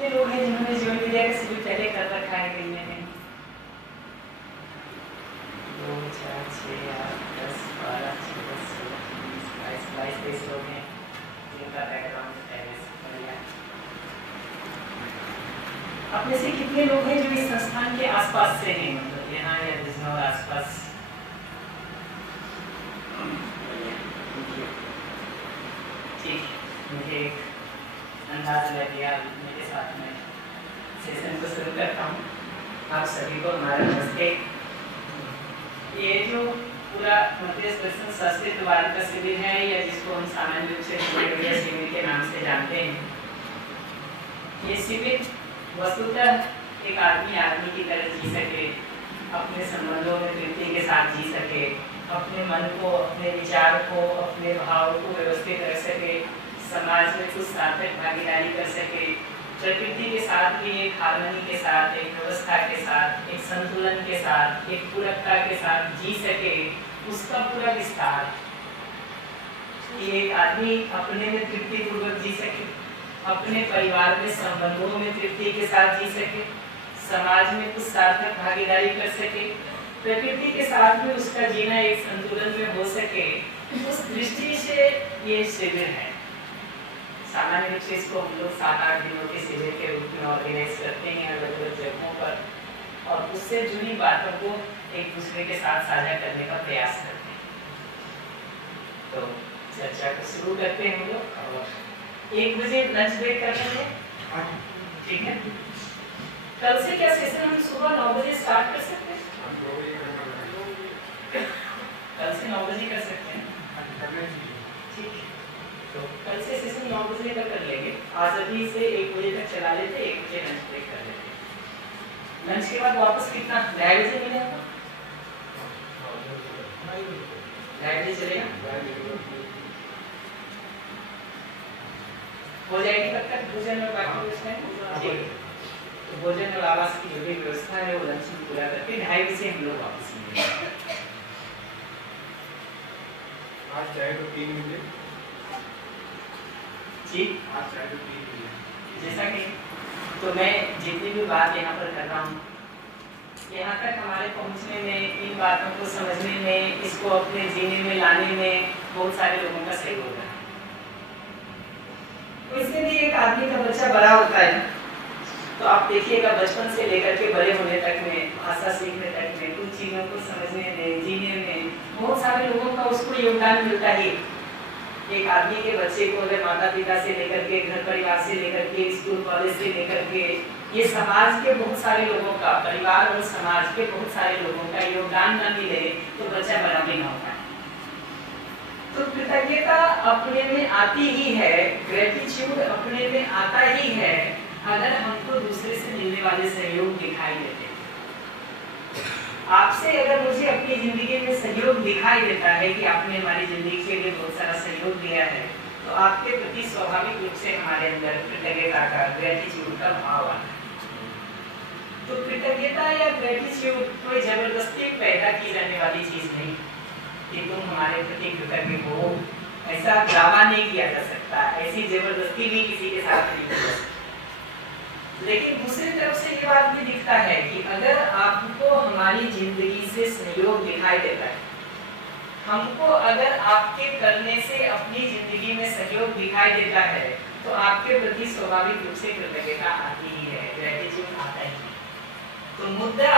कितने लोग हैं जिन्होंने जीवन विद्या का शिविर पहले कर रखा है कहीं ना कहीं? 2 4 6 8 10 12 14 16 17 22 23 लोग हैं जिनका बैकग्राउंड पहले से बढ़िया। आप में से कितने लोग हैं जो इस संस्थान के आसपास से हैं, मतलब यहाँ या बिजनौर आसपास? ठीक, मुझे एक अंदाज लग गया। मेरे साथ में सेशन को शुरू करता हूँ। आप सभी को हमारा नमस्ते। ये जो पूरा मध्य दर्शन संस्कृत वार्ड का शिविर है, या जिसको हम सामान्य रूप से शिविर के नाम से जानते हैं, ये शिविर वस्तुतः एक आदमी की तरह जी सके, अपने संबंधों में तृप्ति के साथ जी सके, अपने मन को, अपने विचार को, अपने भाव को व्यवस्थित रख सके, समाज में कुछ सार्थक भागीदारी कर सके, प्रकृति के साथ भी एक हार्मनी के साथ, एक व्यवस्था के साथ, एक संतुलन के साथ, एक पूरकता के साथ जी सके, उसका पूरा विस्तार। कि एक आदमी अपने में तृप्ति पूर्वक जी सके, अपने परिवार में संबंधों में तृप्ति के साथ जी सके, समाज में कुछ सार्थक भागीदारी कर सके, प्रकृति के साथ में उसका जीना एक संतुलन में हो सके, उस दृष्टि से ये शिविर है। सामान्य रूप से इसको हम लोग 7-8 दिनों के शिविर के रूप में ऑर्गेनाइज करते हैं अलग अलग जगहों पर, और उससे जुड़ी बातों को एक दूसरे के साथ साझा करने का प्रयास करते हैं। तो चर्चा को शुरू करते हैं हम लोग, और 1 बजे लंच ब्रेक कर लेंगे, ठीक है? कल से क्या सेशन हम सुबह 9 बजे स्टार्ट कर सकते हैं? कल से 9 बजे कर सकते हैं, ठीक है? तो कल से सेशन 9 बजे का कर लेंगे। आज अभी से 1 बजे तक चला लेते, 1 बजे लंच ब्रेक कर लेते। लंच के बाद वापस कितना 2:30 बजे मिलेगा? 2:30 बजे चलेगा, हो जाएगी तब तक भोजन और बाकी व्यवस्था। तो भोजन और आवास की जो भी व्यवस्था है वो लंच में पूरा करके 2:30 बजे हम लोग वापस मिलेंगे। आज चाहे तो 3 बजे जी, आज चाहे तो 3 बजे जैसा कि तो मैं जितनी भी बात यहाँ पर कर रहा हूँ, यहाँ तक हमारे पहुँचने में, इन बातों को समझने में, इसको अपने जीने में लाने में बहुत सारे लोगों का सहयोग है। तो इससे भी एक आदमी का बच्चा बड़ा होता है, तो आप देखिएगा बचपन से लेकर के बड़े होने तक में, भाषा सीखने तक में, कुछ चीज़ों को समझने में, जीने में बहुत सारे लोगों का उसको योगदान मिलता है। एक आदमी के बच्चे को अगर माता पिता से लेकर के, घर परिवार से लेकर के, स्कूल कॉलेज से लेकर के, ये समाज के बहुत सारे लोगों का, परिवार और समाज के बहुत सारे लोगों का योगदान न मिले तो बच्चा बड़ा भी ना होता है। तो कृतज्ञता अपने में आती ही है, ग्रेटिट्यूड अपने में आता ही है, अगर हमको दूसरे से मिलने वाले सहयोग दिखाई देते। आपसे अगर मुझे अपनी जिंदगी में सहयोग दिखाई देता है कि आपने हमारी जिंदगी के लिए बहुत सारा सहयोग दिया है, तो आपके प्रति स्वाभाविक रूप से हमारे अंदर कृतज्ञता का, ग्रेटिट्यूड का भाव आता है। तो कृतज्ञता या ग्रेटिट्यूड कोई जबरदस्ती पैदा की जाने वाली चीज नहीं कि तुम हमारे प्रति कृतज्ञ हो, ऐसा दावा नहीं किया जा सकता, ऐसी जबरदस्ती भी किसी के साथ नहीं की जा सकती। लेकिन दूसरी तरफ से ये बात भी दिखता है कि अगर आपको हमारी जिंदगी से सहयोग दिखाई देता है, हमको अगर आपके करने से अपनी जिंदगी में सहयोग दिखाई देता है, तो आपके प्रति स्वाभाविक रूप से कृतज्ञता आती ही है, ग्रेटिट्यूड आता ही है। तो मुद्दा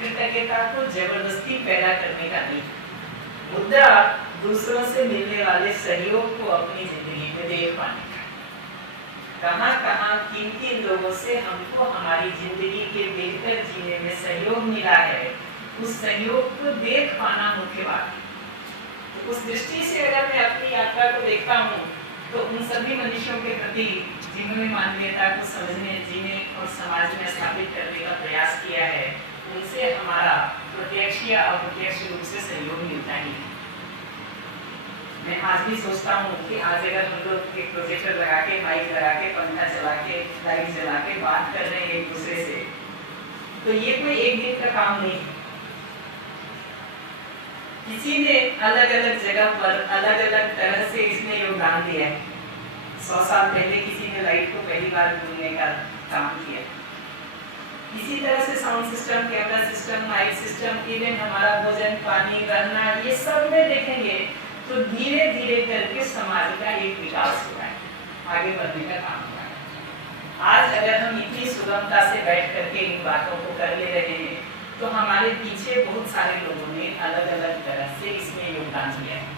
कृतज्ञता को जबरदस्ती पैदा करने का नहीं, मुद्दा दूसरों से मिलने वाले सहयोग को अपनी जिंदगी में देख पाने का। कहाँ किन लोगों से हमको हमारी जिंदगी के बेहतर जीने में सहयोग मिला है, उस सहयोग को देख पाना मुख्य बात है। तो उस दृष्टि से अगर मैं अपनी यात्रा को देखता हूँ, तो उन सभी मनुष्यों के प्रति जिन्होंने मानवीयता को समझने, जीने और समाज में स्थापित करने का प्रयास किया है, उनसे हमारा प्रत्यक्ष या अप्रत्यक्ष रूप से सहयोग मिलता ही है। मैं आज भी सोचता हूँ कि आज अगर हम लोग एक प्रोजेक्टर लगा के, माइक लगा के, पंखा चला के, लाइट जला के बात कर रहे हैं एक दूसरे से, तो ये कोई एक दिन का काम नहीं है। किसी ने अलग अलग जगह पर अलग अलग तरह से इसमें योगदान दिया है। 100 साल पहले किसी ने लाइट को पहली बार ढूंढने का काम किया। इसी तरह से sound system, camera system, mic system, even हमारा भोजन, पानी, रहना, ये सब में देखेंगे तो धीरे धीरे करके समाज का एक विकास हुआ है, आगे बढ़ने का काम हुआ है। आज अगर हम इतनी सुगमता से बैठ करके इन बातों को कर ले रहे हैं तो हमारे पीछे बहुत सारे लोगों ने अलग अलग तरह से इसमें योगदान दिया है।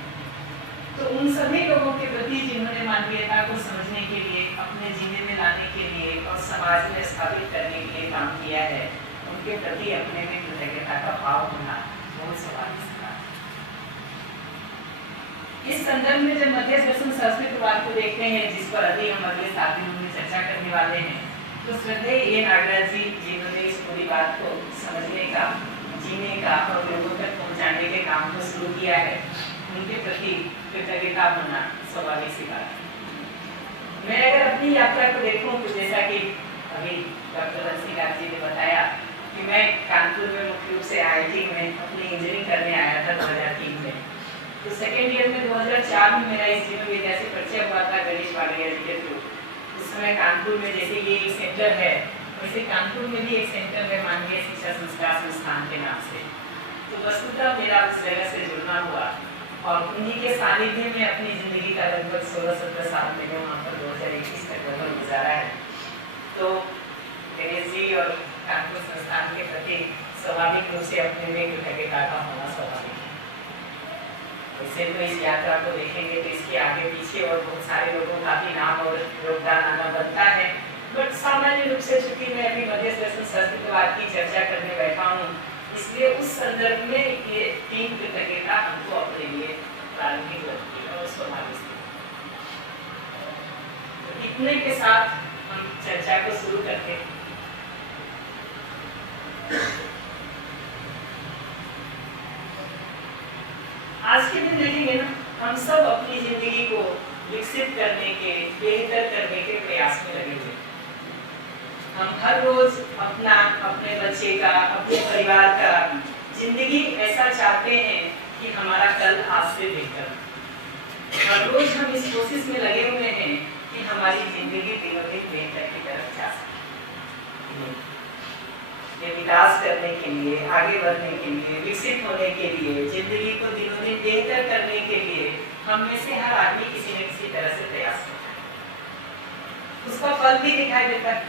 तो उन सभी लोगों के प्रति जिन्होंने मानवीयता को समझने के लिए, अपने जीने में लाने के लिए और समाज में स्थापित करने के लिए काम किया है, उनके प्रति अपने में कृतज्ञता का भाव होना बहुत स्वाभाविक सा बात है। इस संदर्भ में जब मध्य दर्शन संस्कृतवाद को देखते हैं, जिस पर अभी हम अगले 7 दिनों में चर्चा करने वाले हैं, तो श्रद्धेय ए नागराज जी जिन्होंने इस पूरी बात को समझने का, जीने का और लोगों तक पहुंचाने के काम को शुरू किया है, उनके प्रति कृतज्ञता होना स्वाभाविक सी बात है। मैं अगर अपनी यात्रा को देखूं तो जैसा कि अभी डॉक्टर रंसीलाल जी ने बताया कि मैं कानपुर में मुख्य रूप से IIT में अपनी इंजीनियरिंग करने आया था 2003 में। तो सेकेंड ईयर में 2004 में मेरा इस जीवन विद्या से परिचय हुआ था गणेश वालिया जी के थ्रू। उस समय कानपुर में जैसे ये एक सेंटर है, वैसे कानपुर में भी एक सेंटर है मानवीय शिक्षा संस्कार संस्थान के नाम से। तो वस्तुतः मेरा उस जगह से जुड़ना हुआ और उन्हीं के सानिध्य में अपनी जिंदगी का लगभग 16-17 साल मैंने वहाँ पर 2021 तक लगभग गुजारा है। तो गणेश जी और कानपुर संस्थान के प्रति स्वाभाविक रूप से अपने में कृतज्ञता का होना स्वाभाविक है। वैसे तो इस यात्रा को देखेंगे तो इसके आगे पीछे और बहुत सारे लोगों का भी नाम और योगदान आना बनता है, बट सामान्य रूप से चूंकि मैं अभी मध्य दर्शन संस्कृतवाद की चर्चा करने बैठा हूँ, इसलिए उस संदर्भ में ये 3 कृतज्ञता हमको अपने लिए प्रारंभिक लगती है और स्वाभाविक है। तो इतने के साथ हम चर्चा को शुरू करते हैं। आज के दिन देखेंगे ना, हम सब अपनी जिंदगी को विकसित करने के, बेहतर करने के प्रयास में लगे हुए। हम हर रोज अपना, अपने बच्चे का, अपने परिवार का जिंदगी ऐसा चाहते हैं कि हमारा कल आज से बेहतर हो। हर रोज हम इस कोशिश में लगे हुए हैं कि हमारी जिंदगी दिनों दिन बेहतर की तरफ जा सके। ये विकास करने के लिए, आगे बढ़ने के लिए, विकसित होने के लिए, जिंदगी को दिनों दिन बेहतर करने के लिए हम में से हर आदमी किसी न किसी तरह से प्रयास करता है। उसका फल भी दिखाई देता है।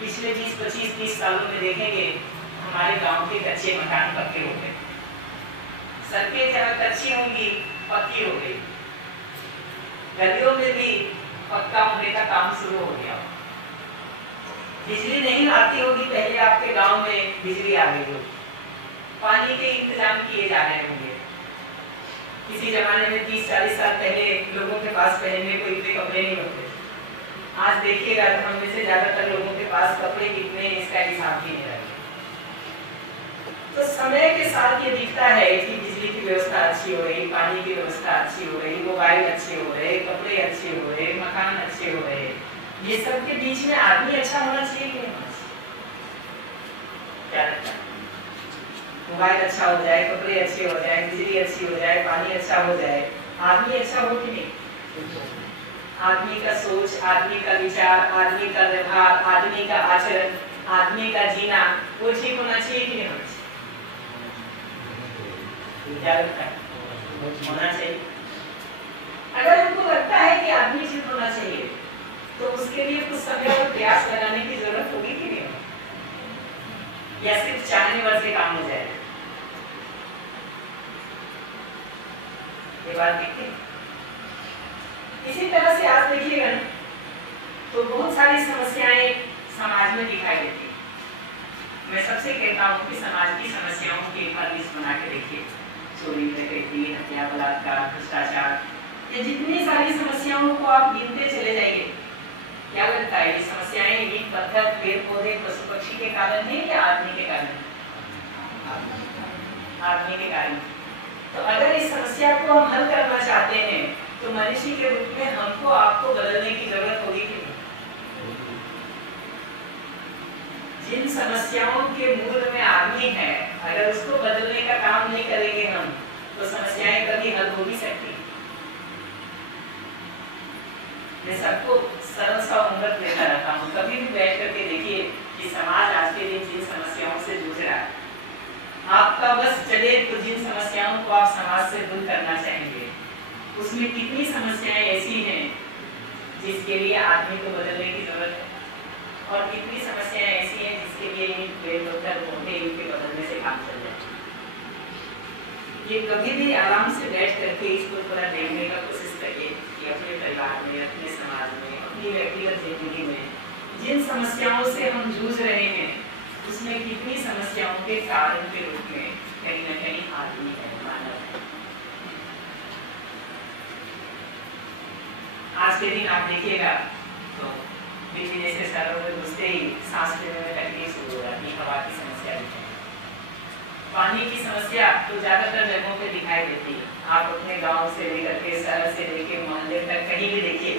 पिछले 20, 25, 30 सालों में देखेंगे हमारे गांव के कच्चे मकान पक्के हो गए, सड़कें जहाँ कच्ची होंगी पक्की हो गई, गलियों में भी पक्का होने का काम शुरू हो गया। बिजली नहीं आती होगी, पहले आपके गांव में बिजली आ गई होगी, पानी के इंतजाम किए जा रहे होंगे। किसी जमाने में 30-40 साल पहले लोगों के पास पहनने को इतने कपड़े नहीं होते। आज देखिएगा तो हम में से ज्यादातर लोगों के पास कपड़े कितने हैं इसका हिसाब ही नहीं रहता। तो समय के साथ ये दिखता है कि बिजली की व्यवस्था अच्छी हो रही, पानी की व्यवस्था अच्छी हो रही, मोबाइल अच्छे हो रहे, कपड़े अच्छे हो रहे, मकान अच्छे हो रहे। ये सब के बीच में आदमी अच्छा होना चाहिए कि नहीं होना चाहिए? क्या लगता है? मोबाइल अच्छा हो जाए, कपड़े अच्छे हो जाए, बिजली अच्छी हो जाए, पानी अच्छा हो जाए, आदमी अच्छा हो कि नहीं? आदमी का सोच, आदमी का विचार, आदमी का व्यवहार, आदमी का आचरण, आदमी का जीना वो ठीक होना चाहिए कि नहीं होना चाहिए? क्या लगता है? होना चाहिए। अगर हमको लगता है कि आदमी ठीक होना चाहिए तो उसके लिए कुछ समय और प्रयास लगाने की जरूरत होगी कि नहीं होगी? या सिर्फ चाहने भर से काम हो जाएगा? ये बात देखते हैं। इसी तरह से आज देखिएगा ना तो बहुत सारी समस्याएं समाज में दिखाई देती है। मैं सबसे कहता हूँ कि समाज की समस्याओं की एक बार लिस्ट बना के देखिए। चोरी, डकैती, हत्या, बलात्कार, भ्रष्टाचार, ये जितनी सारी समस्याओं को आप गिनते चले जाइए, क्या लगता है ये समस्याएं ईंट, पत्थर, पेड़ पौधे, पशु पक्षी के कारण है या आदमी के कारण? आदमी के कारण। तो अगर इस समस्या को हम हल करना चाहते हैं तो मनुष्य के रूप में हमको आपको बदलने की जरूरत होगी कि नहीं? जिन समस्याओं के मूल में आदमी है, अगर उसको बदलने का काम नहीं करेंगे हम तो समस्याएं कभी हल हो भी सकती। मैं सबको सरल सा उम्र देता रहता हूँ। कभी भी बैठ करके देखिए कि समाज आज के दिन जिन समस्याओं से जूझ रहा है, आपका बस चले तो जिन समस्याओं को आप समाज से दूर करना चाहेंगे, उसमें कितनी समस्याएं ऐसी हैं जिसके लिए आदमी को बदलने की जरूरत है, और कितनी समस्याएं ऐसी हैं जिसके लिए इनके बदलने से काम चल जाए। ये कभी भी आराम से बैठ करके इसको थोड़ा देखने का कोशिश करिए कि अपने परिवार में, अपने समाज में, अपनी व्यक्तिगत जिंदगी में जिन समस्याओं से हम जूझ रहे हैं, उसमें कितनी समस्याओं के कारण के रूप में कहीं न कहीं आदमी है, मानव है। आज के दिन आप देखिएगा तो बिजली जैसे शहरों में घुसते ही सांस लेने में तकलीफ शुरू हो जाती है, हवा की समस्या भी है। पानी की समस्या तो ज्यादातर जगहों पे दिखाई देती है। आप अपने गांव से लेकर के शहर से लेकर मोहल्ले तक कहीं भी देखिए,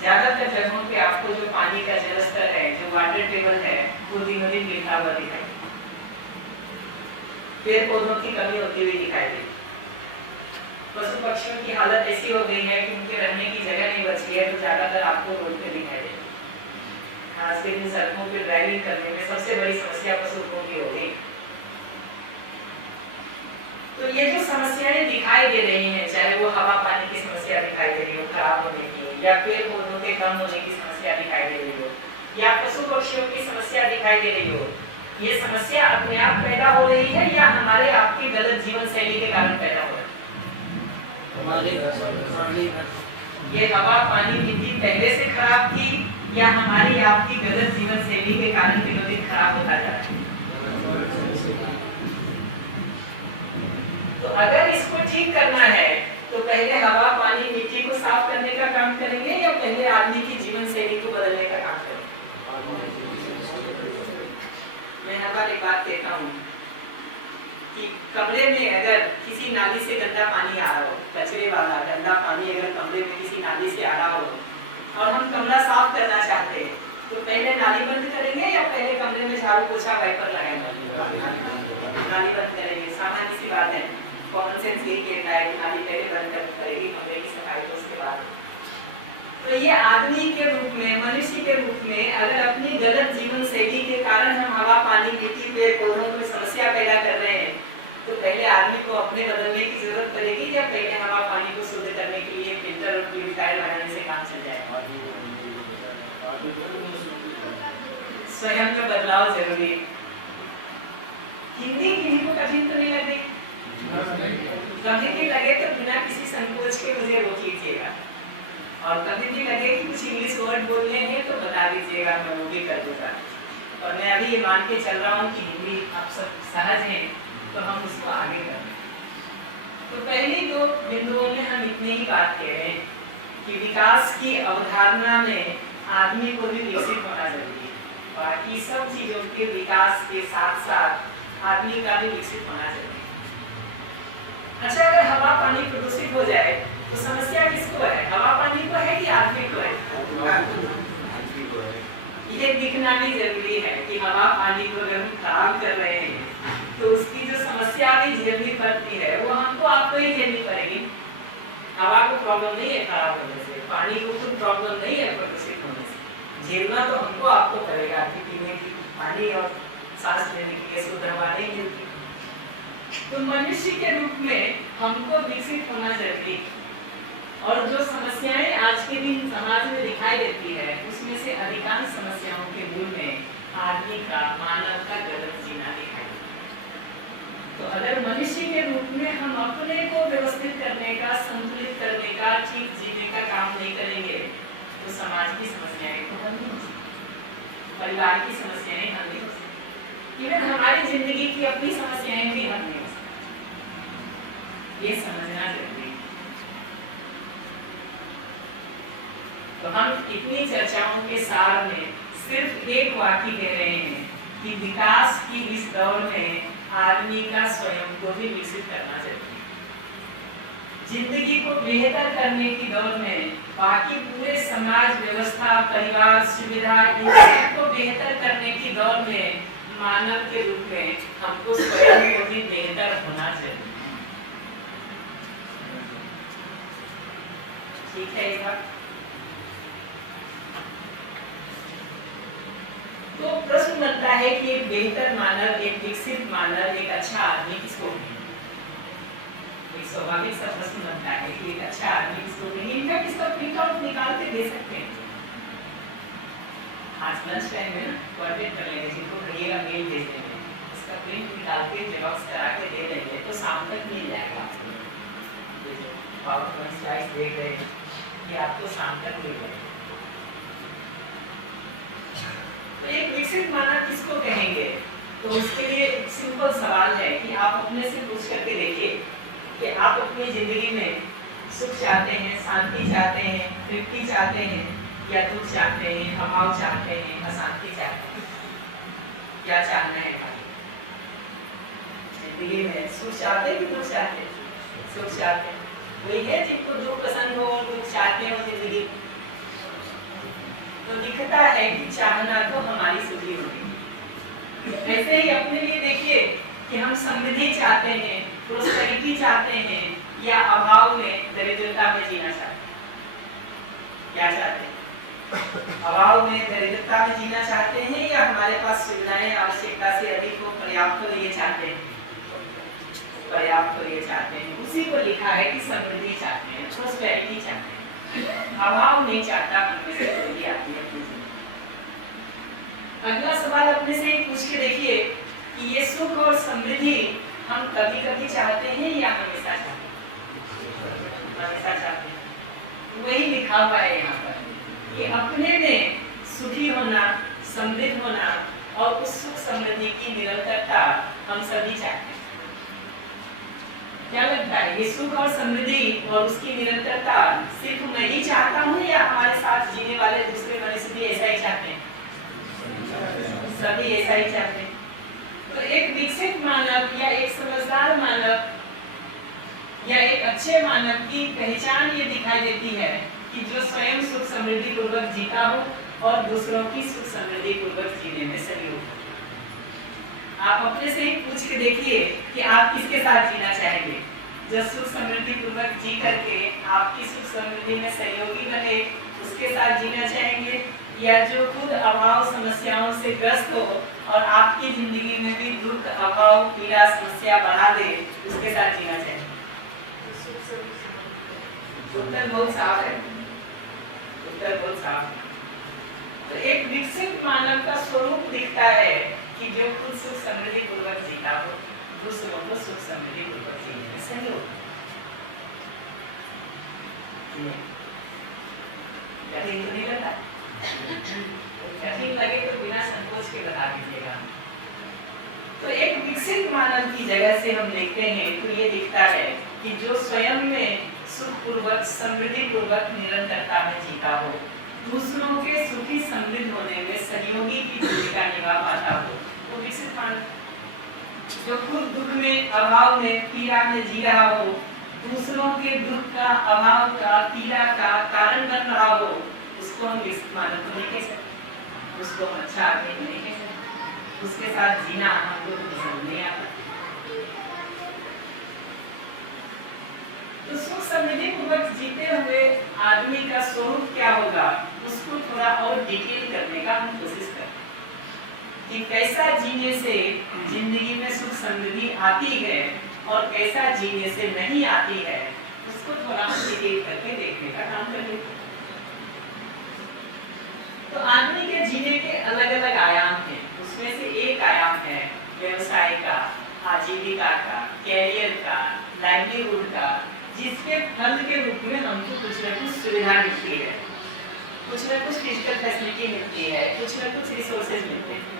ज्यादातर जगहों पे आपको जो पानी का जलस्तर है, जो वाटर टेबल है, वो दिनों दिन गिरता हुआ दिखाई देता है। पेड़ पौधों की कमी होती हुई दिखाई देती है। पशु पक्षियों की हालत ऐसी हो गई है कि उनके रहने की जगह नहीं बची है, तो ज्यादातर आपको रोड पे दिखाई देती है। आज के दिन सड़कों पे ड्राइविंग करने में सबसे बड़ी समस्या पशुओं की हो गई। तो ये जो समस्याएं दिखाई दे रही हैं, चाहे वो हवा पानी की समस्या दिखाई दे रही हो खराब होने की, या पेड़ पौधों के कम होने की समस्या दिखाई दे रही हो, या पशु पक्षियों की समस्या दिखाई दे रही हो, ये समस्या अपने आप पैदा हो रही है या हमारे आपकी गलत जीवन शैली के कारण पैदा हो रही है? ये हवा पानी मिट्टी पहले से खराब थी या हमारी आपकी गलत जीवन शैली के कारण दिनों दिन खराब होता जा रहा है? तो अगर इसको ठीक करना है तो पहले हवा पानी मिट्टी को साफ करने का काम करेंगे या पहले आदमी की जीवन शैली को बदलने का काम करेंगे? मैं हर बार एक बात कहता हूँ कि कमरे में अगर किसी नाली से गंदा पानी आ रहा हो, कचरे वाला गंदा पानी अगर कमरे में किसी नाली से आ रहा हो और हम कमरा साफ करना चाहते हैं, तो पहले नाली बंद करेंगे या पहले कमरे में झाड़ू पोछा वाइपर लगाएंगे? नाली बंद करेंगे। सामान्य सी बात है, कॉमन सेंस यही कहता है कि नाली पहले बंद करेगी कमरे की सफाई तो उसके बाद। तो ये आदमी के रूप में, मनुष्य के रूप में अगर अपनी गलत जीवन शैली के कारण हम हवा पानी मिट्टी पेड़ पौधों में समस्या पैदा कर रहे हैं, तो पहले आदमी को अपने बदलने की जरूरत पड़ेगी या पहले हवा पानी को शुद्ध करने के लिए फिल्टर और प्यूरिफायर लगाने से काम चल जाएगा? स्वयं में बदलाव जरूरी है। हिंदी किसी को कठिन तो नहीं लगे? कभी भी लगे तो बिना किसी संकोच के मुझे रोक लीजिएगा, और कभी भी लगे कि कुछ इंग्लिश वर्ड बोलने हैं तो बता दीजिएगा, मैं वो भी कर दूंगा। और मैं अभी ये मान के चल रहा हूँ कि हिंदी आप सब सहज हैं, तो हम उसको आगे करें। तो पहली दो बिंदुओं में हम इतनी ही बात कह रहे हैं कि विकास की अवधारणा में आदमी को भी विकसित होना जरूरी है, बाकी सब चीजों के विकास के साथ साथ आदमी का भी विकसित होना जरूरी है। अच्छा, अगर हवा पानी प्रदूषित हो जाए तो समस्या किसको है? हवा पानी को है कि आदमी को है? ये दिखना भी जरूरी है कि हवा पानी को अगर हम खराब कर रहे हैं तो उसकी जो समस्या भी झेलनी पड़ती है वो हमको आपको ही झेलनी पड़ेगी। हवा को प्रॉब्लम नहीं है खराब होने से, पानी को खुद प्रॉब्लम नहीं है प्रदूषित होने से, झेलना तो हमको आपको पड़ेगा कि पीने की पानी और सांस लेने के लिए शुद्ध हवा नहीं मिलती। तो मनुष्य के रूप में हमको विकसित होना जरूरी है, और जो समस्याएं आज के दिन समाज में दिखाई देती है उसमें से अधिकांश समस्याओं के मूल में आदमी का, मानव का गलत जीना दिखाई देता है। तो अगर मनुष्य के रूप में हम अपने को व्यवस्थित करने का, संतुलित करने का, ठीक जीने का काम नहीं करेंगे तो समाज की समस्याएं तो हल नहीं हो सकती, परिवार की समस्याएं हल नहीं हो सकती, इवन हमारी जिंदगी की अपनी समस्याएं भी हल नहीं हो सकती। ये समझना जरूरी है। तो हम इतनी चर्चाओं के सार में सिर्फ एक वाक्य कह रहे हैं कि विकास की इस दौर में आदमी का स्वयं को भी विकसित करना चाहिए। जिंदगी को बेहतर करने की दौर में बाकी पूरे समाज व्यवस्था, परिवार, सुविधा, इन सबको बेहतर करने की दौर में मानव के रूप में हमको स्वयं को भी बेहतर होना चाहिए। ठीक है ये बात? है कि एक बेहतर मानव, एक विकसित मानव, एक अच्छा आदमी किसको कहेंगे? एक स्वाभाविक सा प्रश्न बनता है कि एक अच्छा आदमी किसको कहेंगे? इनका किसका प्रिंट आउट निकाल के दे सकते हैं। आज लंच टाइम में ना कोऑर्डिनेट कर लेंगे, जिनको कहिएगा मेल भेज देंगे, इसका प्रिंट निकाल के जेरॉक्स करा के दे देंगे तो शाम तक मिल जाएगा आपको। पावर पॉइंट स्लाइड्स देख रहे हैं कि आपको शाम तक मिल जाएगा। तो एक विकसित मानव किसको कहेंगे? तो उसके लिए एक सिंपल सवाल है कि आप अपने से पूछ करके देखिए कि आप अपनी जिंदगी में सुख चाहते हैं, शांति चाहते हैं, तृप्ति चाहते हैं, या दुख चाहते हैं, अभाव चाहते हैं, अशांति चाहते हैं? क्या चाहना है भाई? जिंदगी में सुख चाहते हैं कि दुख चाहते हैं? सुख चाहते हैं। वही है जिनको दुख पसंद हो और दुख चाहते हो जिंदगी। तो दिखता है कि चाहना तो हमारी सुखी होगी। ऐसे ही अपने लिए देखिए कि हम समृद्धि चाहते हैं, प्रोस्पेरिटी चाहते हैं, या अभाव में, दरिद्रता में जीना चाहते हैं? क्या चाहते हैं? अभाव में, दरिद्रता में जीना चाहते हैं, या हमारे पास सुविधाएं आवश्यकता से अधिक हो, पर्याप्त हो, ये चाहते हैं? पर्याप्त हो ये चाहते हैं। उसी को लिखा है कि समृद्धि चाहते हैं, प्रोस्पेरिटी चाहते हैं, अभाव नहीं चाहता। अगला सवाल अपने से ही पूछ के देखिए कि ये सुख और समृद्धि हम कभी-कभी चाहते हैं या हमेशा चाहते हैं? हमेशा चाहते हैं। वही लिखा हुआ है यहाँ पर कि अपने में सुखी होना, समृद्ध होना और उस सुख समृद्धि की निरंतरता हम सभी चाहते हैं। क्या लगता है, ये सुख और समृद्धि और उसकी निरंतरता सिर्फ मैं ही चाहता हूँ या हमारे साथ जीने वाले दूसरे मनुष्य भी ऐसा ही चाहते हैं? सभी ऐसा ही चाहते हैं। तो एक विकसित मानव या एक समझदार मानव या एक अच्छे मानव की पहचान ये दिखाई देती है कि जो स्वयं सुख समृद्धि पूर्वक जीता हो और दूसरों की सुख समृद्धि पूर्वक जीने में सहयोग हो। आप अपने से ही पूछ के देखिए कि आप किसके साथ जीना चाहेंगे? जो सुख समृद्धि पूर्वक जी करके आपकी सुख समृद्धि में सहयोगी बने, उसके साथ जीना चाहेंगे, या जो खुद अभाव समस्याओं से ग्रस्त हो और आपकी जिंदगी में भी दुख, अभाव, पीड़ा, समस्या बढ़ा दे, उसके साथ जीना चाहेंगे? उत्तर बहुत साफ है। उत्तर बहुत साफ है। तो एक विकसित मानव का स्वरूप दिखता है कि जो खुद सुख समृद्धि पूर्वक जीता हो, दूसरों को सुख समृद्धि पूर्वक जीने में सहयोग। कठिन तो नहीं लगा? कठिन लगे तो बिना संकोच के बता दीजिएगा। तो एक विकसित मानव की जगह से हम देखते हैं तो ये दिखता है कि जो स्वयं में सुख पूर्वक, समृद्धि पूर्वक निरंतरता में जीता हो, दूसरों के सुखी समृद्ध होने में सहयोगी की भूमिका निभा पाता हो, वो विकसित मानव। जो खुद दुख में, अभाव में, पीड़ा में जी रहा हो, दूसरों के दुख का, अभाव का, पीड़ा का कारण बन रहा हो, उसको हम विकसित मानव तो नहीं कह सकते, उसको हम अच्छा आदमी नहीं कह सकते, उसके साथ जीना हमको पसंद नहीं आता। तो सुख समृद्धि पूर्वक जीते हुए आदमी का स्वरूप क्या होगा, उसको थोड़ा और डिटेल करने का हम कोशिश करते हैं कि कैसा जीने से जिंदगी में सुख समृद्धि आती है और कैसा जीने से नहीं आती है, उसको थोड़ा हम डिटेल करके देखने का काम कर लेते हैं। तो आदमी के जीने के अलग अलग आयाम हैं। उसमें से एक आयाम है व्यवसाय का, आजीविका का, कैरियर का, लाइवलीहुड का, जिसके फल के रूप में हमको कुछ न कुछ सुविधा मिलती है, कुछ न कुछ फिजिकल फैसिलिटी मिलती है, कुछ न कुछ रिसोर्सेज मिलते हैं।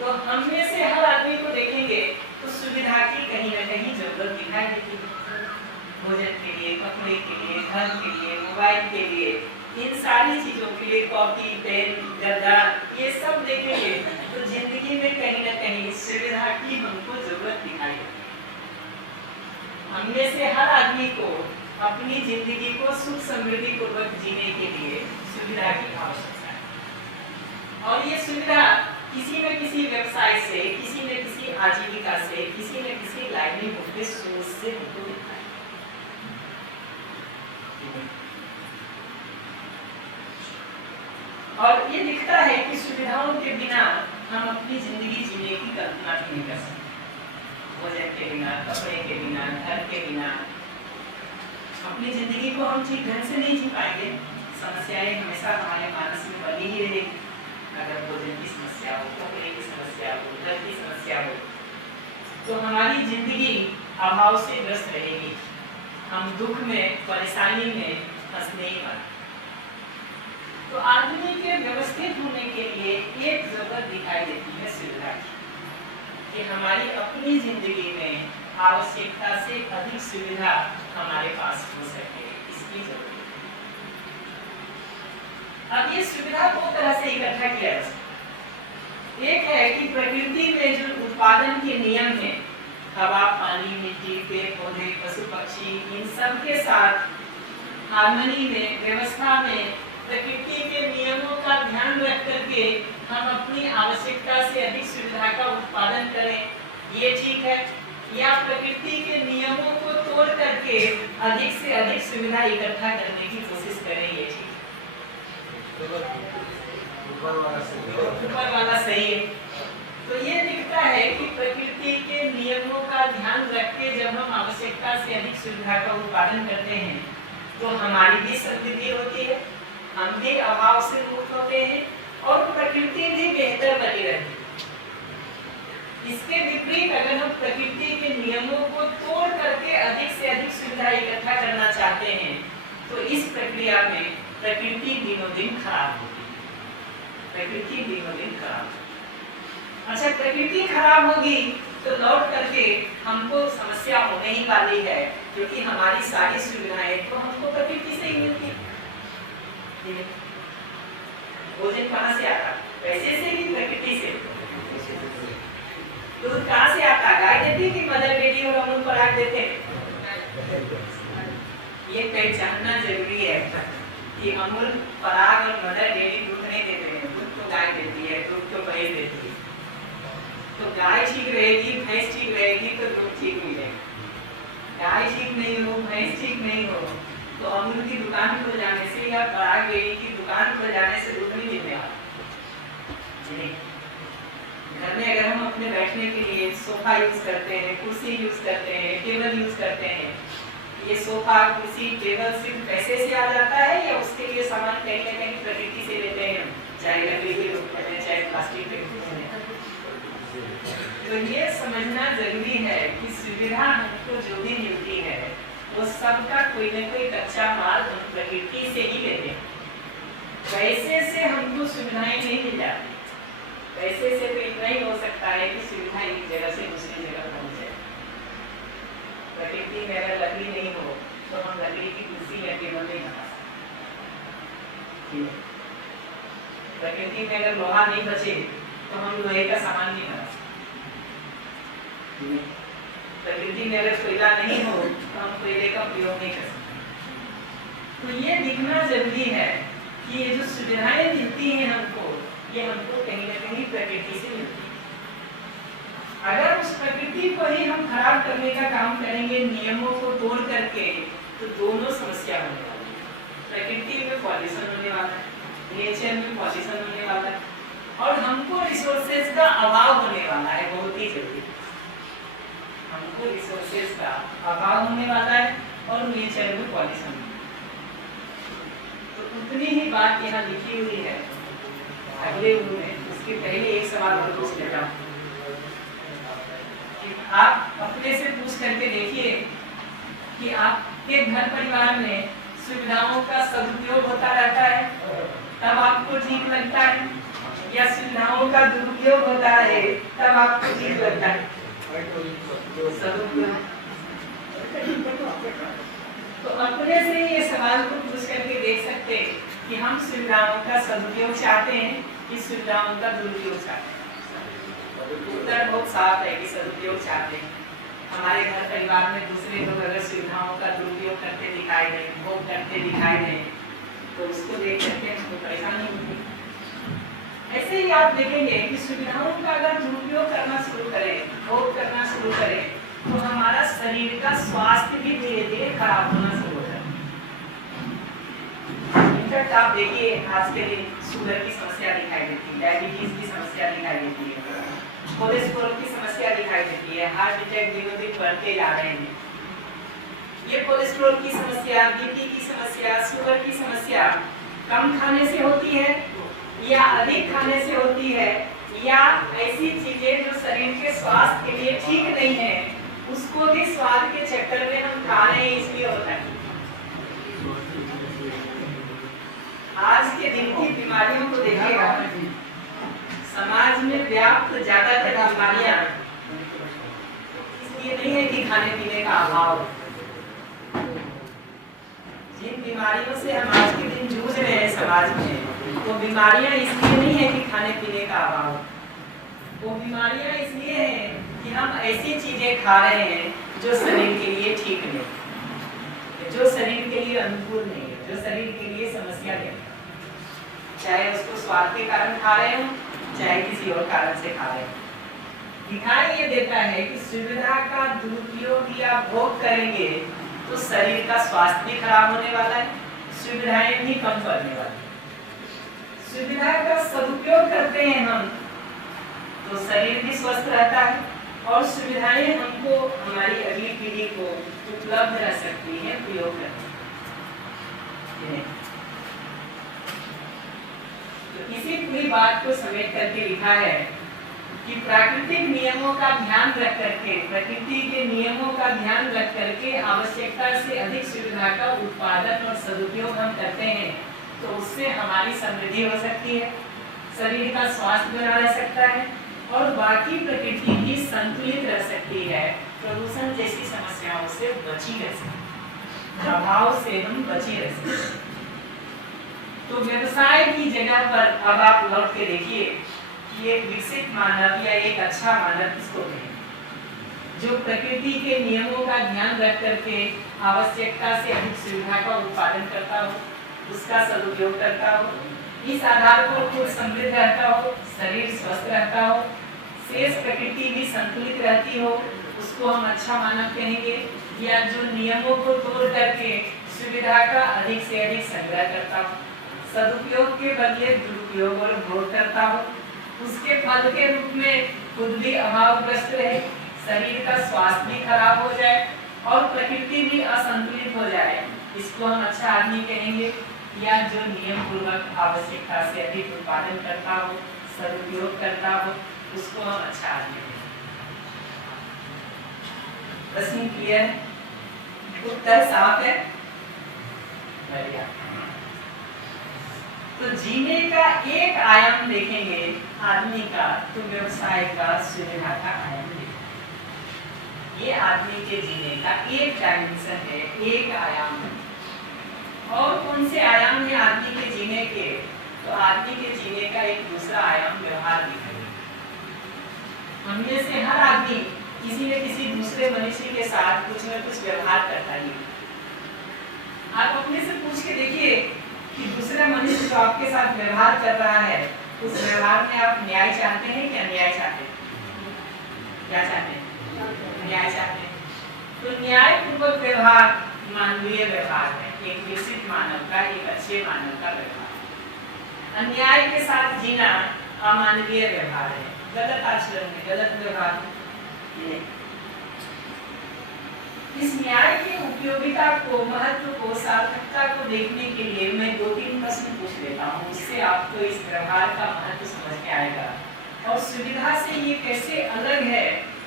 तो हम में से हर आदमी को देखेंगे तो सुविधा की कहीं न कहीं जरूरत दिखाई देती है। भोजन के लिए, कपड़े के लिए, घर के लिए, मोबाइल के लिए, इन सारी चीजों के लिए, कॉपी, पेन, गद्दा, ये सब देखेंगे तो जिंदगी में कहीं न कहीं सुविधा की हमको जरूरत दिखाई देती है। हमने से हर आदमी को अपनी जिंदगी को सुख समृद्धि पूर्वक जीने के लिए सुविधा की आवश्यकता है, और ये सुविधा किसी न किसी व्यवसाय से, किसी न किसी आजीविका से, किसी न किसी लाइवलीहुड के सोर्स से हमको मिलता है। और ये दिखता है कि सुविधाओं के बिना हम अपनी जिंदगी जीने की कल्पना भी नहीं कर सकते। भोजन के बिना, कपड़े के बिना, घर के बिना अपनी जिंदगी को हम ठीक ढंग से नहीं जी पाएंगे। समस्याएं हमेशा हमारे मानस में बनी ही रहेगी। अगर भोजन की समस्या हो, कपड़े की समस्या हो, घर की समस्या हो, तो हमारी जिंदगी अभाव से ग्रस्त रहेगी। हम दुख में, परेशानी में फंसने ही वाले। तो आदमी के व्यवस्थित होने के लिए एक जरूरत दिखाई देती है सुविधा की, कि हमारी अपनी जिंदगी में आवश्यकता से अधिक सुविधा हमारे पास हो सके, इसकी जरूरत है। अब ये सुविधा दो तरह से इकट्ठा किया जा सकता है। एक है कि प्रकृति में जो उत्पादन के नियम हैं, हवा, पानी, मिट्टी, पेड़ पौधे, पशु पक्षी, इन सब के साथ हार्मनी में, व्यवस्था में, प्रकृति के नियमों का ध्यान रख करके हम अपनी आवश्यकता से अधिक सुविधा का उत्पादन करें, ये ठीक है। या प्रकृति के नियमों को तोड़ करके अधिक से अधिक सुविधा इकट्ठा करने की कोशिश करें, ये ठीक है। ऊपर वाला सही है। तो ये दिखता है कि प्रकृति के नियमों का ध्यान रख के जब हम आवश्यकता से अधिक सुविधा का उत्पादन करते हैं तो हमारी भी समृद्धि होती है, हम भी अभाव से मुक्त होते हैं और प्रकृति भी बेहतर बनी रहती है। इसके विपरीत अगर हम प्रकृति के नियमों को तोड़ करके अधिक से अधिक सुविधा इकट्ठा करना चाहते हैं तो इस प्रक्रिया में प्रकृति दिनों दिन खराब होती है। प्रकृति दिनों दिन खराब। अच्छा, प्रकृति खराब होगी तो लौट करके हमको समस्या होने ही वाली है, क्योंकि हमारी सारी सुविधाएं तो हमको प्रकृति से ही मिलती है। भोजन कहाँ से आता? पैसे से ही, प्रकृति से। दूध कहाँ से आता? गाय देती कि मदर डेयरी और अमूल पराग देते हैं? ये पहचानना जरूरी है कि अमूल पराग और मदर डेयरी दूध नहीं देते हैं। दूध तो गाय देती है, दूध तो भैंस देती है। तो गाय ठीक रहेगी, भैंस ठीक रहेगी तो दूध ठीक मिलेगा। गाय ठीक नहीं हो, भैंस ठीक नहीं हो तो अमूल की दुकान खुल जाने से या पराग डेयरी की दुकान खुल जाने से दूध नहीं मिलने वाला। घर में अगर हम अपने बैठने के लिए सोफा यूज करते हैं, कुर्सी यूज करते हैं, टेबल यूज करते हैं, ये सोफा, कुर्सी, टेबल सिर्फ पैसे से आ जाता है या उसके लिए सामान कहीं ना कहीं प्रकृति से लेते हैं, चाहे लकड़ी के रूप में, चाहे प्लास्टिक के रूप में। तो ये समझना जरूरी है कि सुविधा हमको जो भी मिलती है वो सबका कोई न कोई कच्चा माल हम प्रकृति से ही लेते हैं। पैसे से हमको सुविधाएं नहीं मिल जाती। पैसे से तो इतना ही हो सकता है कि सुविधा एक जगह से दूसरी जगह पहुंच जाए। प्रकृति में अगर लकड़ी नहीं हो तो हम लकड़ी की कुर्सी या टेबल नहीं बना सकते। प्रकृति में अगर लोहा नहीं बचे तो हम लोहे का सामान नहीं बना सकते। प्रकृति में अगर कोयला नहीं हो तो हम कोयले का प्रयोग नहीं कर सकते। तो ये दिखना जरूरी है कि ये जो सुविधाएं मिलती हैं हमको, ये हमको कहीं ना कहीं प्रकृति से मिलती है। अगर उस प्रकृति को ही हम खराब करने का काम करेंगे नियमों को तोड़ करके, तो दोनों समस्या होने वाली है। प्रकृति में पॉल्यूशन होने वाला है, नेचर में पॉल्यूशन होने वाला है और हमको रिसोर्सेज का अभाव होने वाला है। बहुत ही जल्दी हमको रिसोर्सेज का अभाव होने वाला है और नेचर में पॉल्यूशन। तो उतनी ही बात यहाँ लिखी हुई है अगले में। उसके पहले एक सवाल और पूछ लेता हूँ कि आप अपने से पूछ करके देखिए कि आपके घर परिवार में सुविधाओं का सदुपयोग होता रहता है तब आपको ठीक लगता है, या सुविधाओं का दुरुपयोग होता है तब आपको ठीक लगता है? तो अपने से ये सवाल को पूछ करके देख सकते हैं कि हम सुविधाओं का सदुपयोग चाहते हैं कि सुविधाओं का दुरुपयोग चाहते हैं। उत्तर बहुत साफ है कि सदुपयोग चाहते हैं। हमारे घर परिवार में दूसरे लोग अगर सुविधाओं का दुरुपयोग करते दिखाई दें, भोग करते दिखाई दें, तो उसको देख करके हमको परेशानी होती है। ऐसे ही आप देखेंगे कि सुविधाओं का अगर दुरुपयोग करना शुरू करें, भोग करना शुरू करें, तो हमारा शरीर का स्वास्थ्य भी धीरे धीरे खराब होना शुरू हो जाता है। इनका वक्त आप देखिए आज के दिन शुगर की समस्या दिखाई देती है, डायबिटीज की समस्या दिखाई देती है, कोलेस्ट्रॉल की समस्या दिखाई देती है, हार्ट अटैक दिनों दिन बढ़ते जा रहे हैं। ये कोलेस्ट्रॉल की समस्या, बीपी की समस्या, शुगर की समस्या कम खाने से होती है या अधिक खाने से होती है, या ऐसी चीजें जो शरीर के स्वास्थ्य के लिए ठीक नहीं है उसको भी स्वाद के चक्कर में हम खा रहे हैं, इसलिए होता है। आज के दिन की बीमारियों को देखिएगा, समाज में व्याप्त ज्यादातर बीमारियां इसलिए नहीं है कि खाने पीने का अभाव। जिन बीमारियों से हम आज के दिन जूझ रहे हैं समाज में, वो बीमारियां इसलिए नहीं है कि खाने पीने का अभाव, वो बीमारियां इसलिए हैं कि हम ऐसी चीजें खा रहे हैं जो शरीर के लिए ठीक नहीं, जो शरीर के लिए अनुकूल नहीं है, जो शरीर के लिए समस्या दे, चाहे उसको स्वाद के कारण खा रहे हो, चाहे किसी और कारण से खा रहे हो। दिखाई ये देता है कि सुविधा का दुरुपयोग या भोग करेंगे तो शरीर का स्वास्थ्य भी खराब होने वाला है, सुविधाएं भी कम पड़ने वाली। सुविधा का सदुपयोग करते हैं हम तो शरीर भी स्वस्थ रहता है और सुविधाएं हमको, हमारी अगली पीढ़ी को उपलब्ध रह सकती हैं प्रयोग करने। तो इसी पूरी बात को समेट करके लिखा है कि प्राकृतिक नियमों का ध्यान रख करके, प्रकृति के नियमों का ध्यान रख करके आवश्यकता से अधिक सुविधा का उत्पादन और सदुपयोग हम करते हैं तो उससे हमारी समृद्धि हो सकती है, शरीर का स्वास्थ्य बना रह सकता है और बाकी प्रकृति भी संतुलित रह सकती है, प्रदूषण जैसी समस्याओं से बची रह सकती है, अभाव से हम बचे रह सकते हैं। तो व्यवसाय की जगह पर अब आप लौट के देखिए कि एक विकसित मानव या एक अच्छा मानव किसको कहें, जो प्रकृति के नियमों का ध्यान रख करके आवश्यकता से अधिक सुविधा का उत्पादन करता हो, उसका सदुपयोग करता हो, इस आधार पर खुद समृद्ध रहता हो, शरीर स्वस्थ रहता हो, शेष प्रकृति भी संतुलित रहती हो, उसको हम अच्छा मानव कहेंगे। या जो नियमों को तोड़ करके सुविधा का अधिक से अधिक संग्रह करता हो, सदुपयोग के बदले दुरुपयोग और भोग करता हो, उसके फल के रूप में खुद भी अभावग्रस्त रहे, शरीर का स्वास्थ्य भी खराब हो जाए और प्रकृति भी असंतुलित हो जाए, इसको हम अच्छा आदमी कहेंगे। या जो नियम पूर्वक आवश्यकता से अधिक उत्पादन करता हो, सदुपयोग करता हो, उसको हम अच्छा आदमी कहेंगे। प्रश्न क्लियर? उत्तर साफ है? बढ़िया। तो जीने का एक आयाम देखेंगे आदमी का, तो व्यवसाय का, सुविधा का आयाम देखेंगे। ये आदमी के जीने का एक डायमेंशन है, एक आयाम है। और कौन से आयाम है आदमी के जीने के? तो आदमी के जीने का एक दूसरा आयाम व्यवहार दिखाई। हमने से हर आदमी किसी न किसी दूसरे मनुष्य के साथ कुछ न कुछ व्यवहार करता ही। आप अपने से पूछ के देखिए कि दूसरा मनुष्य जो आपके साथ व्यवहार कर रहा है, उस व्यवहार में आप न्याय चाहते हैं कि अन्याय चाहते हैं? क्या चाहते हैं? न्याय चाहते हैं। तो न्याय पूर्वक व्यवहार मानवीय व्यवहार है, एक विकसित मानव का, एक अच्छे मानव का व्यवहार। अन्याय के साथ जीना अमानवीय व्यवहार है, गलत आचरण है, गलत व्यवहार है। इस न्याय की उपयोगिता को, महत्व को, सार्थकता को देखने के लिए मैं 2-3 प्रश्न पूछ लेता हूँ, उससे आपको इस व्यवहार का महत्व समझ में आएगा और सुविधा से ये कैसे अलग है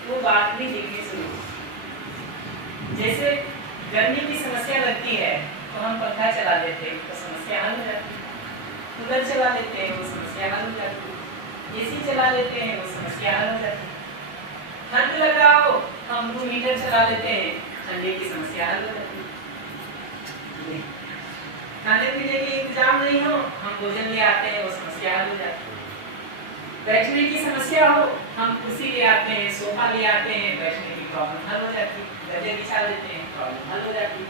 वो बात भी देखने शुरू। जैसे गर्मी की समस्या लगती है तो हम पंखा चला देते हैं तो समस्या हल हो जाती है, कूलर चला लेते हैं वो समस्या हल हो जाती है, एसी चला लेते हैं वो समस्या हल हो जाती है। ठंड लग रहा हो हम हीटर चला लेते हैं, ठंडे की समस्या हल हो जाती है। खाने पीने के इंतजाम नहीं हो हम भोजन ले आते हैं, वो समस्या हल हो जाती है। बैठने की समस्या हो हम कुर्सी ले आते हैं, सोफा ले आते हैं, बैठने की प्रॉब्लम हल हो जाती है, गद्दे बिछा देते हैं, प्रॉब्लम हल हो जाती है।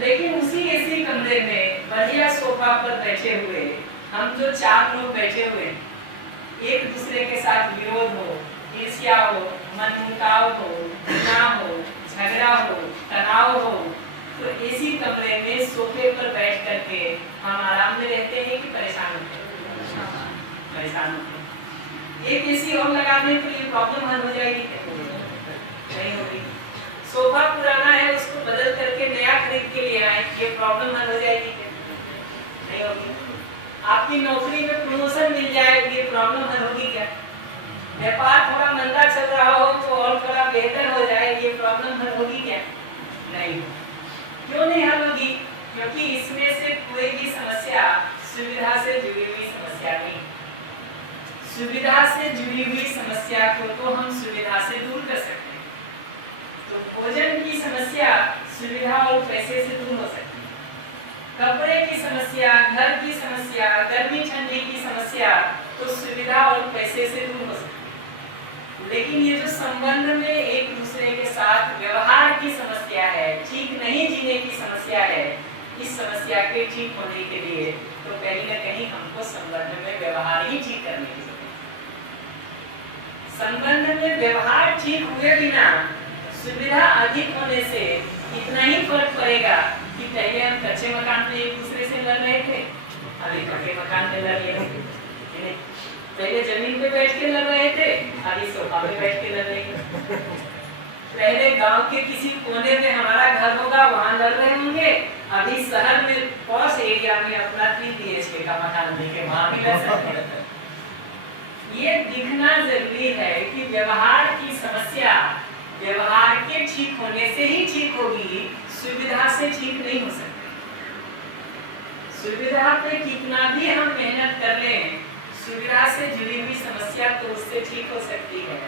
लेकिन उसी एसी कमरे में बढ़िया सोफा पर बैठे हुए हम जो 4 लोग बैठे हुए, एक दूसरे के साथ विरोध हो, ईर्ष्या हो, मनमुटाव हो, घृणा हो, झगड़ा हो, तनाव हो, तो इसी कमरे में सोफे पर बैठ करके परेशान होते हैं। एक एसी और लगा दें तो ये प्रॉब्लम हल हो जाएगी क्या? नहीं होगी। सोफा पुराना है उसको बदल करके नया खरीद के लिए आए, ये प्रॉब्लम हल हो जाएगी क्या? नहीं होगी। आपकी नौकरी में प्रमोशन मिल जाए, ये प्रॉब्लम हल होगी क्या? व्यापार थोड़ा मंदा चल रहा हो तो और थोड़ा बेहतर हो जाए, ये प्रॉब्लम हल होगी क्या? नहीं। क्यों नहीं हल होगी? क्योंकि इसमें से कोई भी समस्या सुविधा से जुड़ी हुई समस्या नहीं। सुविधा से जुड़ी हुई समस्या को तो हम सुविधा से दूर कर सकते हैं। तो भोजन की समस्या सुविधा और पैसे से दूर हो सकती है। कपड़े की समस्या, घर की समस्या, गर्मी ठंडी की समस्या तो सुविधा और पैसे से दूर हो सकती है। लेकिन ये जो संबंध में एक दूसरे के साथ व्यवहार की समस्या है, ठीक नहीं जीने की समस्या है, इस समस्या के ठीक होने के लिए तो कहीं न कहीं हमको संबंध में व्यवहार ही ठीक करने की जरूरत है। संबंध में व्यवहार ठीक हुए बिना सुविधा अधिक होने से इतना ही फर्क पड़ेगा कि पहले हम कच्चे मकान पे एक दूसरे से लड़ रहे थे, अभी पक्के मकान पे लड़ रहे हैं। पहले जमीन पे बैठ के लड़ रहे थे, अभी सोफा पे बैठ के लड़ रहे हैं। पहले गांव के किसी कोने में हमारा घर होगा, वहां लड़ रहे होंगे, अभी शहर में पॉश एरिया में अपना 3 BHK का मकान लेके वहां भी लड़ सकते हैं। ये दिखना जरूरी है कि व्यवहार की समस्या व्यवहार के ठीक होने से ही ठीक होगी, सुविधा से ठीक नहीं हो सकती। सुविधा पे कितना भी हम मेहनत कर लें, सुविधा से जुड़ी हुई समस्या तो उससे ठीक हो सकती है,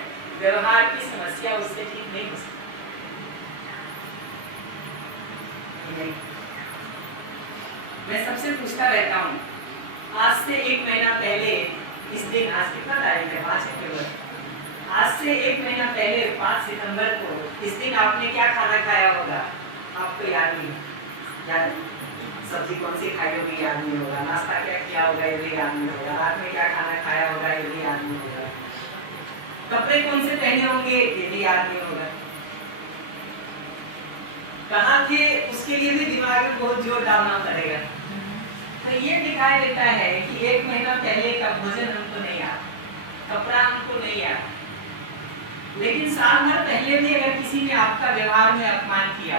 व्यवहार की समस्या उससे ठीक नहीं हो सकती। नहीं। मैं सबसे पूछता रहता हूँ, आज से 1 महीना पहले इस दिन, आज कितना तारीख है? 5 अक्टूबर। आज से 1 महीना पहले 5 सितंबर को इस दिन आपने क्या खाना खाया होगा? आपको याद नहीं? याद नहीं? सब्जी कौन सी खाई होगी याद नहीं होगा, नाश्ता क्या किया होगा ये भी याद नहीं होगा, रात में क्या खाना खाया होगा ये भी याद नहीं होगा, कपड़े कौन से पहने होंगे ये भी याद नहीं होगा। कहाँ थे उसके लिए भी दिमाग में बहुत जोर डालना पड़ेगा। तो ये दिखाई देता है कि 1 महीना पहले का भोजन हमको नहीं याद, कपड़ा हमको नहीं याद। लेकिन साल भर पहले भी अगर किसी ने आपका व्यवहार में अपमान किया,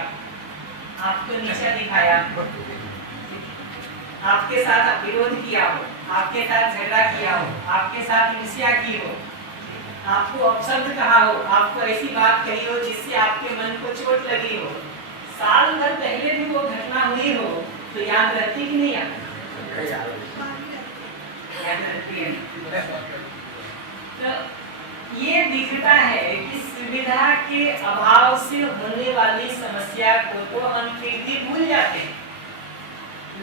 आपको नीचा दिखाया, आपके साथ विरोध किया हो, आपके साथ झगड़ा किया हो, आपके साथ ईर्ष्या की हो, आपको अपशब्द कहा हो, आपको ऐसी बात कही हो जिससे आपके मन को चोट लगी हो, साल भर पहले भी वो घटना हुई हो तो याद रहती कि नहीं याद रहती है? तो ये दिखता है कि सुविधा के अभाव से होने वाली समस्या को तो हम फिर भी भूल जाते हैं,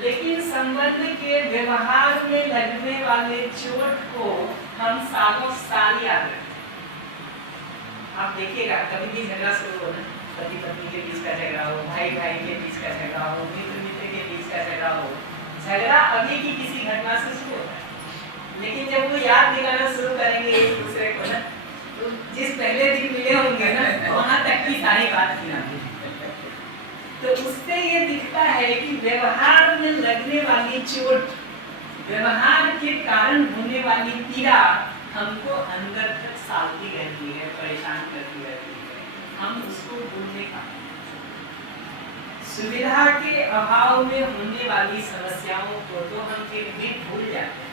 लेकिन संबंध के व्यवहार में लगने वाले चोट को हम सालों साल याद रखते हैं। आप देखिएगा कभी भी झगड़ा शुरू हो ना, पति पत्नी के बीच का झगड़ा हो, भाई भाई के बीच का झगड़ा हो, मित्र मित्र के बीच का झगड़ा हो, झगड़ा अभी की किसी घटना से शुरू होता है, लेकिन जब वो याद दिलाना शुरू करेंगे एक दूसरे को ना, तो जिस पहले दिन मिले होंगे ना वहां तक की सारी बात की ना, तो उससे ये दिखता है कि व्यवहार में लगने वाली चोट, व्यवहार के कारण होने वाली पीड़ा हमको अंदर तक सालती रहती है, परेशान करती रहती है, हम उसको भूल नहीं पाते। सुविधा के अभाव में होने वाली समस्याओं को तो हम फिर भी भूल जाते हैं,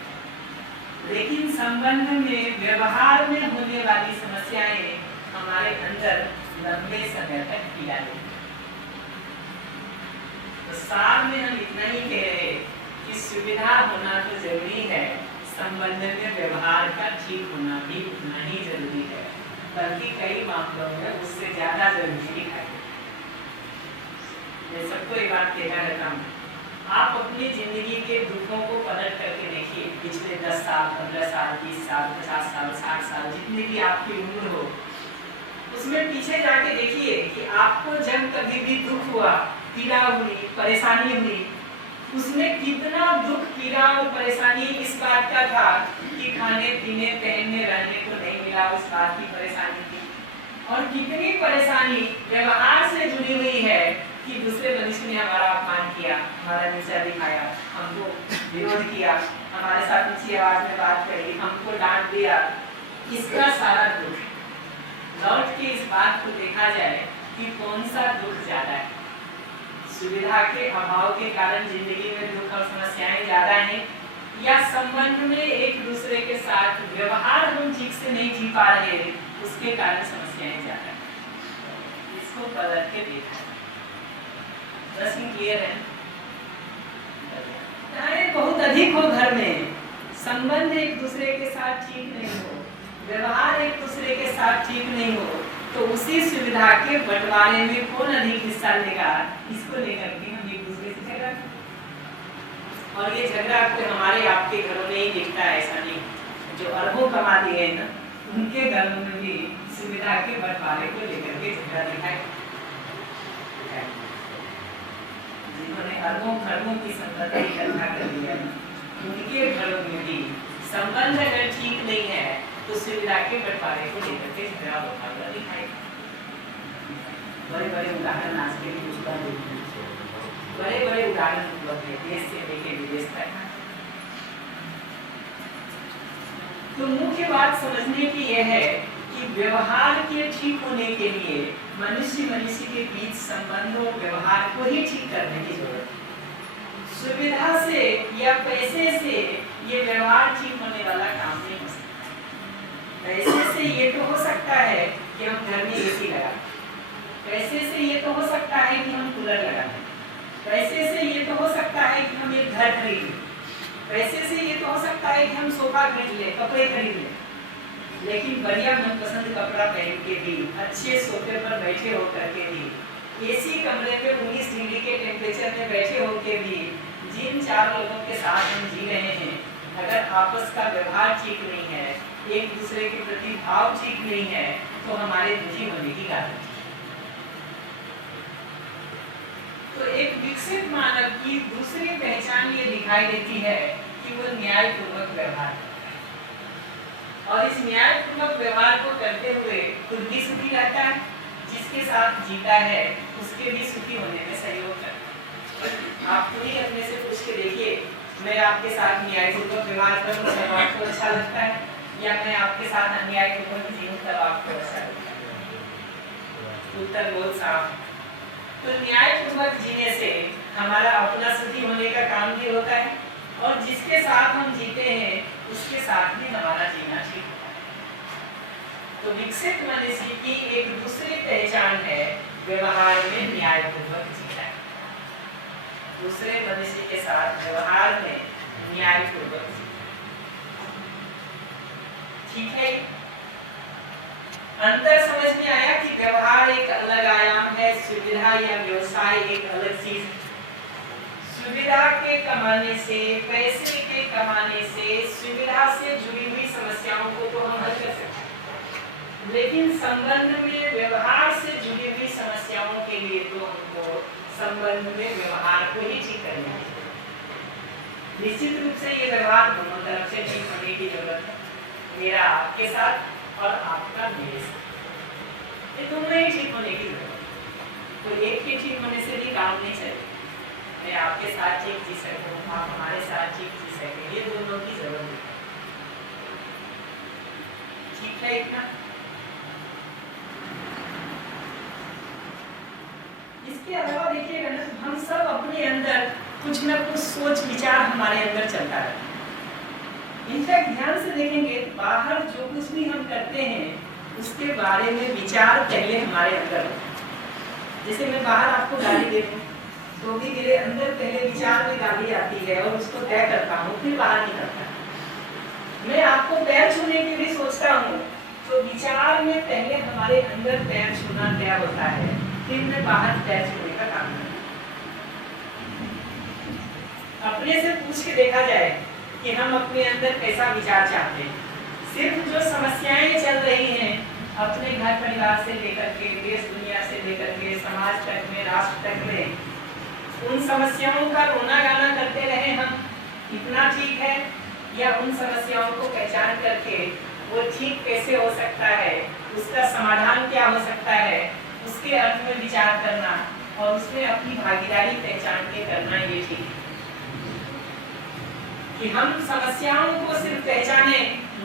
लेकिन संबंध में व्यवहार में होने वाली समस्याएं हमारे अंदर लंबे समय तक पीड़ा देती हैं। तो सार में हम इतना ही कह रहे कि सुविधा होना तो जरूरी है, संबंध में व्यवहार का ठीक होना भी उतना ही जरूरी है, बल्कि कई मामलों में उससे ज्यादा जरूरी दिखाई देता है। मैं सबको एक बात कहना रहता हूँ, आप अपनी जिंदगी के दुखों को पलट करके देखिए, पिछले 10 साल, 15 साल, 20 साल, 50 साल, 60 साल, जितनी भी आपकी उम्र हो, उसमें पीछे जाके देखिए कि आपको जब कभी भी दुख हुआ, पीड़ा हुई, परेशानी हुई, उसमें कितना दुख, पीड़ा और परेशानी इस बात का था कि खाने पीने, पहनने, रहने को नहीं मिला, उस बात की परेशानी थी, और कितनी परेशानी व्यवहार से जुड़ी हुई है कि दूसरे मनुष्य ने हमारा अपमान किया, हमारा नीचा दिखाया, हमको विरोध किया, हमारे साथ ऊंची आवाज में बात करी, हमको डांट दिया, इसका सारा दुख लौट के इस बात को देखा जाए कि कौन सा दुख ज्यादा है, सुविधा के अभाव के कारण जिंदगी में दुख और समस्याएं ज्यादा हैं, या संबंध में एक दूसरे के साथ व्यवहार हम ठीक से नहीं जी पा रहे उसके कारण समस्याएं ज्यादा हैं। इसको पलट के देखा, प्रश्न क्लियर है? बहुत अधिक हो घर में, संबंध एक दूसरे के साथ ठीक नहीं हो, व्यवहार एक दूसरे के साथ ठीक नहीं हो, तो उसी सुविधा के बंटवारे में कौन अधिक हिस्सा लेगा, इसको लेकर के हम एक दूसरे से झगड़ा। और ये झगड़ा कोई हमारे आपके घरों में ही दिखता है, ऐसा नहीं, जो अरबों कमा दिए हैं ना, उनके घरों में भी सुविधा के बंटवारे को लेकर के झगड़ा दिखाई। जिन्होंने अरबों खरबों की संपत्ति इकट्ठा कर लिया, उनके घरों में भी संबंध अगर ठीक नहीं है तो सुविधा के बंटवारे को लेकर के झगड़ा होता हुआ दिखाई। बड़े बड़े उदाहरण आज के लिए बड़े बड़े उदाहरण उपलब्ध है, देश से लेकर विदेश तक। तो मुख्य बात समझने की यह है कि व्यवहार के ठीक होने के लिए मनुष्य मनुष्य के बीच संबंधों व्यवहार को ही ठीक करने की जरूरत है। सुविधा से या पैसे से ये व्यवहार ठीक होने वाला काम नहीं हो सकता। पैसे से ये तो हो सकता है कि हम घर में एसी लगा, पैसे से ये तो हो सकता है कि हम कूलर लगा, पैसे से ये तो हो सकता है कि हम एक घर खरीद लें, पैसे से ये तो हो सकता है कि हम सोफा खरीद लें, कपड़े खरीद लें। लेकिन बढ़िया मनपसंद कपड़ा पहन के भी, अच्छे सोफे पर बैठे होकर के भी, एसी कमरे में 19 डिग्री के टेम्परेचर में बैठे होकर भी जिन 4 लोगों के साथ हम जी रहे हैं, अगर आपस का व्यवहार ठीक नहीं है, एक दूसरे के प्रति भाव ठीक नहीं है, तो हमारे दुखी होने की गारंटी। तो एक विकसित मानव की दूसरी पहचान ये दिखाई देती है कि वो न्यायपूर्वक व्यवहार करता है, और इस न्यायपूर्वक व्यवहार को करते हुए खुद भी सुखी रहता है, जिसके साथ जीता है उसके भी सुखी होने में सहयोग करता है। आप खुद ही अपने से पूछ के देखिए, मैं आपके साथ न्यायपूर्वक व्यवहार करूं तब आपको अच्छा लगता है, या मैं आपके साथ अन्यायपूर्वक जीऊं तब आपको अच्छा लगता है? उत्तर बहुत साफ। तो न्यायपूर्वक जीने से हमारा अपना सुखी होने का काम भी होता है, और जिसके साथ हम जीते हैं उसके साथ भी हमारा जीना ठीक होता है। तो विकसित मनुष्य की एक दूसरी पहचान है व्यवहार में न्यायपूर्वक जीना। दूसरे मनुष्य के साथ व्यवहार में न्यायपूर्वक जीना, ठीक है? अंतर समझ में आया कि व्यवहार एक अलग आयाम है, सुविधा या व्यवसाय एक अलग चीज। सुविधा के कमाने से, पैसे के कमाने से, सुविधा से जुड़ी हुई समस्याओं को तो हम हल कर सकते हैं, लेकिन संबंध में व्यवहार से जुड़ी हुई समस्याओं के लिए तो हमको संबंध में व्यवहार को ही ठीक करना है। निश्चित रूप से ये व्यवहार दोनों तरफ से ठीक होने की जरूरत है, मेरा आपके साथ और आपका मेरे साथ, ये दोनों ही ठीक होने की जरूरत है। तो एक के ठीक होने से भी काम नहीं चलेगा। मैं आपके साथ ठीक जी सकूं, आप हमारे साथ ठीक जी सकें, ये दोनों की जरूरत है, ठीक है? इतना इसके अलावा देखिएगा ना, हम सब अपने अंदर कुछ न कुछ सोच विचार हमारे अंदर चलता रहता है। इनफैक्ट ध्यान से देखेंगे, बाहर जो कुछ भी हम करते हैं उसके बारे में विचार पहले हमारे अंदर होता है। जैसे मैं बाहर आपको गाली दे दूं तो भी मेरे अंदर पहले विचार में गाली आती है और उसको तय करता हूँ, फिर बाहर निकलता। मैं आपको पैर छूने की भी सोचता हूँ तो विचार में पहले हमारे अंदर पैर छूना तय होता है, फिर मैं बाहर पैर छूने का काम करता हूँ। अपने से पूछ के देखा जाए कि हम अपने अंदर कैसा विचार चाहते हैं। सिर्फ जो समस्याएं चल रही हैं अपने घर परिवार से लेकर के देश दुनिया से लेकर के समाज तक में, राष्ट्र तक में, उन समस्याओं का रोना गाना करते रहे हम, इतना ठीक है? या उन समस्याओं को पहचान करके वो ठीक कैसे हो सकता है, उसका समाधान क्या हो सकता है, उसके अर्थ में विचार करना और उसमें अपनी भागीदारी पहचान के करना, ये ठीक है। कि हम समस्याओं को सिर्फ पहचाने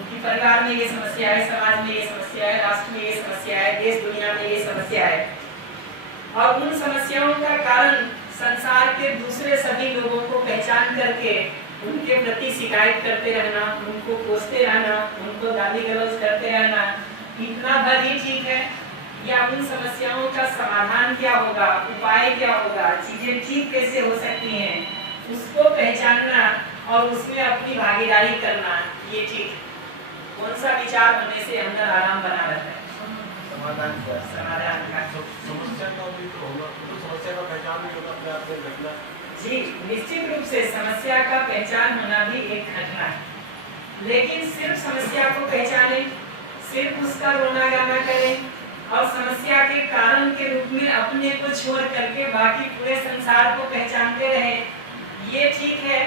कि परिवार में ये समस्या है, समाज में ये समस्या है, राष्ट्र में ये समस्या है, देश दुनिया में ये समस्या है, और उन समस्याओं का कारण संसार के दूसरे सभी लोगों को पहचान करके उनके प्रति शिकायत करते रहना, उनको कोसते रहना, उनको गाली गलौज करते रहना, इतना भर ही ठीक है? या उन समस्याओं का समाधान क्या होगा, उपाय क्या होगा, चीजें ठीक कैसे हो सकती हैं, उसको पहचानना और उसमें अपनी भागीदारी करना, ये ठीक? कौन सा विचार होने से अंदर आराम बना रहता है? समाधान क्या? समाधान का। समस्या का भी तो होगा, तो समस्या का पहचान भी होगा अपने आप में घटना। जी, निश्चित रूप से समस्या का पहचान होना भी एक घटना है, लेकिन सिर्फ समस्या को पहचाने, सिर्फ उसका रोना गाना करें और समस्या के कारण के रूप में अपने को छोड़ करके बाकी पूरे संसार को पहचानते रहे, ये ठीक है?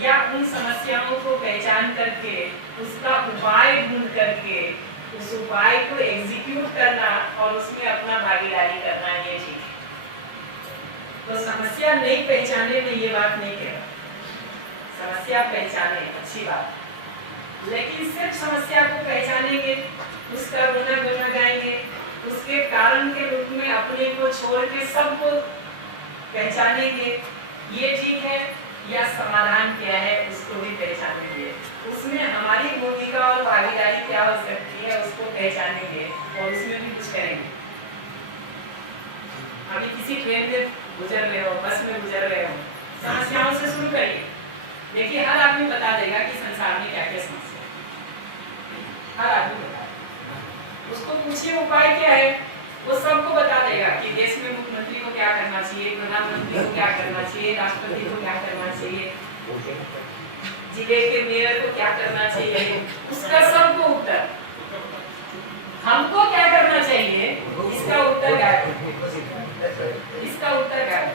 या उन समस्याओं को पहचान करके उसका उपाय ढूंढ करके उस उपाय को एग्जीक्यूट करना और उसमें अपना भागीदारी करना, ये ठीक है? तो समस्या नहीं पहचाने में ये बात नहीं कह रहा, समस्या पहचाने अच्छी बात, लेकिन सिर्फ समस्या को पहचानेंगे, उसका रोना गाना गाएंगे, उसके कारण के रूप में अपने को छोड़ के सबको पहचानेंगे, ये ठीक है? या समाधान क्या है उसको भी पहचानेंगे, उसमें हमारी भूमिका और भागीदारी क्या हो सकती है उसको पहचानेंगे और उसमें भी कुछ करेंगे। अभी किसी ट्रेन में गुजर रहे हो, बस में गुजर रहे हो, समस्याओं से शुरू करिए। देखिए हर आदमी बता देगा कि संसार में क्या क्या समस्या है, हर आदमी बता देगा। उसको पूछिए उपाय क्या है, वो सबको बता देगा कि देश में मुख्यमंत्री को क्या करना चाहिए, प्रधानमंत्री को क्या करना चाहिए, राष्ट्रपति को क्या करना चाहिए, जिले के मेयर को क्या करना चाहिए, उसका सबको उत्तर। हमको क्या करना चाहिए इसका उत्तर गायब, इसका उत्तर गायब।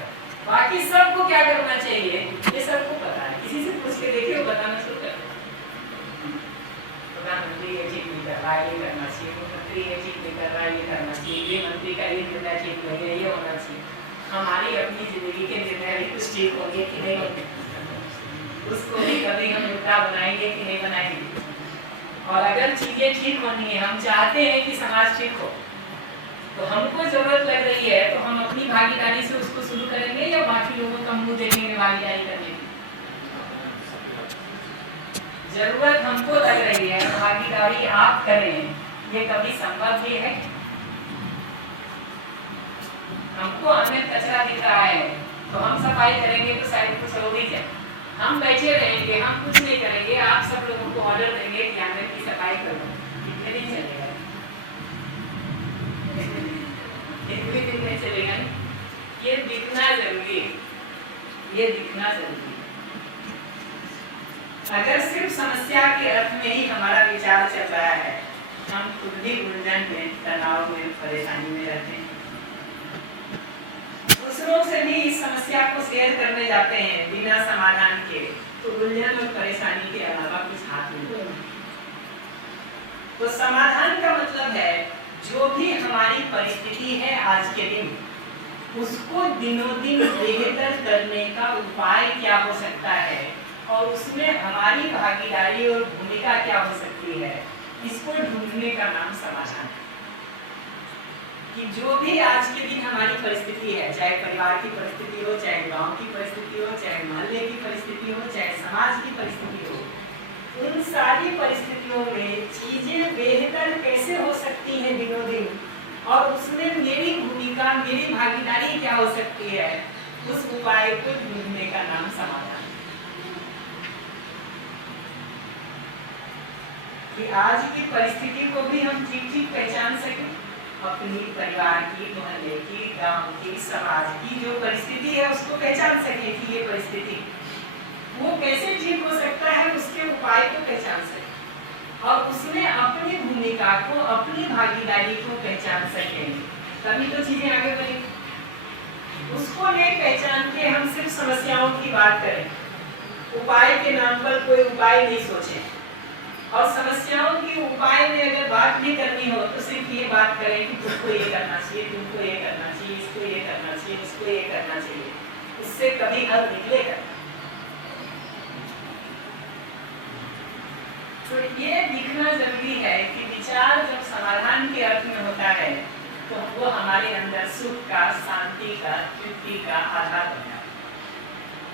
बाकी सबको क्या करना चाहिए ये सबको पता है, किसी से पूछ के देखिए वो बताना शुरू कर। प्रधानमंत्री ये ठीक नहीं कर रहा है, ये करना चाहिए, मुख्यमंत्री ये ठीक नहीं कर रहा है, ये करना चाहिए, ये मंत्री का ये निर्णय ठीक नहीं है, ये होना चाहिए। हमारी अपनी जिंदगी के निर्णय भी कुछ ठीक होंगे कि नहीं होंगे, उसको भी कभी हम मुद्दा बनाएंगे कि नहीं बनाएंगे। और अगर चीजें ठीक होनी है, हम चाहते हैं कि समाज ठीक हो, तो हमको जरूरत लग रही है तो हम अपनी भागीदारी से उसको शुरू करेंगे या बाकी लोगों का मुंह देखने में भागीदारी करने की जरूरत हमको लग रही है, भागीदारी आप करें, ये कभी संभव भी है? हमको हमें कचरा दिख रहा है तो हम सफाई करेंगे तो शायद कुछ हो भी जाए, हम बैठे रहेंगे, हम कुछ नहीं करेंगे, आप सब लोगों को ऑर्डर देंगे कि आंगन की सफाई करो, कितने दिन चलेगा? कितने दिन में चलेगा? ये दिखना जरूरी है, ये दिखना जरूरी है। अगर सिर्फ समस्या के अर्थ में ही हमारा विचार चल रहा है, हम खुद भी उलझन में, तनाव में, परेशानी में रहते हैं। दूसरों से भी इस समस्या को शेयर करने जाते हैं बिना समाधान के, तो उलझन और परेशानी के अलावा कुछ हाथ नहीं होता। तो समाधान का मतलब है जो भी हमारी परिस्थिति है आज के दिन, उसको दिनों दिन बेहतर करने का उपाय क्या हो सकता है और उसमें हमारी भागीदारी और भूमिका क्या हो सकती है, इसको ढूंढने का नाम समाधान है। कि जो भी आज के दिन हमारी परिस्थिति है, चाहे परिवार की परिस्थिति हो, चाहे गांव की परिस्थिति हो, चाहे मोहल्ले की परिस्थिति हो, चाहे समाज की परिस्थिति हो, उन सारी परिस्थितियों में चीजें बेहतर कैसे हो सकती हैं दिनों दिन, और उसमें मेरी भूमिका, मेरी भागीदारी क्या हो सकती है, उस उपाय को ढूंढने का नाम समाधान। कि आज की परिस्थिति को भी हम ठीक ठीक पहचान सकें, अपनी परिवार की, मोहल्ले की, गांव की, समाज की जो परिस्थिति है उसको पहचान सके कि ये परिस्थिति वो कैसे ठीक हो सकता है, उसके उपाय को पहचान सके और उसमें अपनी भूमिका को, अपनी भागीदारी को पहचान सके, तभी तो चीजें आगे बढ़ेंगी। उसको नहीं पहचान के हम सिर्फ समस्याओं की बात करें, उपाय के नाम पर कोई उपाय नहीं सोचे, और समस्याओं की उपाय में अगर बात भी करनी हो तो सिर्फ ये बात करें कि तुमको ये करना चाहिए, तुमको ये करना चाहिए, इसको ये करना चाहिए, उसको ये करना चाहिए, उससे कभी हल निकलेगा? तो ये दिखना जरूरी है कि विचार जब समाधान के अर्थ में होता है तो वो हमारे अंदर सुख का, शांति का, तृप्ति का आधार बनता है।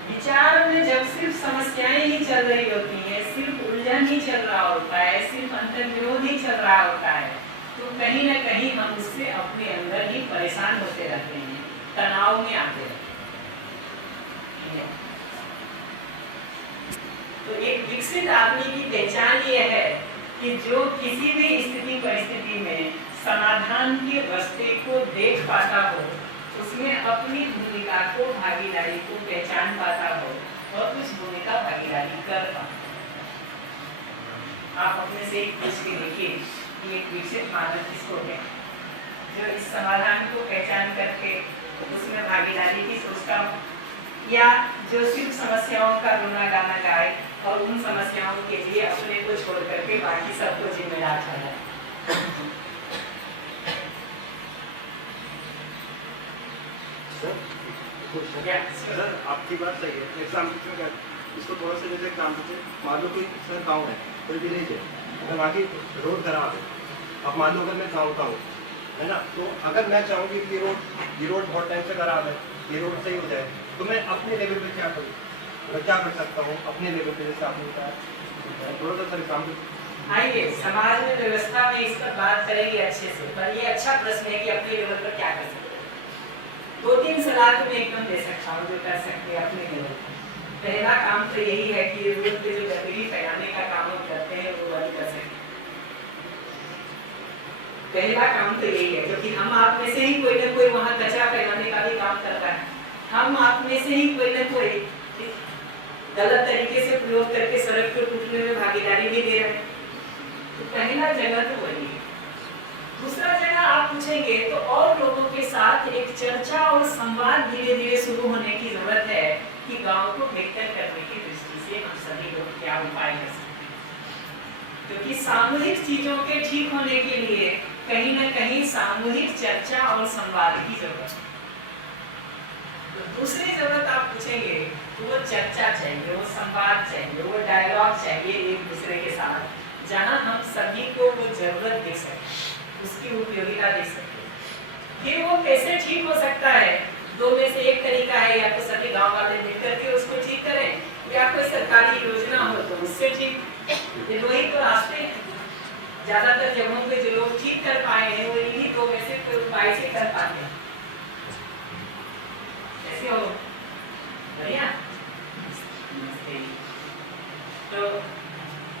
विचार में जब सिर्फ समस्याएं ही चल रही होती हैं, सिर्फ उलझन ही चल रहा होता है, सिर्फ अंतर्विरोध ही चल रहा होता है, तो कहीं ना कहीं हम उससे अपने अंदर ही परेशान होते रहते हैं, तनाव में आते रहते हैं। तो एक विकसित आदमी की पहचान ये है कि जो किसी भी स्थिति परिस्थिति में समाधान के रास्ते को देख पाता हो, उसमें अपनी भूमिका को, भागीदारी को पहचान पाता हो और उस भूमिका भागीदारी कर पाता। आप अपने से एक पूछ के देखिए कि एक विकसित मानव किसको है जो इस समाधान को पहचान करके उसमें भागीदारी की सोचता हो, या जो सिर्फ समस्याओं का रोना गाना गाए और उन समस्याओं के लिए अपने को छोड़ करके बाकी सबको जिम्मेदार ठहराए। सर आपकी बात सही है। एग्जाम्पल क्या, इसको थोड़ा सा जैसे एग्जाम्पल से मान लो कोई सर गाँव है, कोई विलेज है, अगर वहाँ की रोड खराब है, अब मान लो अगर मैं गाँव का हूँ, है ना, तो अगर मैं चाहूँगी कि ये रोड बहुत टाइम से खराब है, ये रोड सही हो जाए, तो मैं अपने लेवल पे क्या करूँ, मैं क्या कर सकता हूँ अपने लेवल पे, जैसे आपने बताया थोड़ा सा सर एग्जाम्पल। आइए समाज में व्यवस्था में इस पर बात करेंगे अच्छे से, पर ये अच्छा प्रश्न है कि अपने लेवल पर क्या कर सकते हैं। 2-3 सलाह तो मैं एकदम दे सकता हूँ जो कर सकते हैं अपने लेवल पर। पहला काम तो यही है कि रोड पे जो गंदगी फैलाने का काम हम करते हैं वो बंद कर सकें। पहला काम तो यही है, क्योंकि हम आप में से ही कोई ना कोई वहाँ कचरा फैलाने का भी काम करता है। हम आप में से ही कोई ना कोई गलत तरीके से प्रयोग करके सड़क को टूटने में भागीदारी भी दे रहे हैं। तो पहला जगह तो वही है। दूसरा जगह आप पूछेंगे तो और लोगों के साथ एक चर्चा और संवाद धीरे धीरे शुरू होने की जरूरत है कि गांव को बेहतर करने की दृष्टि से हम सभी लोग क्या उपाय कर सकते हैं। क्योंकि सामूहिक चीजों के ठीक होने के लिए कहीं ना कहीं सामूहिक चर्चा और संवाद की जरूरत है। तो दूसरी जरूरत आप पूछेंगे तो वो चर्चा चाहिए, वो संवाद चाहिए, वो डायलॉग चाहिए एक दूसरे के साथ, जहां हम सभी को वो जरूरत दे सकें, उसकी उपयोगिता दे सकें। फिर वो कैसे ठीक हो सकता है, दो में से एक तरीका है, या तो सभी गांव वाले मिलकर के उसको ठीक करें, या कोई सरकारी योजना हो तो उससे ठीक। ये दो ही तो रास्ते हैं। ज्यादातर जगहों पे जो लोग ठीक कर पाए हैं वो इन्हीं दो में से कोई उपाय से कर पाते हैं। कैसे हो? बढ़िया। तो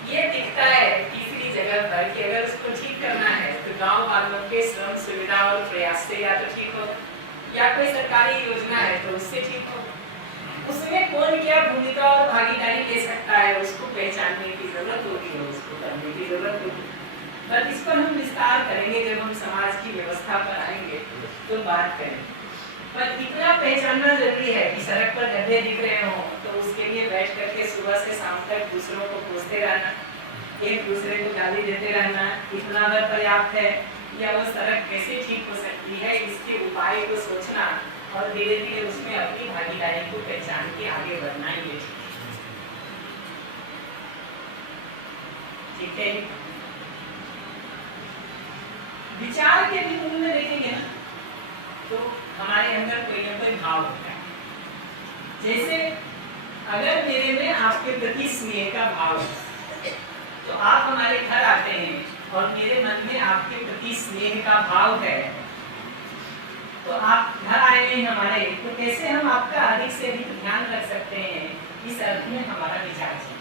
ये दिखता है तीसरी जगह पर कि अगर उसको ठीक करना है तो गांव वालों के श्रम, सुविधा और प्रयास से या तो ठीक हो, या कोई सरकारी योजना है तो उससे ठीक हो। उसमें कौन क्या भूमिका और भागीदारी ले सकता है उसको पहचानने की जरूरत होगी और उसको करने की जरूरत होगी। बस इस पर हम विस्तार करेंगे जब हम समाज की व्यवस्था पर आएंगे तो बात करेंगे। पर इतना पहचानना जरूरी है कि सड़क पर गड्ढे दिख रहे हो तो उसके लिए बैठ करके सुबह से शाम तक दूसरों को पूछते रहना, एक दूसरे को गाली देते रहना इतना अगर पर्याप्त है, या वो सड़क कैसे ठीक हो सकती है इसके उपाय को सोचना और धीरे धीरे उसमें अपनी भागीदारी को पहचान के आगे बढ़ना ही ठीक है। विचार के भी मूल में देखेंगे ना तो हमारे अंदर कोई ना कोई भाव होता है। जैसे अगर मेरे में आपके प्रति स्नेह का भाव है तो आप हमारे घर आते हैं और मेरे मन में आपके प्रति स्नेह का भाव है, तो आप घर आए हैं हमारे, तो कैसे हम आपका अधिक से अधिक ध्यान रख सकते हैं, इस अर्थ में हमारा विचार चाहिए।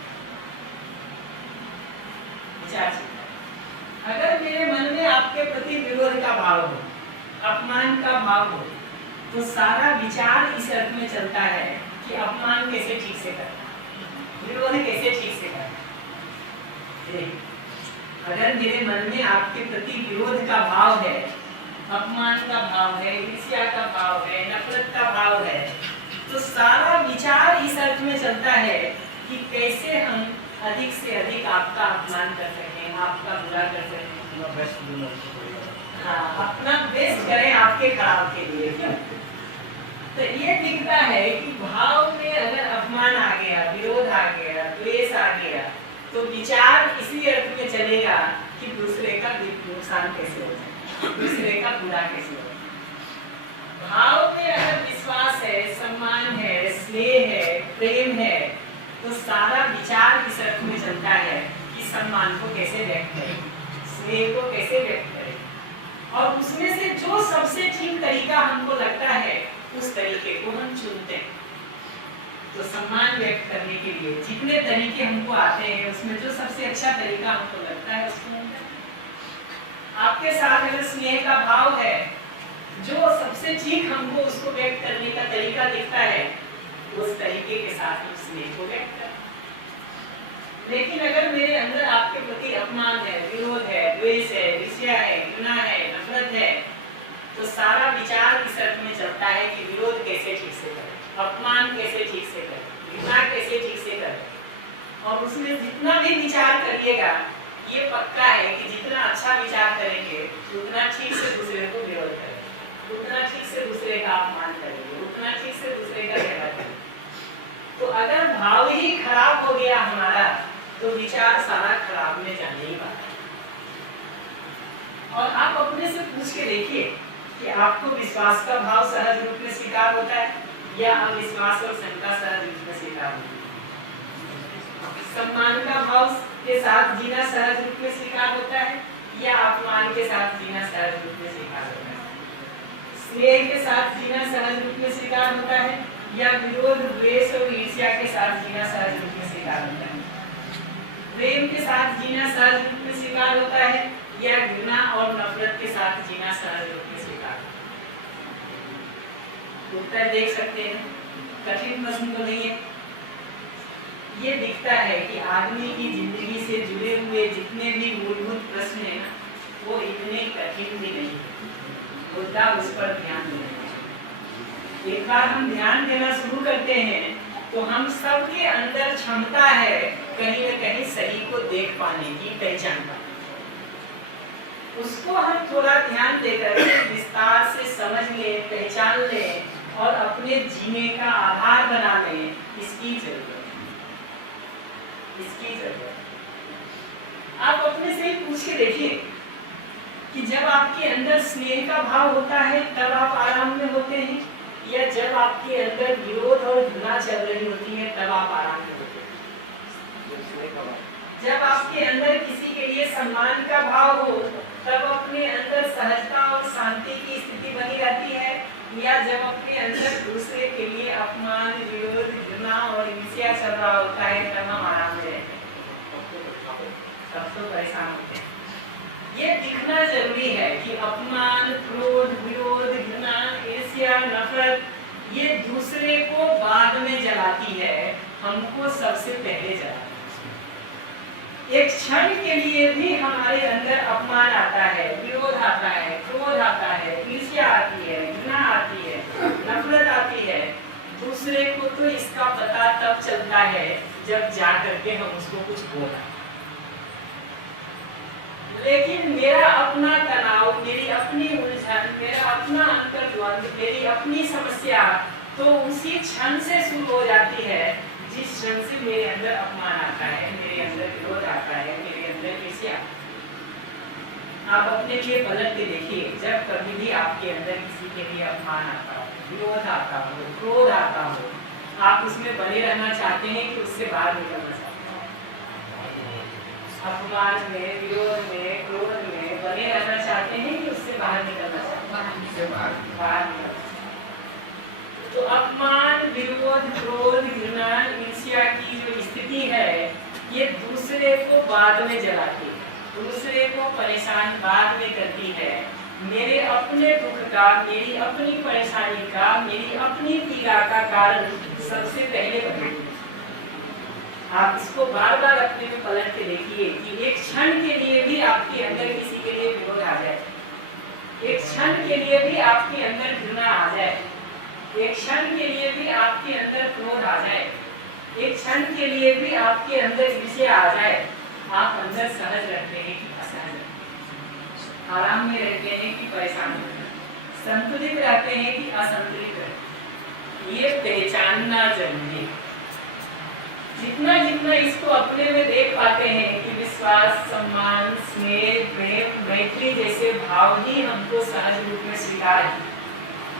अगर मेरे मन में आपके प्रति विरोध का भाव हो, अपमान का भाव हो, तो सारा विचार इस अर्थ में चलता है कि अपमान कैसे ठीक से करना, विरोध कैसे ठीक से करना। अगर मेरे मन में आपके प्रति विरोध का भाव है, अपमान का भाव है, ईर्ष्या का भाव है, नफरत का भाव है, तो सारा विचार इस अर्थ में चलता है कि कैसे हम अधिक से अधिक आपका अपमान कर सकें, आपका बुरा कर सकें, हाँ, अपना बेस्ट करें आपके खराब के लिए। तो ये दिखता है कि भाव में अगर अपमान आ गया, विरोध आ गया, द्वेष आ गया, तो विचार इसी अर्थ में चलेगा कि दूसरे का नुकसान कैसे हो जाए, दूसरे का बुरा कैसे हो जाए। भाव में अगर विश्वास है, सम्मान है, स्नेह है, प्रेम है, तो सारा विचार इस अर्थ में चलता है कि सम्मान को कैसे व्यक्त करें, स्नेह को कैसे व्यक्त करें, और उसमें से जो सबसे ठीक तरीका हमको लगता है उस तरीके को हम चुनते हैं। तो सम्मान व्यक्त करने के लिए जितने तरीके हमको आते हैं उसमें जो सबसे अच्छा तरीका हमको लगता है उसको हम करते हैं। आपके साथ अगर स्नेह का भाव है, जो सबसे ठीक हमको उसको व्यक्त करने का तरीका दिखता है उस तरीके के साथ हम स्नेह को व्यक्त करते हैं। लेकिन अगर मेरे अंदर आपके प्रति अपमान है, विरोध है, द्वेष है, ईर्ष्या है, घृणा है, नफरत है, तो सारा विचार इस अर्थ में चलता है कि विरोध कैसे ठीक से करें, अपमान कैसे ठीक से करें, घृणा कैसे ठीक से करें, और उसमें जितना भी विचार करिएगा ये पक्का है कि जितना अच्छा विचार करेंगे उतना ठीक से दूसरे को विरोध करेंगे, उतना ठीक से दूसरे का अपमान करेंगे, उतना ठीक से दूसरे का झगड़ा करेंगे। तो अगर भाव ही खराब हो गया हमारा तो विचार सारा खराब में जाने ही वाला है। और आप अपने से पूछ के देखिए कि आपको विश्वास का भाव सहज रूप में स्वीकार होता है या अविश्वास और शंका सहज रूप में स्वीकार होती है। सम्मान का भाव के साथ जीना सहज रूप में स्वीकार होता है या अपमान के साथ जीना सहज रूप में स्वीकार होता है। स्नेह के साथ जीना सहज रूप में स्वीकार होता है या विरोध, द्वेष और ईर्ष्या के साथ जीना सहज रूप में स्वीकार होता है। प्रेम के साथ जीना सहज रूप में स्वीकार होता है या घृणा और नफरत के साथ जीना सहज रूप में स्वीकार होता है। उत्तर देख सकते हैं, कठिन प्रश्न तो नहीं है। ये दिखता है कि आदमी की जिंदगी से जुड़े हुए जितने भी मूलभूत प्रश्न हैं ना, वो इतने कठिन भी नहीं है। मुद्दा उस पर ध्यान देना है। एक बार हम ध्यान देना शुरू करते हैं तो हम सबके अंदर क्षमता है कहीं न कहीं सही को देख पाने की, पहचान पाने। उसको हम थोड़ा ध्यान देकर विस्तार से समझ लें, पहचान लें और अपने जीने का आधार बना लें, इसकी जरूरत है, इसकी जरूरत है। आप अपने से ही पूछ के देखिए कि जब आपके अंदर स्नेह का भाव होता है तब आप आराम में होते हैं या जब आपके अंदर विरोध और घृणा चल रही होती है तब आप आराम में होते हैं। जब आपके अंदर किसी के लिए सम्मान का भाव हो तब अपने अंदर सहजता और शांति की स्थिति बनी रहती है या जब अपने अंदर दूसरे के लिए अपमान, विरोध, घृणा और ईर्ष्या चल रहा होता है तब हम आराम में रहते हैं, तब तो परेशान होते हैं। ये दिखना जरूरी है कि अपमान, क्रोध, विरोध, घृणा, ईर्ष्या, नफरत ये दूसरे को बाद में जलाती है, हमको सबसे पहले जलाती है। एक क्षण के लिए भी हमारे अंदर अपमान आता है, विरोध आता है, क्रोध आता है, ईर्ष्या आती है, घृणा आती है, नफरत आती है। दूसरे को तो इसका पता तब चलता है जब जा करके हम उसको कुछ बोला। लेकिन मेरा अपना तनाव, मेरी अपनी उलझन, मेरा अपना अंतर्द्वंद, मेरी अपनी समस्या तो उसी क्षण से शुरू हो जाती है जिस क्षण से मेरे अंदर अपमान आता है, मेरे अंदर विरोध आता है, मेरे अंदर ईर्ष्या। आप अपने लिए पलट के देखिए, जब कभी भी आपके अंदर किसी के लिए अपमान आता हो, विरोध आता हो, क्रोध आता हो, आप उसमें बने रहना चाहते हैं कि उससे बाहर निकलना चाहते हैं? अपमान में, विरोध में, क्रोध में बने रहना चाहते हैं कि उससे बाहर निकलना चाहते हैं? बाहर निकलना। तो अपमान, विरोध, क्रोध, घृणा, ईर्ष्या की जो स्थिति है ये दूसरे को बाद में जलाती है, दूसरे को परेशान बाद में करती है। मेरे अपने दुख का, मेरी अपनी परेशानी का, मेरी अपनी पीड़ा का कारण सबसे पहले बनती है। आप इसको बार बार अपने में पलट के देखिए कि एक क्षण के लिए भी आपके अंदर किसी के लिए विरोध आ जाए, एक क्षण के लिए भी आपके अंदर घृणा आ जाए, एक क्षण के लिए भी आपके अंदर क्रोध आ जाए, एक क्षण के लिए भी आपके अंदर ईर्ष्या आ जाए, आप अंदर सहज रहते हैं कि असहज रहते हैं, आराम में रहते हैं कि परेशान रहते हैं, संतुलित रहते हैं कि असंतुलित रहते हैं। ये पहचानना जरूरी है। जितना जितना इसको अपने में देख पाते हैं कि विश्वास, सम्मान, स्नेह, प्रेम, मैत्री जैसे भाव ही हमको सहज रूप में स्वीकार है,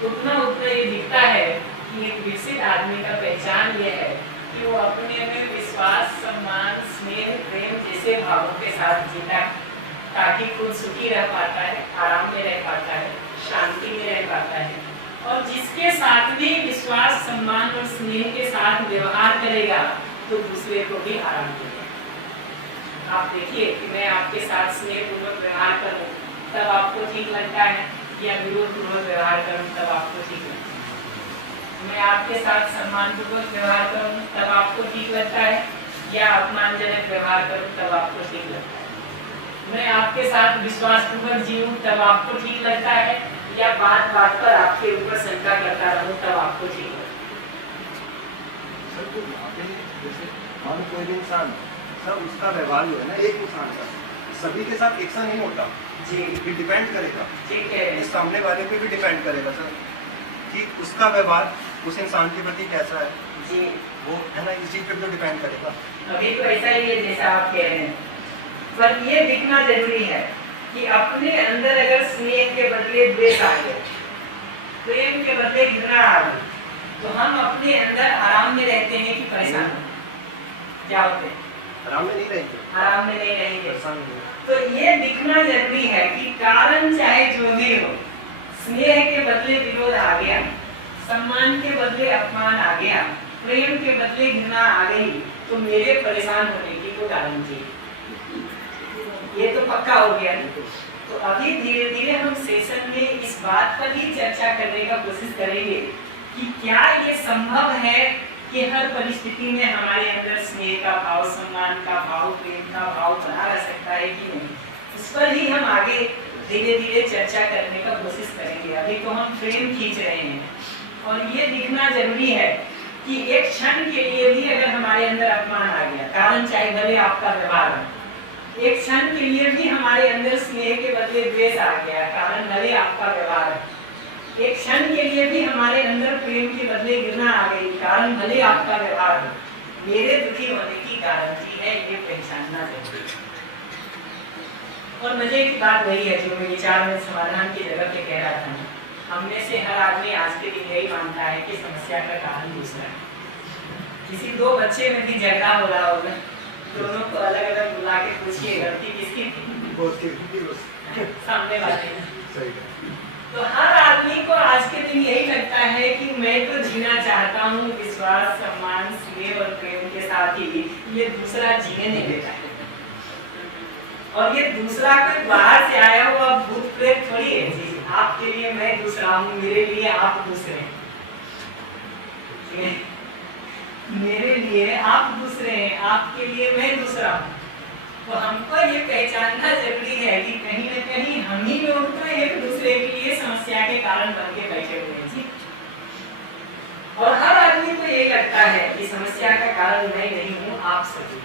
उतना उतना ये दिखता है कि एक विकसित आदमी का पहचान ये है कि वो अपने में विश्वास, सम्मान, स्नेह, प्रेम जैसे भावों के साथ जीता, ताकि खुद सुखी रह पाता है, आराम में रह पाता है, शांति में रह पाता है। और जिसके साथ भी विश्वास, सम्मान और स्नेह के साथ व्यवहार करेगा तो दूसरे को भी आराम देगा। आप देखिए कि मैं आपके साथ स्नेह पूर्वक व्यवहार करूं तब आपको ठीक लगता है, या विरोध पूर्वक व्यवहार करूं तब आपको ठीक लगता है। मैं आपके साथ सम्मान पूर्वक व्यवहार करूं तब आपको ठीक लगता है, या अपमानजनक व्यवहार करूं तब आपको ठीक लगता है। मैं आपके साथ विश्वास पूर्वक जीऊं तब आपको ठीक लगता है, या बात बात पर आपके ऊपर शंका करता रहूं तब आपको ठीक लगता है। सर तो यहाँ पे जैसे मान कोई भी इंसान, सब उसका व्यवहार जो है ना, एक इंसान का सभी के साथ एक सा नहीं होता जी, ये डिपेंड करेगा, ठीक है। इस सामने वाले पे भी डिपेंड करेगा सर कि उसका व्यवहार उस इंसान के प्रति कैसा है, जी, वो है ना, इस चीज पे तो डिपेंड करेगा। अभी तो ऐसा ही है जैसा आप कह रहे हैं, पर ये दिखना जरूरी है कि अपने अंदर अगर स्नेह के बदले द्वेष आ गया, प्रेम के बदले घृणा आ गई, तो हम अपने अंदर आराम में रहते हैं कि परेशान क्या होते हैं? आराम में नहीं रहेंगे, आराम में नहीं रहेंगे। परेशान नहीं होंगे। तो ये दिखना जरूरी है कि कारण चाहे जो भी हो, स्नेह के बदले विरोध आ गया, सम्मान के बदले अपमान आ गया, प्रेम के बदले घृणा आ गई, तो मेरे परेशान होने की कोई कारण नहीं। ये तो पक्का हो गया। तो अभी धीरे धीरे हम सेशन में इस बात पर ही चर्चा करने का कोशिश करेंगे कि क्या ये संभव है कि हर परिस्थिति में हमारे अंदर स्नेह का भाव, सम्मान का भाव, प्रेम का भाव बना रह सकता है कि नहीं। इस पर ही हम आगे धीरे धीरे चर्चा करने का कोशिश करेंगे। अभी तो हम फ्रेम खींच रहे हैं, और ये दिखना जरूरी है कि एक क्षण के लिए भी अगर हमारे अंदर अपमान आ गया, कारण चाहे भले आपका व्यवहार हो, एक क्षण के लिए भी हमारे अंदर स्नेह के बदले द्वेष आ गया, कारण भले आपका व्यवहार है, एक क्षण के लिए भी हमारे अंदर प्रेम के बदले घृणा आ गई, कारण भले आपका व्यवहार है, मेरे दुखी होने की गारंटी है, ये पहचानना जरूरी है। और मजे की बात वही है जो मैं विचार में समाधान की जगह पे कह रहा था, हम में से हर आदमी आज के दिन यही मानता है कि समस्या का कारण दूसरा है। किसी दो बच्चे में भी झगड़ा हो रहा होगा, दोनों को अलग अलग बुला के पूछिए गलती किसकी थी, सामने वाले। सही है। तो हर आदमी को आज के दिन यही लगता है कि मैं तो जीना चाहता हूँ विश्वास, सम्मान, स्नेह और प्रेम के साथ ही, ये दूसरा जीने नहीं देता है। और ये दूसरा कोई बाहर से आया हुआ भूत प्रेत थोड़ी है जी, आपके लिए मैं दूसरा हूँ, मेरे लिए आप दूसरे हैं, मेरे लिए आप दूसरे हैं, आपके लिए मैं दूसरा हूँ। तो हमको ये पहचानना जरूरी है कि कहीं न कहीं हम ही लोग तो एक दूसरे के लिए समस्या के कारण बन के बैठे हुए हैं जी। और हर आदमी को ये लगता है कि समस्या का कारण मैं नहीं हूँ, आप सभी।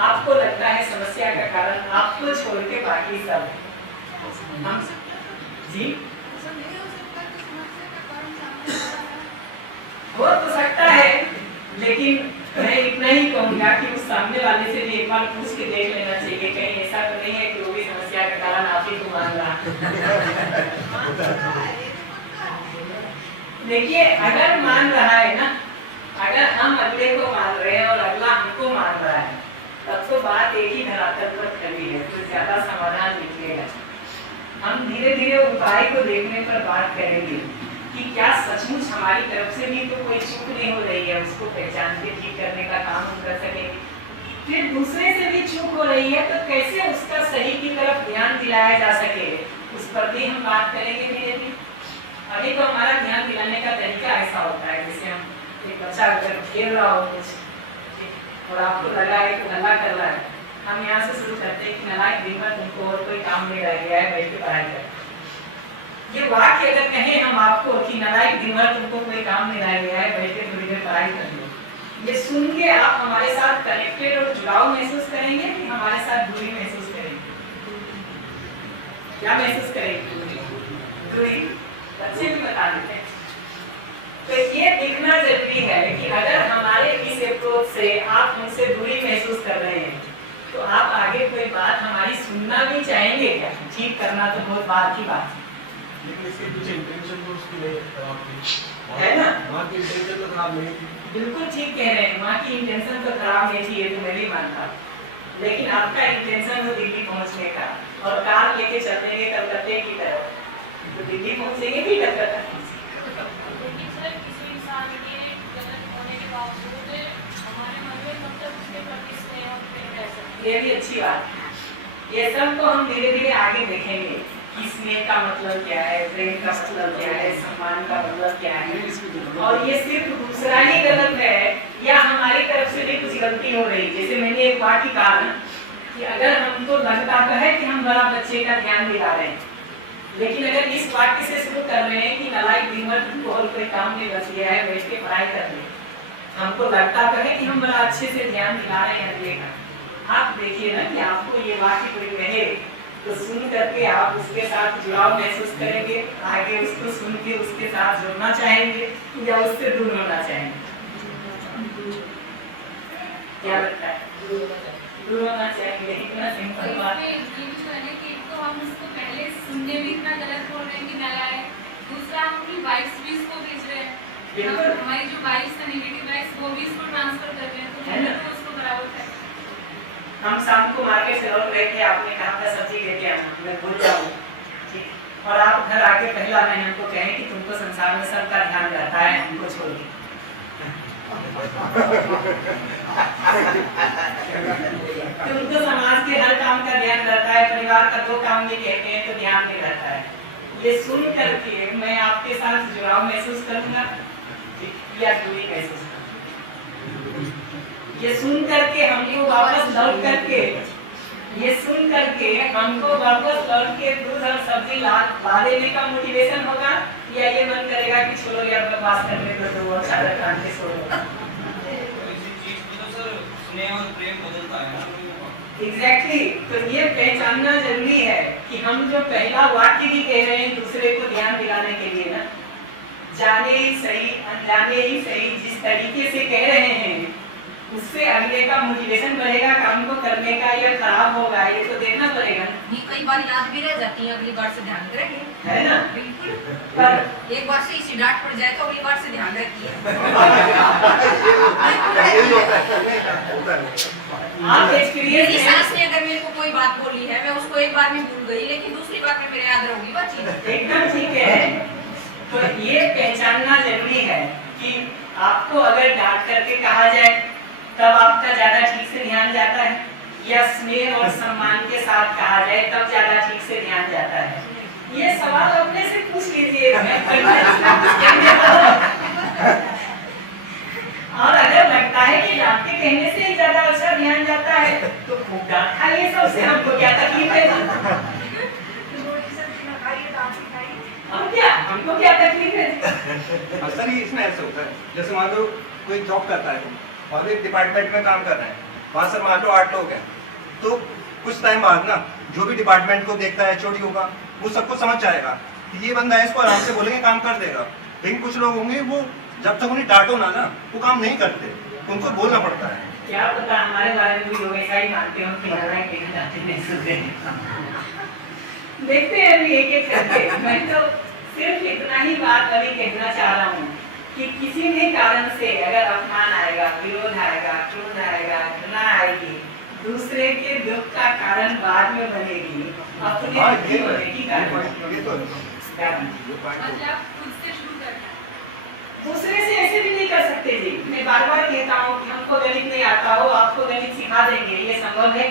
आपको लगता है समस्या का कारण आपको छोड़ के बाकी सब हम जी हो तो सकता है, लेकिन मैं इतना ही कहूँगा कि उस सामने वाले से भी एक बार पूछ के देख लेना चाहिए, कहीं ऐसा तो नहीं है कि वो भी समस्या का कारण आप ही को मान रहा। देखिए, अगर मान रहा है ना, अगर हम अगले को मान रहे हैं और अगला हमको मान रहा है, तब तो बात एक ही धरातल पर खड़ी है, तो ज्यादा समाधान निकलेगा। हम धीरे धीरे उपाय को देखने पर बात करेंगे कि क्या सचमुच हमारी तरफ से भी तो कोई चूक नहीं हो रही है, उसको पहचान के ठीक करने का काम हम कर सकेंगे। फिर दूसरे से भी चूक हो रही है तो कैसे उसका सही की तरफ ध्यान दिलाया जा सके, उस पर भी हम बात करेंगे धीरे धीरे। अभी तो हमारा ध्यान दिलाने का तरीका ऐसा होता है, जैसे हम एक बच्चा अगर खेल रहा हो कुछ और आपको लगा है कि हल्ला कर रहा है, हम यहाँ से शुरू करते हैं कि नालायक दिन भर तुमको और कोई काम नहीं रह गया है, बैठ के पढ़ाई कर। ये वाक्य अगर कहें हम आपको कि नालायक दिन भर तुमको कोई काम नहीं रह गया है, बैठ के थोड़ी देर पढ़ाई कर लो, ये सुन के आप हमारे साथ कनेक्टेड और जुड़ाव महसूस करेंगे कि हमारे साथ दूरी महसूस करेंगे? क्या महसूस करेंगे? दूरी। बच्चे भी बता देते हैं। तो ये देखना जरूरी है कि अगर हमारे इस अप्रोच सोच से आप हमसे दूरी महसूस कर रहे हैं, तो आप आगे कोई बात हमारी सुनना भी चाहेंगे क्या? ठीक करना तो बहुत बात की बात लेकिन इसके पीछे इंटेंशन तो उसकी नहीं खराब थी, है ना? वहाँ की इंटेंशन तो खराब नहीं थी। बिल्कुल ठीक कह रहे हैं, वहाँ की इंटेंशन तो खराब नहीं थी, ये तो मैं भी मानता, लेकिन आपका इंटेंशन हो दिल्ली पहुँचने का और कार लेके चलेंगे कलकत्ते की तरफ, तो दिल्ली पहुँचेंगे कि कलकत्ता? लेकिन सर किसी इंसान के गलत होने के बावजूद हमारे मन में तब तक उसके प्रति स्नेह और प्रेम रह सकता है। ये भी अच्छी बात है। ये सब तो हम धीरे धीरे आगे देखेंगे कि स्नेह का मतलब क्या है, प्रेम का मतलब क्या है, सम्मान का मतलब क्या है, और ये सिर्फ दूसरा ही गलत है या हमारी तरफ से भी कुछ गलती हो रही। जैसे मैंने एक बात ही कहा ना कि अगर हमको लगता तो है कि हम बड़ा बच्चे का ध्यान दिला रहे हैं, लेकिन अगर इस वाक्य से शुरू कर रहे हैं कि नालायक दिन भर तुमको और कोई काम नहीं बच गया है, बैठ के पढ़ाई कर ले, हमको लगता तो है कि हम बड़ा अच्छे से ध्यान दिला रहे हैं अगले का। आप देखिए ना कि आपको ये वाक्य कोई कहे तो सुन करके आप उसके साथ जुड़ाव महसूस करेंगे, आगे उसको सुन के उसके साथ जुड़ना चाहेंगे या उससे दूर होना चाहेंगे? क्या लगता है? दूर होना चाहेंगे, इतना सिंपल बात। ये भी तो है ना कि एक तो हम उसको पहले सुनने में इतना गलत बोल रहे हैं कि नालायक, दूसरा हम अपनी वाइब्स भी इसको भेज रहे हैं, बिल्कुल। हमारी जो वाइब्स है नेगेटिव वाइब्स वो भी इसको ट्रांसफर कर रहे हैं, तो है ना? तो उसको बराबर है। हम शाम को मार्केट से लौट रहे थे, आपने कहा था सब्जी लेके आना, मैं भूल जाऊँ, ठीक, और आप घर आके पहला महीने हमको कहें कि तुमको संसार में सबका ध्यान रहता है, हमको छोड़ के। तुमको समाज के हर काम का ध्यान रहता है, परिवार का 2 काम भी कहते हैं तो ध्यान नहीं रहता है। ये सुन करके मैं आपके साथ जुड़ाव महसूस करूंगा या दूरी महसूस करूंगा? ये सुन करके हमको वापस लौट करके दूध और सब्जी ला देने का मोटिवेशन होगा या ये मन करेगा कि छोड़ो यार बकवास करने दो, तो वो अच्छा लगता है छोड़ो। एग्जैक्टली, तो ये पहचानना जरूरी है कि हम जो पहला वाक्य भी कह रहे हैं दूसरे को ध्यान दिलाने के लिए ना, जाने ही सही अनजाने ही सही जिस तरीके से कह रहे हैं उससे अगले का मोटिवेशन बढ़ेगा काम को करने का या खराब होगा, ये तो देखना पड़ेगा। ये कई बार याद भी रह जाती है, अगली बार से ध्यान करेंगे, है ना? बिल्कुल। पर एक बार से इसी डांट पड़ जाए तो अगली बार से ध्यान रखिए। यही होता है। आप एक्सपीरियंस मेरी सास ने अगर मेरे को कोई बात बोली है, मैं उसको एक बार में भूल गई, लेकिन दूसरी बार में मेरे याद रहोगी वो चीज। एकदम ठीक है। तो ये पहचानना जरूरी है कि आपको अगर डांट करके कहा जाए तब आपका ज्यादा ठीक से ध्यान जाता है, या स्नेह और सम्मान के साथ कहा जाए तब ज्यादा ठीक से ध्यान जाता है? ये सवाल अपने से पूछ लीजिए। और अगर लगता है कि डांट के कहने से ही ज्यादा अच्छा ध्यान जाता है तो खूब डांट खाइए, सबसे हमको क्या तकलीफ है? हमको क्या तकलीफ है? सर ये इसमें ऐसे होता है, जैसे मान लो कोई जॉब करता है और एक डिपार्टमेंट में काम कर रहे हैं, वहाँ सर मान लो 8 लोग हैं, तो कुछ टाइम बाद ना जो भी डिपार्टमेंट को देखता है एचओडी होगा, वो सबको समझ जाएगा कि ये बंदा है, इसको आराम से बोलेंगे काम कर देगा। लेकिन कुछ लोग होंगे वो जब तक उन्हें डांटो ना वो काम नहीं करते, उनको बोलना पड़ता है। क्या पता हमारे बारे में भी लोग ऐसा ही मानते हो कि लड़ाई के जाते नहीं सुनते। देखते हैं अभी एक एक करके। मैं तो सिर्फ इतना ही बात अभी कहना चाह रहा हूँ कि किसी भी कारण से अगर अपमान आएगा, विरोध आएगा, क्रोध आएगा, घृणा आएगी, दूसरे के दुख का कारण बाद में बनेगी, अपने दुखी होने की कारण मतलब खुद से शुरू करना है। दूसरे से ऐसे भी नहीं कर सकते जी। मैं बार बार कहता हूँ कि हमको गणित नहीं आता हो, आपको गणित सिखा देंगे, ये संभव है?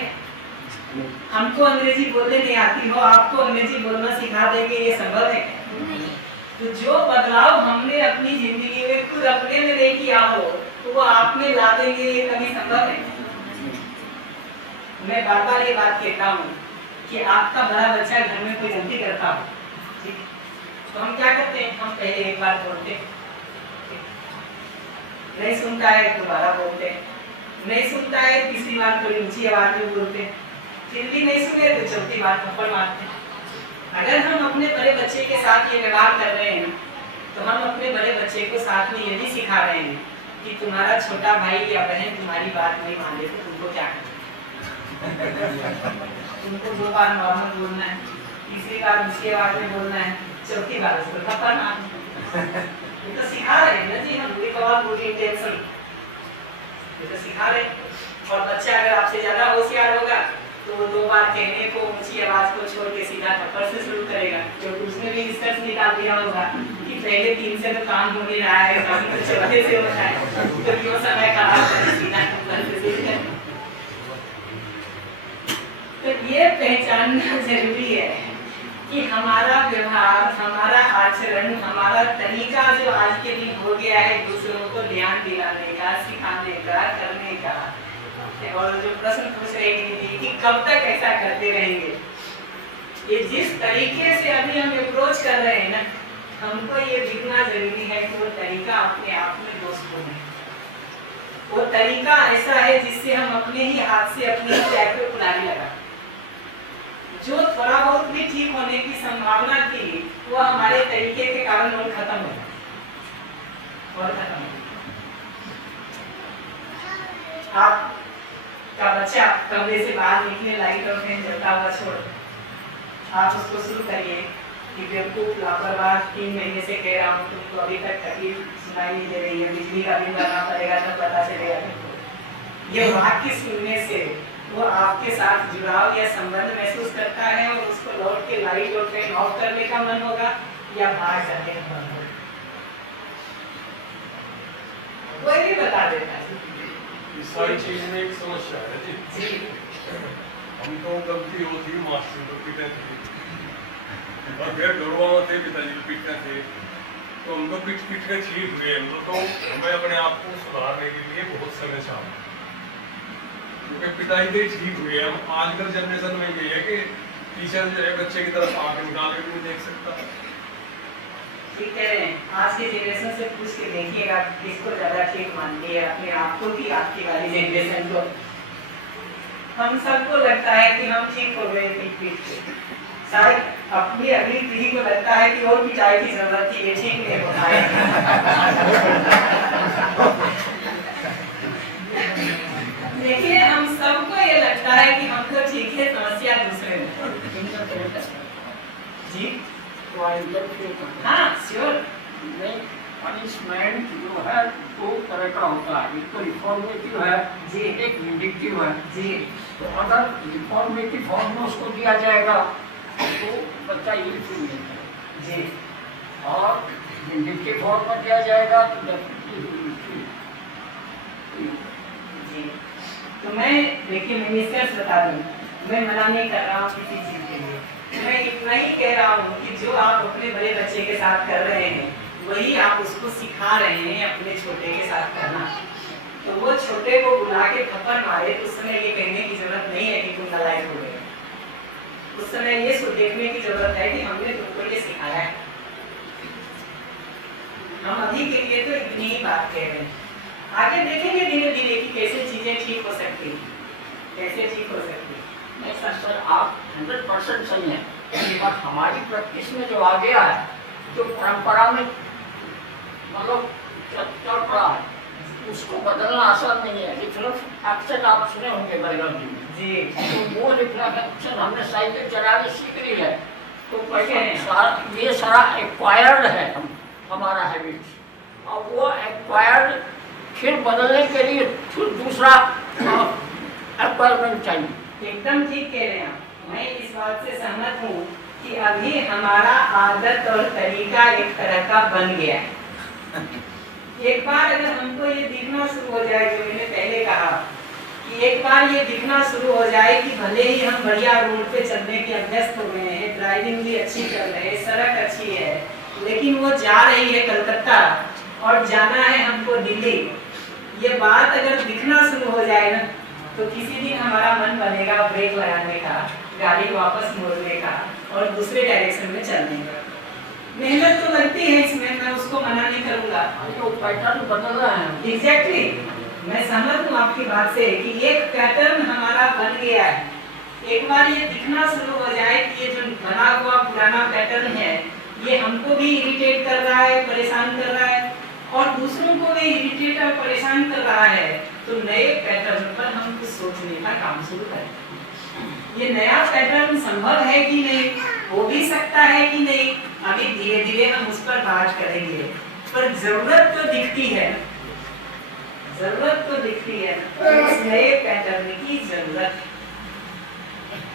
हमको अंग्रेजी बोलने नहीं आती हो, आपको अंग्रेजी बोलना सिखा देंगे, ये संभव है? तो जो बदलाव हमने अपनी जिंदगी में खुद अपने में नहीं किया हो तो वो आप में ला देंगे, ये कभी संभव है? मैं बार बार ये बात कहता हूँ कि आपका बड़ा बच्चा घर में कोई गलती करता हो, ठीक, तो हम क्या करते हैं? हम पहले एक बार बोलते हैं, नहीं सुनता है दोबारा बोलते हैं, नहीं सुनता है तीसरी बार थोड़ी ऊंची आवाज में बोलते हैं, फिर भी नहीं सुने तो चौथी बार थप्पड़ मारते हैं। अगर हम अपने बड़े बच्चे के साथ ये व्यवहार कर रहे हैं तो हम अपने बड़े बच्चे को साथ में ये भी सिखा रहे हैं कि तुम्हारा छोटा भाई या बहन तुम्हारी बात नहीं मान ले तो तुमको क्या करना? तुमको 2 बार नॉर्मल बोलना है, तीसरी बार उसके आवाज में बोलना है, चौथी बार उसको थप्पड़ मारना। ये तो सिखा रहे हैं ना जी हम, रिकॉल गुड इंटेंशन, ये तो सिखा रहे हैं। और बच्चा अगर आपसे ज्यादा होशियार होगा तो वो 2 बार कहने को ऊंची आवाज को छोड़ के सीधा थप्पड़ से शुरू करेगा, क्योंकि उसने भी रिसर्च निकाल दिया होगा कि पहले 3 से तो काम हो नहीं रहा है, काम तो चौथे से होता है, तो क्यों समय खराब करें, सीधा थप्पड़ से शुरू करें। तो ये पहचानना जरूरी है कि हमारा व्यवहार, हमारा आचरण, हमारा तरीका जो आज के दिन हो गया है दूसरों को ध्यान दिलाने का, सिखाने का, करने का, और जो प्रश्न पूछ रहे हैं कि कब तक ऐसा करते रहेंगे, ये जिस तरीके से अभी हम अप्रोच कर रहे हैं ना, हमको ये दिखना जरूरी है कि वो तरीका अपने आप में दोस्तों है, वो तरीका ऐसा है जिससे हम अपने ही हाथ से अपने ही पैर पे कुल्हाड़ी लगा, जो थोड़ा बहुत भी ठीक होने की संभावना थी वो हमारे तरीके के कारण और खत्म हो आप का बच्चा कमरे से बाहर निकले, लाइट और फैन जलता हुआ छोड़, आप उसको शुरू करिए कि बेवकूफ, लापरवाह, 3 महीने से कह रहा हूँ तुमको अभी तक तकलीफ सुनाई नहीं दे रही है, बिजली का बिल भरना पड़ेगा तब पता चलेगा तुमको। ये वाक्य सुनने से वो आपके साथ जुड़ाव या संबंध महसूस करता है और उसको लौट के लाइट और फैन ऑफ करने का मन होगा या बाहर जाने का मन होगा, कोई भी बता देता है। इस सारी चीज में एक समस्या है जी। हमको गलती होती मास्टर को पीटे थे और फिर गौरवा थे, पिताजी को पीटते थे, तो उनको पीट पीट के ठीक हुए। तो हमें अपने आप को सुधारने के लिए बहुत समय चाहिए, क्योंकि पिताजी के ठीक हुए। हम आजकल जनरेशन में ये है कि टीचर जो है बच्चे की तरफ आंख निकाल के नहीं देख सकता। ठीक है, आज के जनरेशन से पूछ के देखिएगा किसको ज्यादा ठीक मानती है, अपने आप को कि आपकी वाली जनरेशन को। हम सबको लगता है कि हम ठीक हो गए पीट पीट के, शायद अपनी अगली पीढ़ी को लगता है कि और पिटाई की जरूरत थी, ये ठीक नहीं हो पाया। देखिए हम सबको ये लगता है कि हम तो ठीक है, समस्या दूसरे में जी। हाँ श्योर। पनिशमेंट जो है 2 तरह का होता है, एक तो रिफॉर्मेटिव है जी, एक विंडिक्टिव है जी। तो अगर रिफॉर्मेटिव फॉर्म में उसको दिया जाएगा तो बच्चा ये फील लेता है जी, और विंडिक्टिव फॉर्म में दिया जाएगा तो जी। तो मैं देखिए मैं निष्कर्ष बता दूं, मैं मना नहीं कर रहा हूँ किसी चीज के लिए, मैं इतना ही कह रहा हूँ कि जो आप अपने बड़े बच्चे के साथ कर रहे हैं वही आप उसको सिखा रहे हैं अपने छोटे के साथ करना। तो वो छोटे को बुला के थप्पड़ मारे तो उस समय ये कहने की जरूरत नहीं है कि तुम नालायक हो गए, उस समय ये देखने की जरूरत है कि हमने तुमको ये सिखाया है। हम अभी के लिए तो इतनी ही बात कह रहे हैं, आगे देखेंगे धीरे धीरे कि कैसे चीजें ठीक हो सकती हैं, कैसे ठीक हो सकती है। नहीं सर आप 100% सही हैं, बट हमारी प्रैक्टिस में जो आ गया है, जो परंपरा में मतलब चल पड़ा है, उसको बदलना आसान नहीं है। रिफ्लेक्शन आप सुने होंगे बैगन जी, तो वो रिफ्लेक्शन हमने साइकिल चलाने सीख ली है, तो पहले ये सारा एक्वायर्ड है हमारा हैबिट्स, और वो एक्वायर्ड फिर बदलने के लिए फिर दूसरा एक्वायरमेंट चाहिए। एकदम ठीक कह रहे हैं आप, मैं इस बात से सहमत हूँ कि अभी हमारा आदत और तरीका एक तरह का बन गया है। एक बार अगर हमको ये दिखना शुरू हो जाए, जो मैंने पहले कहा कि एक बार ये दिखना शुरू हो जाए कि भले ही हम बढ़िया रोड पे चलने के अभ्यस्त हो गए हैं, ड्राइविंग भी अच्छी कर रहे हैं, सड़क अच्छी है, लेकिन वो जा रही है कलकत्ता और जाना है हमको दिल्ली, ये बात अगर दिखना शुरू हो जाए ना तो किसी दिन हमारा मन बनेगा ब्रेक लगाने का, गाड़ी वापस मोड़ने का और दूसरे डायरेक्शन में चलने का। मेहनत तो लगती है इसमें, मैं उसको मना नहीं करूंगा, तो पैटर्न बदल रहा है। एग्जैक्टली मैं सहमत हूँ आपकी बात से कि एक पैटर्न हमारा बन गया है। एक बार ये दिखना शुरू हो जाए कि ये जो बना हुआ पुराना पैटर्न है ये हमको भी इरिटेट कर रहा है, परेशान कर रहा है, और दूसरों को भी इरिटेट और परेशान कर रहा है, तो नए पैटर्न पर हम कुछ सोचने का काम शुरू करें। ये नया पैटर्न संभव है कि नहीं, हो भी सकता है कि नहीं, अभी धीरे धीरे हम उस पर बात करेंगे। पर जरूरत तो दिखती है, जरूरत तो दिखती है, उस नए पैटर्न की जरूरत है।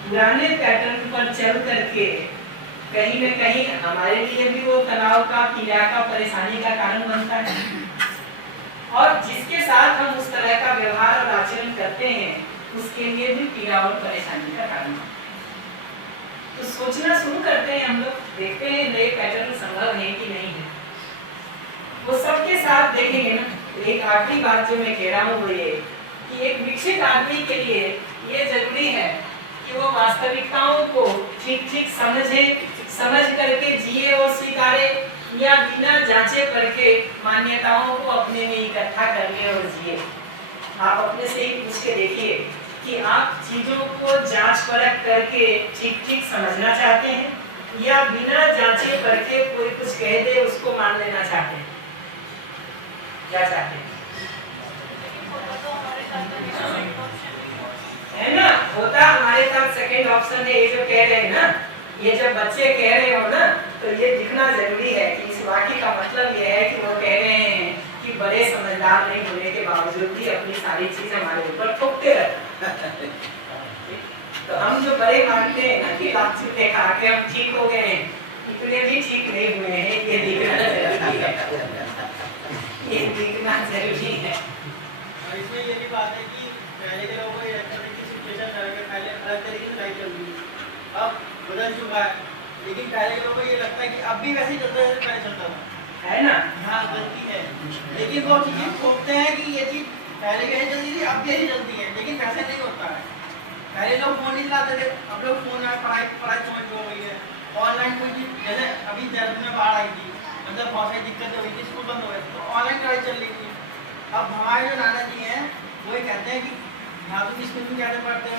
पुराने पैटर्न पर चल करके कहीं न कहीं हमारे लिए भी वो तनाव का, पीड़ा का, परेशानी का कारण बनता है, और जिसके साथ हम उस तरह का व्यवहार और आचरण करते हैं उसके लिए भी पीड़ा और परेशानी का कारण बनता है। तो सोचना शुरू करते हैं हम लोग, देखते हैं नए पैटर्न संभव है कि नहीं है। वो सबके साथ देखेंगे ना। एक आखिरी बात जो मैं कह रहा हूँ वो ये कि एक विकसित आदमी के लिए ये जरूरी है कि वो वास्तविकताओं को ठीक ठीक समझ करके जिए और स्वीकारे, या बिना जांचे परखे मान्यताओं को अपने में इकट्ठा करने और जिए। आप अपने से ही पूछ के देखिए कि आप चीजों को जांच परख करके ठीक ठीक समझना चाहते हैं या बिना जांचे परखे कोई कुछ कह दे उसको मान लेना चाहते हैं? क्या चाहते हैं? है ना, होता हमारे साथ सेकंड ऑप्शन है। ये जो कह रहे हैं ना, ये जब बच्चे कह रहे हो ना, तो ये दिखना जरूरी है कि इस वाक्य का मतलब ये है कि वो कह रहे हैं कि बड़े समझदार नहीं होने के बावजूद भी अपनी सारी चीजें हमारे ऊपर थोपते रहते। तो हम जो बड़े मानते हैं ना कि लाख चूते खा के हम ठीक हो गए हैं, इतने भी ठीक नहीं हुए हैं, ये दिखना जरूरी है, ये दिखना जरूरी है। और इसमें ये भी बात है कि पहले के लोगों को ये लगता था कि सिचुएशन पहले अलग तरीके से लाइफ चल रही थी, अब बदल चुका है, लेकिन पहले के लोगों को ये लगता है कि अब भी वैसे ही चलता है जैसे पहले चलता था, है ना? हाँ गलती है। लेकिन वो चीज़ें थोपते हैं कि ये चीज़ पहले कैसे चलती थी अब यही चलती है, लेकिन वैसे नहीं होता है। पहले लोग फोन नहीं चलाते थे, अब लोग फोन में पढ़ाई समझ हो गई है। ऑनलाइन कोई चीज़, जैसे अभी देहरादून में बाढ़ आई थी, मतलब बहुत सारी दिक्कतें हुई थी, स्कूल बंद हो गए थे, तो ऑनलाइन पढ़ाई चल रही थी। अब हमारे जो नाना जी हैं वो ये कहते हैं कि यहाँ तो स्कूल में कैसे पढ़ते हो,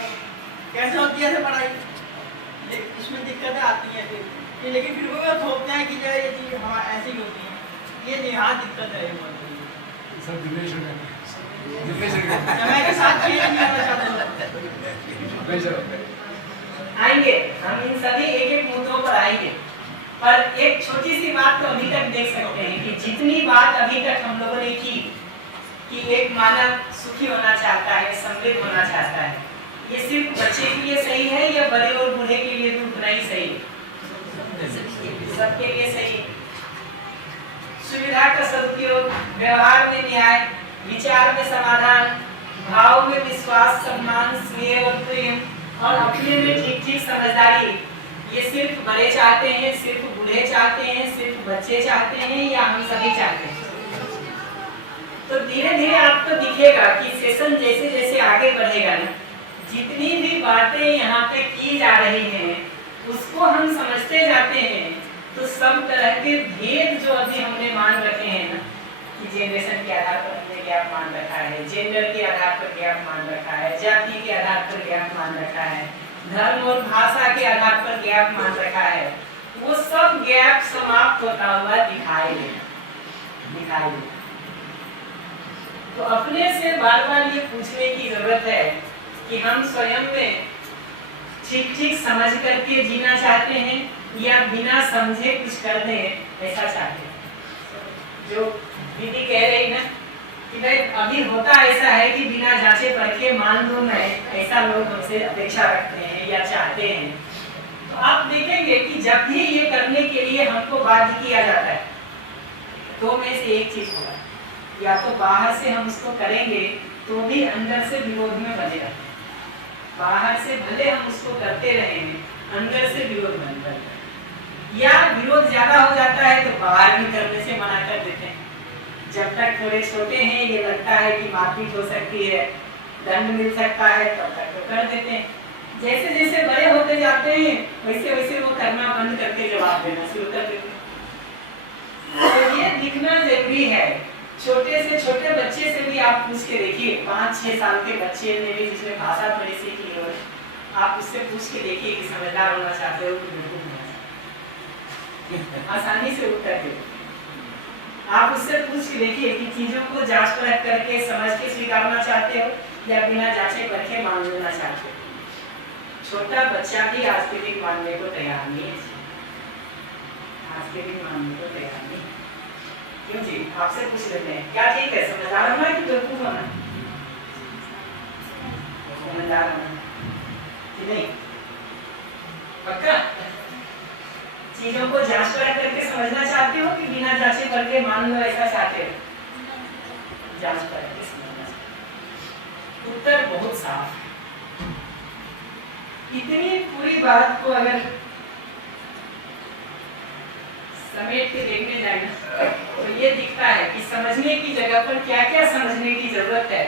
कैसे होती है ऐसे पढ़ाई, इसमें दिक्कतें आती हैं फिर, लेकिन फिर वो थोपते हैं कि जो ये चीज़ हमारे ऐसी ही होती है। ये निहार दिक्कत है समय के साथ चेंज नहीं करना चाहते। आएंगे हम इन सभी एक एक मुद्दों पर आएंगे, पर एक छोटी सी बात तो अभी तक देख सकते हैं कि जितनी बात अभी तक हम लोगों ने की कि एक मानव सुखी होना चाहता है, समृद्ध होना चाहता है, ये सिर्फ बच्चे के लिए सही है या बड़े और बूढ़े के लिए भी उतना ही सही है? सबके लिए सही है। सुविधा का सदुपयोग, व्यवहार में न्याय, विचार में समाधान, भाव में विश्वास, सम्मान, स्नेह और प्रेम, और अपने में ठीक ठीक समझदारी, ये सिर्फ बड़े चाहते हैं, सिर्फ बूढ़े चाहते हैं, सिर्फ बच्चे चाहते हैं, या हम सभी चाहते हैं? तो धीरे धीरे आपको दिखेगा कि सेशन जैसे जैसे आगे बढ़ेगा ना, जितनी भी बातें यहाँ पे की जा रही हैं उसको हम समझते जाते हैं, तो सब तरह के भेद जो अभी हमने मान रखे हैं ना, कि जेनरेशन के आधार पर हमने गैप मान रखा है, जेंडर के आधार पर गैप मान रखा है, जाति के आधार पर गैप मान रखा है, धर्म और भाषा के आधार पर गैप मान रखा है, वो सब गैप समाप्त होता हुआ दिखाई देगा। तो अपने से बार बार ये पूछने की जरूरत है कि हम स्वयं में ठीक ठीक समझ करके जीना चाहते हैं या बिना समझे कुछ कर दें ऐसा चाहते हैं। जो दीदी कह रही ना कि भाई अभी होता ऐसा है कि बिना जांचे परखे मान लूं मैं, ऐसा लोग हमसे अपेक्षा रखते हैं या चाहते हैं। तो आप देखेंगे कि जब भी ये करने के लिए हमको बाध्य किया जाता है, तो में से एक चीज होगा, या तो बाहर से हम उसको करेंगे तो भी अंदर से विरोध में बनेगा। बाहर से भले हम उसको करते रहेंगे, अंदर से विरोध बनता है, या विरोध ज्यादा हो जाता है तो बाहर भी करने से मना कर देते हैं। जब तक थोड़े छोटे हैं ये लगता है कि मारपीट हो सकती है, दंड मिल सकता है, तब तक तो कर देते हैं। जैसे जैसे बड़े होते जाते हैं वैसे वैसे वो करना बंद करके जवाब देना शुरू कर देते हैं। तो ये दिखना जरूरी है। छोटे से छोटे बच्चे से भी आप पूछ के देखिए, 5-6 साल के बच्चे ने भी जिसने भाषा थोड़ी सी की हो, आप उससे पूछ के देखिए कि समझदार होना चाहते हो कि बिल्कुल नहीं, आसानी से उत्तर दे। आप उससे पूछ के देखिए कि चीजों को जांच परख करके समझ के स्वीकारना चाहते हो या बिना जांचे परखे मान लेना चाहते हो। छोटा बच्चा भी आज के दिन मानने को तैयार नहीं है, आज के दिन मानने को तैयार नहीं। क्यों जी? आपसे पूछ लेते हैं, क्या ठीक है, समझदार होना है कि बेवकूफ होना है? समझदार होना कि नहीं? पक्का? चीजों को जांच परख करके समझना चाहते हो कि बिना जांचे परखे मान लो ऐसा चाहते हो? जांच परख के समझना चाहते हो। उत्तर बहुत साफ। इतनी पूरी बात को अगर समेट के देखने जाए ना तो ये दिखता है कि समझने की जगह पर क्या क्या समझने की जरूरत है।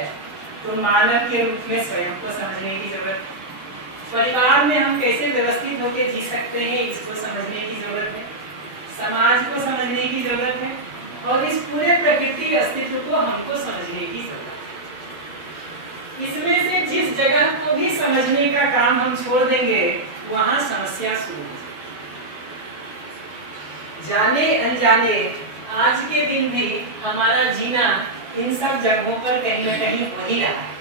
तो मानव के रूप में स्वयं को समझने की जरूरत है, परिवार में हम कैसे व्यवस्थित होकर जी सकते हैं इसको समझने की जरूरत है, समाज को समझने की जरूरत है, और इस पूरे प्रकृति अस्तित्व को हमको समझने की जरूरत है। इसमें से जिस जगह को भी समझने का काम हम छोड़ देंगे वहां समस्या शुरू हो जाएगी। जाने अनजाने आज के दिन भी हमारा जीना इन सब जगहों पर कहीं न कहीं हो ही रहा है।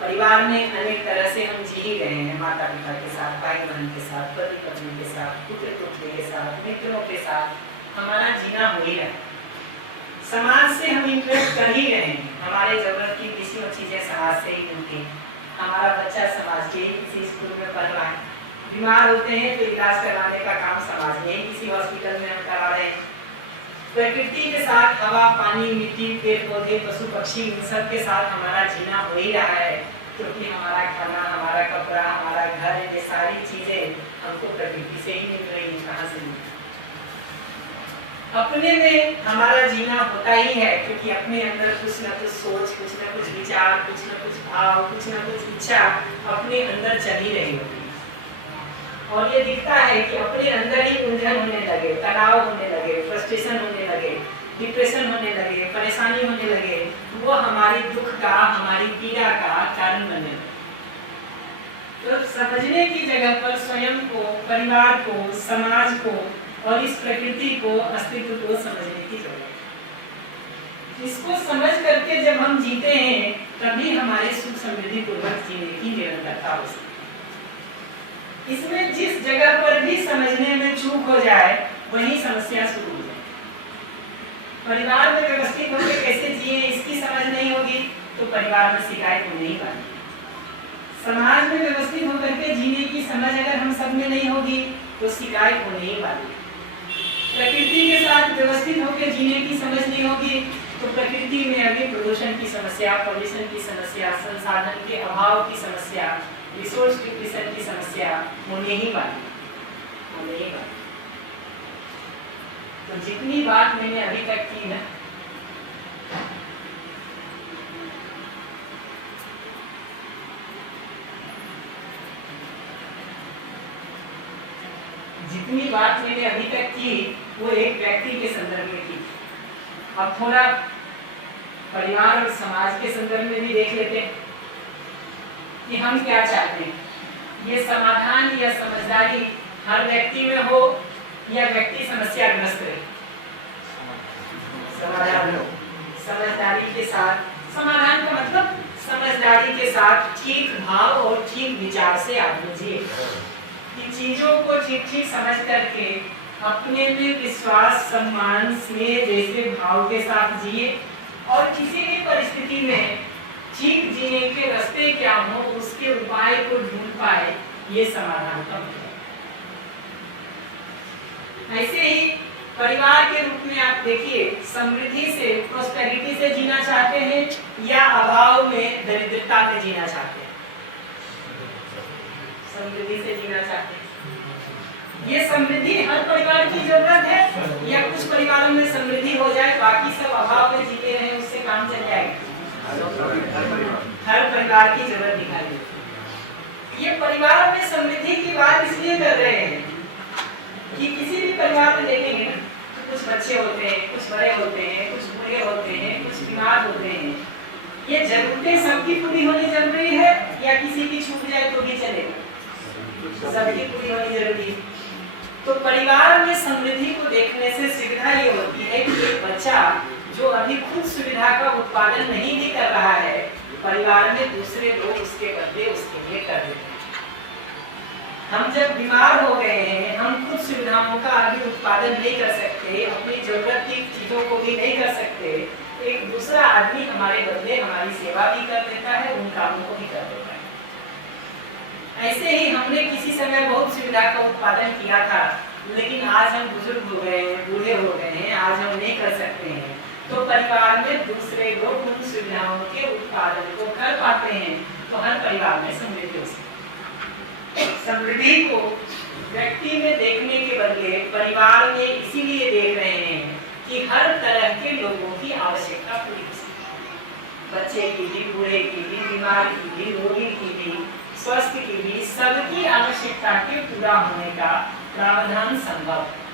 परिवार में अनेक तरह से हम जी ही रहे हैं, माता पिता के साथ, भाई बहन के साथ, पति पत्नी के साथ, पुत्र पुत्री के साथ, मित्रों के साथ हमारा जीना हो ही रहा है। समाज से हम इंटरेक्ट कर ही रहे हैं, हमारे जरूरत की किसी और चीजें समाज से ही मिलती हैं। हमारा बच्चा समाज के ही किसी स्कूल में पढ़ रहा है, बीमार होते हैं तो इलाज करवाने का काम समाज में ही किसी हॉस्पिटल में हम करा रहे हैं। प्रकृति के साथ हवा, पानी, मिट्टी, पेड़ पौधे, पशु पक्षी, इन सब के साथ हमारा जीना हो ही रहा है, क्योंकि हमारा खाना, हमारा कपड़ा, हमारा घर, ये सारी चीजें हमको प्रकृति से ही मिल रही है। कहाँ से मिल रही? अपने में हमारा जीना होता ही है, क्योंकि अपने अंदर कुछ न कुछ सोच, कुछ न कुछ विचार, कुछ न कुछ भाव, कुछ न कुछ इच्छा अपने अंदर चल ही रही होती है। और ये दिखता है कि अपने अंदर ही उलझन होने लगे, तनाव होने लगे, फ्रस्ट्रेशन होने लगे, डिप्रेशन होने लगे, परेशानी होने लगे, वो हमारी दुख का, हमारी पीड़ा का कारण बने लगे। तो समझने की जगह पर स्वयं को, परिवार को, समाज को और इस प्रकृति को, अस्तित्व को समझने की जरूरत है। इसको समझ करके जब हम जीते हैं तभी हमारे सुख समृद्धि पूर्वक जीने की निरंतरता हो सकती है। इसमें जिस जगह पर भी समझने में चूक हो जाए वहीं समस्या शुरू हो जाए। परिवार में व्यवस्थित होकर कैसे जिए इसकी समझ नहीं होगी तो परिवार में शिकायत होने ही वाली। समाज में व्यवस्थित होकर के जीने की समझ अगर हम सब में नहीं होगी तो शिकायत होने ही वाली। प्रकृति के साथ व्यवस्थित होकर जीने की समझ नहीं होगी तो प्रकृति में अभी प्रदूषण की समस्या, पॉल्यूशन की समस्या, संसाधन के अभाव की समस्या, रिसोर्स डिप्लीशन की समस्या होने ही वाली। तो जितनी बात मैंने अभी तक की ना, जितनी बात मैंने अभी तक की वो एक व्यक्ति के संदर्भ में की। अब थोड़ा परिवार और समाज के संदर्भ में भी देख लेते हैं कि हम क्या चाहते हैं। ये समाधान या समझदारी हर व्यक्ति में हो या व्यक्ति समस्याग्रस्त रहे। समाधान हो, समझदारी के साथ, समाधान का मतलब समझदारी के साथ ठीक भाव और ठीक विचार से आदमी जिए। इन चीजों को ठीक ठीक समझ करके अपने में विश्वास, सम्मान, स्नेह जैसे भाव के साथ जिए और किसी भी परिस्थिति में ठीक जीने के रास्ते क्या हो उसके उपाय को ढूंढ पाए, ये समाधान का मतलब। ऐसे ही परिवार के रूप में आप देखिए, समृद्धि से, प्रोस्पेरिटी से जीना चाहते हैं या अभाव में दरिद्रता से जीना चाहते हैं? समृद्धि से जीना चाहते हैं। ये समृद्धि हर परिवार की जरूरत है या कुछ परिवारों में समृद्धि हो जाए बाकी सब अभाव में जीते रहे उससे काम चल जाएगा? हर परिवार की जरूरत दिखाई देती है। ये परिवार में समृद्धि की बात इसलिए कर रहे हैं कि किसी भी परिवार में देखेंगे ना, कुछ बच्चे होते हैं, कुछ बड़े होते हैं, कुछ बूढ़े होते हैं, कुछ बीमार होते हैं। ये जरूरतें सबकी पूरी होनी जरूरी है या किसी की छूट जाए तो भी चलेगा? सबकी पूरी होनी जरूरी है। तो परिवार में समृद्धि को देखने से सुविधा ये होती है कि एक उत्पादन नहीं भी कर रहा है, परिवार में दूसरे लोग उसके बदले उसके लिए कर देते हैं। हम जब बीमार हो गए हैं, हम कुछ सुविधाओं का आगे उत्पादन नहीं कर सकते, अपनी जरूरत की चीजों को भी नहीं कर सकते, एक दूसरा आदमी हमारे बदले हमारी सेवा भी कर देता है, उन कामों को भी कर देता है। ऐसे ही हमने किसी समय बहुत सुविधा का उत्पादन किया था, लेकिन आज हम बुजुर्ग हो गए हैं, बूढ़े हो गए हैं, आज हम नहीं कर सकते हैं, तो परिवार में दूसरे लोग उन सुविधाओं के उत्पादन को कर पाते हैं, तो हर परिवार में समृद्धि हो सकती है। समृद्धि को व्यक्ति में देखने के बदले परिवार में इसीलिए देख रहे हैं कि हर तरह के लोगों की आवश्यकता पूरी हो सके, बच्चे की भी, बूढ़े की भी, बीमार की भी, रोगी की भी, स्वस्थ की भी, सबकी आवश्यकता के पूरा होने का प्रावधान संभव है।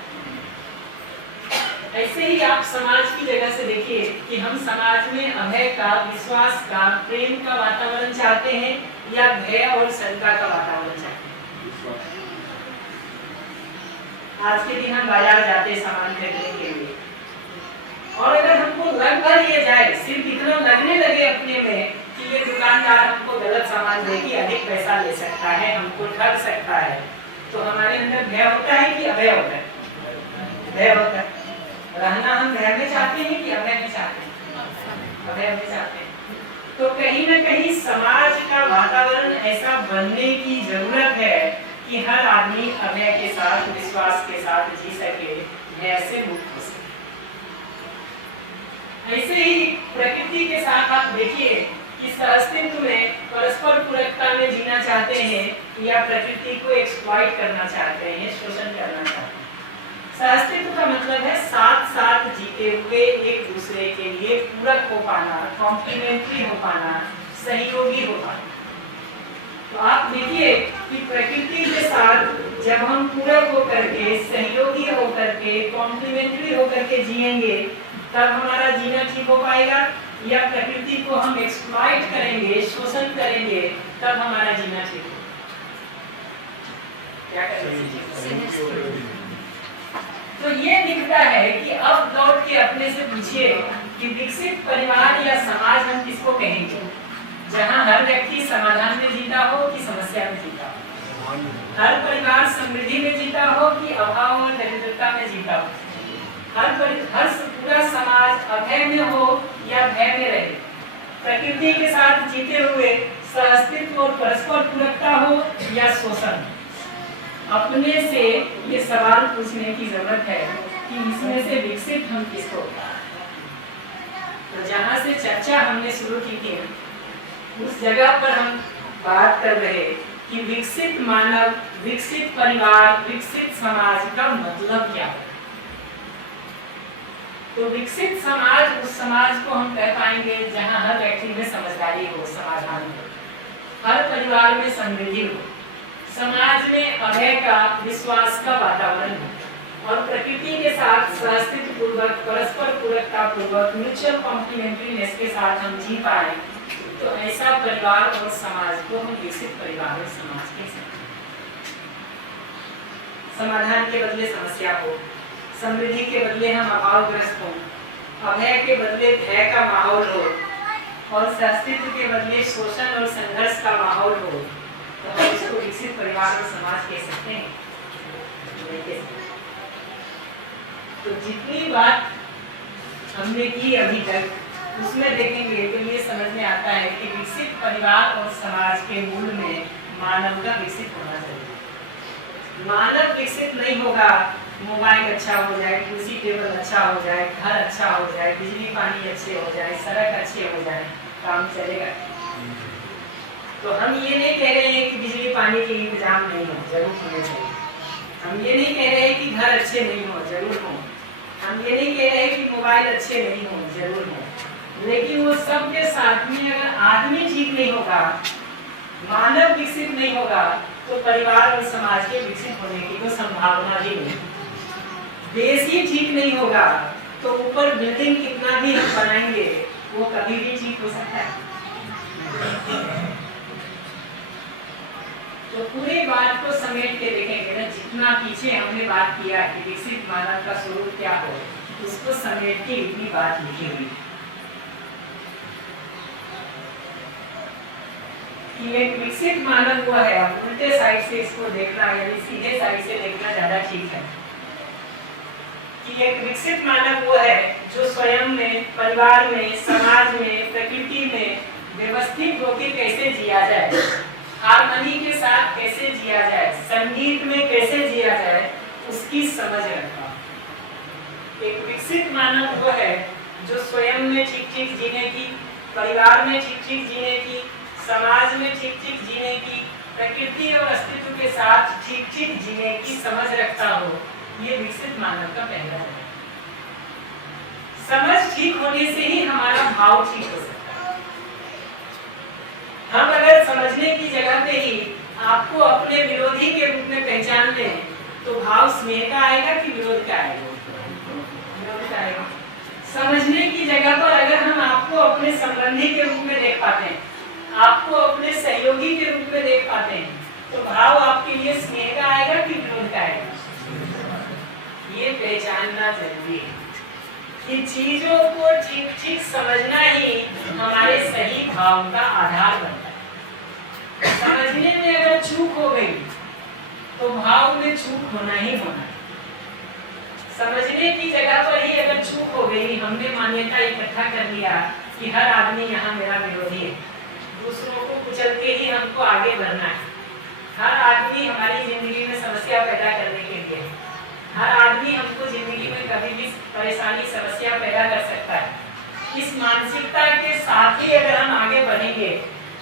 ऐसे ही आप समाज की जगह से देखिए कि हम समाज में अभय का, विश्वास का, प्रेम का वातावरण चाहते हैं या भय और शंका का वातावरण चाहते हैं। आज के दिन हम बाजार जाते हैं सामान खरीदने के लिए, और अगर हमको लग भर ये जाए, सिर्फ इतना लगने लगे अपने में कि ये दुकानदार हमको गलत सामान देके अधिक पैसा ले सकता है, हमको ठग सकता है, तो हमारे अंदर भय होता है कि अभय होता है? भय होता है। रहना हम भय में चाहते हैं कि अभय में चाहते हैं? अभय में चाहते हैं। तो कहीं न कहीं समाज का वातावरण ऐसा बनने की जरूरत है कि हर आदमी अभय के साथ, विश्वास के साथ जी सके, भय से मुक्त हो सके। ऐसे ही प्रकृति के साथ आप देखिए कि सहअस्तित्व में परस्पर पूरकता में जीना चाहते हैं या प्रकृति को एक्सप्लॉइट करना चाहते हैं, शोषण करना चाहते हैं। सहअस्तित्व का मतलब है साथ साथ जीते हुए एक दूसरे के लिए पूरक हो पाना, कॉम्प्लीमेंट्री हो पाना, सहयोगी हो पाना। तो आप देखिए कि प्रकृति के साथ जब हम पूरक होकर के, सहयोगी होकर के, कॉम्प्लीमेंट्री होकर के जिएंगे, तब हमारा जीना ठीक हो पाएगा, या प्रकृति को हम एक्सप्लॉइट करेंगे, शोषण करेंगे, तब हमारा जीना ठीक होगा? क्या करेंगे? तो ये दिखता है कि अब लौट के अपने से पूछिए कि विकसित परिवार या समाज हम किसको कहेंगे, जहां हर व्यक्ति समाधान में जीता हो कि समस्या में जीता हो, हर परिवार समृद्धि में जीता हो कि अभाव और दरिद्रता में जीता हो, हर पूरा समाज अभय में हो या भय में रहे, प्रकृति के साथ जीते हुए सहअस्तित्व और परस्पर पूरकता हो या शोषण। अपने से ये सवाल पूछने की जरूरत है कि इसमें से विकसित हम किसको? तो जहां से चर्चा हमने शुरू की थी, उस जगह पर हम बात कर रहे कि विकसित मानव, विकसित परिवार, विकसित समाज का मतलब क्या है। तो विकसित समाज उस समाज को हम कह पाएंगे जहां हर व्यक्ति में समझदारी हो, समाधान हो, हर परिवार में समृद्धि हो, समाज में अभय का, विश्वास का वातावरण हो, और प्रकृति के साथ सहअस्तित्व पूर्वक, परस्पर पूरकता पूर्वक, म्यूचुअल कॉम्प्लीमेंट्रीनेस के साथ हम जी पाए, तो ऐसा परिवार और समाज को हम विकसित परिवार और समाज कह सकते हैं। समाधान के बदले समस्या हो, समृद्धि के बदले हम अभावग्रस्त हो, अभय के बदले भय का माहौल हो, और सहअस्तित्व के बदले शोषण और संघर्ष का माहौल हो, तो हम इसको विकसित परिवार और समाज कह सकते हैं? नहीं कह सकते। तो जितनी बात हमने की अभी तक, उसमें देखेंगे तो ये समझ में आता है कि विकसित परिवार और समाज के मूल में मानव का विकसित होना चाहिए। मानव विकसित नहीं होगा, मोबाइल अच्छा हो जाए, कुर्सी टेबल अच्छा हो जाए, घर अच्छा हो जाए, बिजली पानी अच्छे हो जाए, सड़क अच्छे हो जाए, काम चलेगा। तो हम ये नहीं कह रहे हैं कि बिजली पानी के इंतजाम नहीं हो, जरूर होने चाहिए। हम ये नहीं कह रहे हैं कि घर अच्छे नहीं हो, जरूर हो। हम ये नहीं कह रहे हैं कि मोबाइल अच्छे नहीं हो, जरूर हो। लेकिन वो सब के साथ में अगर आदमी ठीक नहीं होगा, मानव विकसित नहीं होगा, तो परिवार और समाज के विकसित होने की तो संभावना ही नहीं। देश ही ठीक नहीं होगा तो ऊपर बिल्डिंग कितना भी हम बनाएंगे, वो कभी भी ठीक हो सकता है? तो पूरी बात को समेट के देखेंगे ना, जितना पीछे हमने बात किया कि विकसित मानव का स्वरूप क्या हो, उसको समेट के इतनी बात लिखी हुई। कि एक विकसित मानव वो है, अब उल्टे साइड से इसको देखना यानी सीधे साइड से देखना ज्यादा ठीक है, कि एक विकसित मानव वो है जो स्वयं में, परिवार में, समाज में, प्रकृति में व्यवस्थित होकर कैसे जिया जाए, हार्मनी के साथ कैसे जिया जाए, संगीत में कैसे जिया जाए, उसकी समझ रखता। एक विकसित मानव वो है जो स्वयं में ठीक ठीक जीने की, परिवार में ठीक ठीक जीने की, समाज में ठीक ठीक जीने की, प्रकृति और अस्तित्व के साथ ठीक ठीक जीने की समझ रखता हो, ये विकसित मानव का पहला है। समझ ठीक होने से ही हमारा भाव ठीक हो सकता है। हम अगर समझने की जगह पे ही आपको अपने विरोधी के रूप में पहचान लें तो भाव स्नेह का आएगा कि विरोध का आएगा? विरोध का आएगा। समझने की जगह पर अगर हम आपको अपने संबंधी के रूप में देख पाते हैं, आपको अपने सहयोगी के रूप में देख पाते हैं, तो भाव आपके लिए स्नेह का आएगा कि विरोध का आएगा? ये पहचानना जरूरी है कि चीजों को ठीक ठीक समझना ही हमारे सही भाव का आधार बनता है। समझने में अगर चूक हो गई तो भाव में चूक होना ही होना है। समझने की जगह पर ही अगर चूक हो गई, हमने मान्यता इकट्ठा कर लिया कि हर आदमी यहाँ मेरा विरोधी है, दूसरों को कुचल के ही हमको आगे बढ़ना है, हर आदमी हमारी जिंदगी में समस्या पैदा करने के लिए, हर आदमी हमको जिंदगी में कभी भी परेशानी समस्या पैदा कर सकता है। इस मानसिकता के साथ ही अगर हम आगे बढ़ेंगे